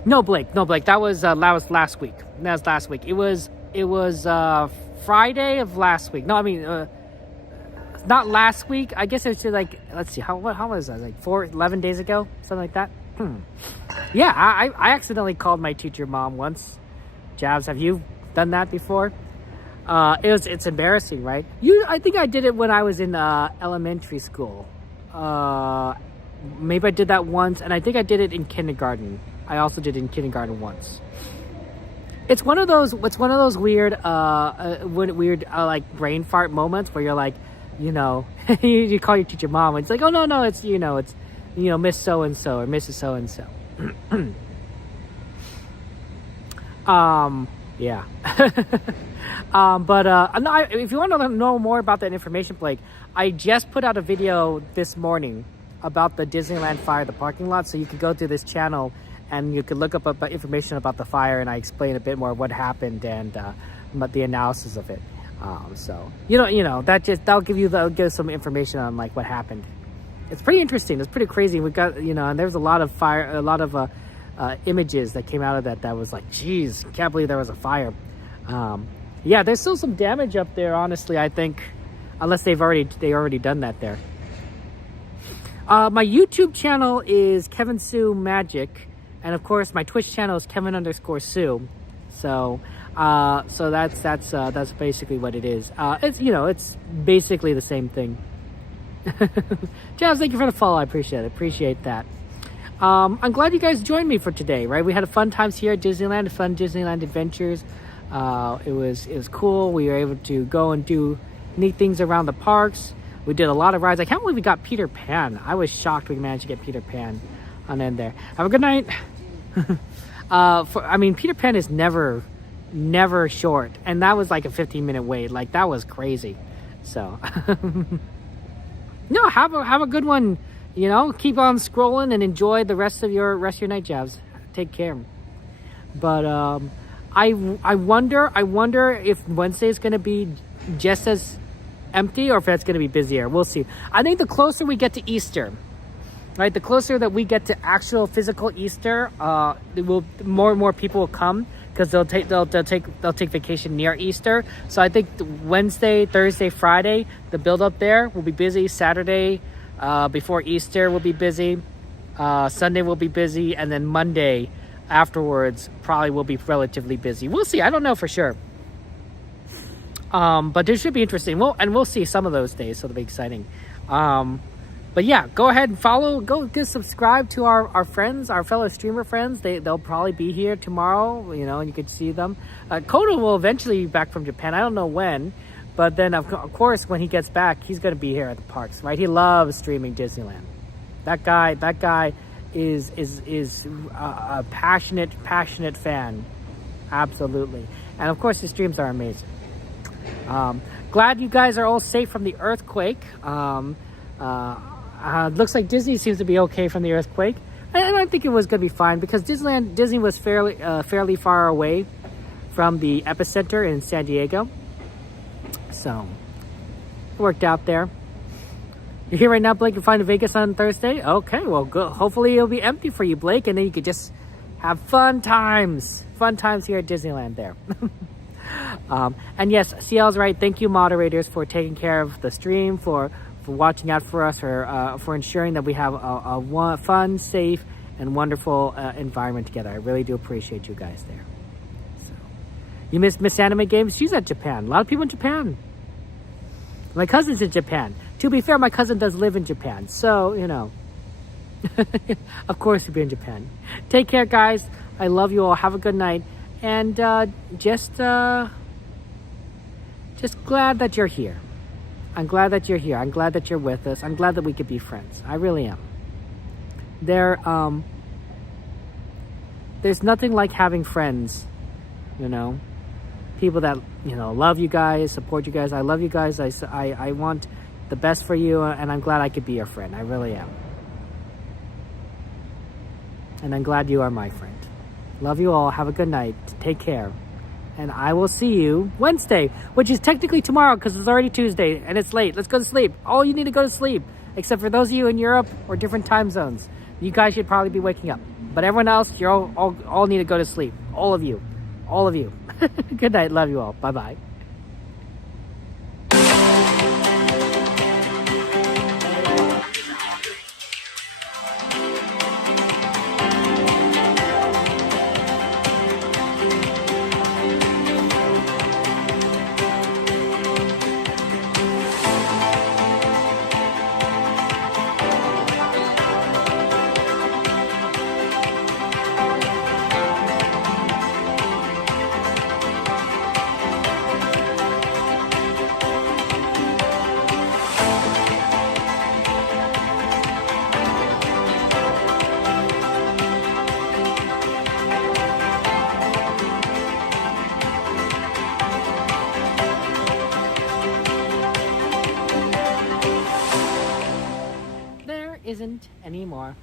No, Blake. That was last week. That was last week. It was Friday of last week. No, I mean, not last week. I guess it was like, let's see, how was that? Like 11 days ago? Something like that? Yeah, I accidentally called my teacher mom once. Jabs, have you done that before? It's embarrassing, right? I think I did it when I was in elementary school. Maybe I did that once, and I think I did it in kindergarten. I also did it in kindergarten once. It's one of those weird like brain fart moments where you're like, you call your teacher mom and it's like, oh no, it's Miss so and so or Mrs. so and so. Yeah. No, if you want to know more about that information, Blake, I just put out a video this morning about the Disneyland fire, the parking lot. So you can go to this channel and you can look up information about the fire, and I explain a bit more what happened and the analysis of it. So that'll give some information on like what happened. It's pretty interesting. It's pretty crazy. We got and there's a lot of images that came out of that was like, geez, can't believe there was a fire. Yeah, there's still some damage up there, honestly, I think, unless they already done that there. My YouTube channel is Kevin Sue Magic, and of course my Twitch channel is Kevin_Sue. So that's basically what it is. It's basically the same thing. Jazz, thank you for the follow. I appreciate that. I'm glad you guys joined me for today, right? We had a fun times here at Disneyland, fun Disneyland adventures. It was cool. We were able to go and do neat things around the parks. We did a lot of rides. I can't believe we got Peter Pan. I was shocked we managed to get Peter Pan on end there. Have a good night. Peter Pan is never short, and that was like a 15-minute wait. Like, that was crazy. So no, have a good one. Keep on scrolling and enjoy the rest of your night, Jabs. Take care. But I wonder if Wednesday is going to be just as empty or if it's going to be busier. We'll see. I think the closer we get to Easter, right? The closer that we get to actual physical Easter, more and more people will come because they'll take vacation near Easter. So I think Wednesday, Thursday, Friday, the build up there will be busy. Saturday, before Easter will be busy. Sunday will be busy, and then Monday afterwards probably will be relatively busy. We'll see. I don't know for sure. But it should be interesting. We'll see some of those days, so it'll be exciting. But yeah, go ahead and go subscribe to our friends, our fellow streamer friends. They'll probably be here tomorrow, and you could see them. Kodo will eventually be back from Japan. I don't know when, but then of course when he gets back, he's going to be here at the parks, right? He loves streaming Disneyland. That guy is a passionate fan. Absolutely. And of course his streams are amazing. Glad you guys are all safe from the earthquake. Looks like Disney seems to be okay from the earthquake. And I think it was going to be fine because Disney was fairly far away from the epicenter in San Diego. So it worked out there. You're here right now, Blake. You're flying to Vegas on Thursday? Okay, well, good. Hopefully it'll be empty for you, Blake, and then you could just have fun times here at Disneyland there. And yes, CL's right. Thank you, moderators, for taking care of the stream, for watching out for us, for ensuring that we have a fun, safe, and wonderful environment together. I really do appreciate you guys there. So, you missed Miss Anime Games? She's at Japan. A lot of people in Japan. My cousin's in Japan. To be fair, my cousin does live in Japan, so of course he'll be in Japan. Take care, guys. I love you all. Have a good night, and just glad that you're here. I'm glad that you're here. I'm glad that you're with us. I'm glad that we could be friends. I really am. There's nothing like having friends, people that, love you guys, support you guys. I love you guys. I want the best for you, and I'm glad I could be your friend. I really am. And I'm glad you are my friend. Love you all. Have a good night. Take care. And I will see you Wednesday, which is technically tomorrow because it's already Tuesday and it's late. Let's go to sleep. All you need to go to sleep, except for those of you in Europe or different time zones. You guys should probably be waking up. But everyone else, you all need to go to sleep. All of you. All of you. Good night. Love you all. Bye-bye. isn't anymore.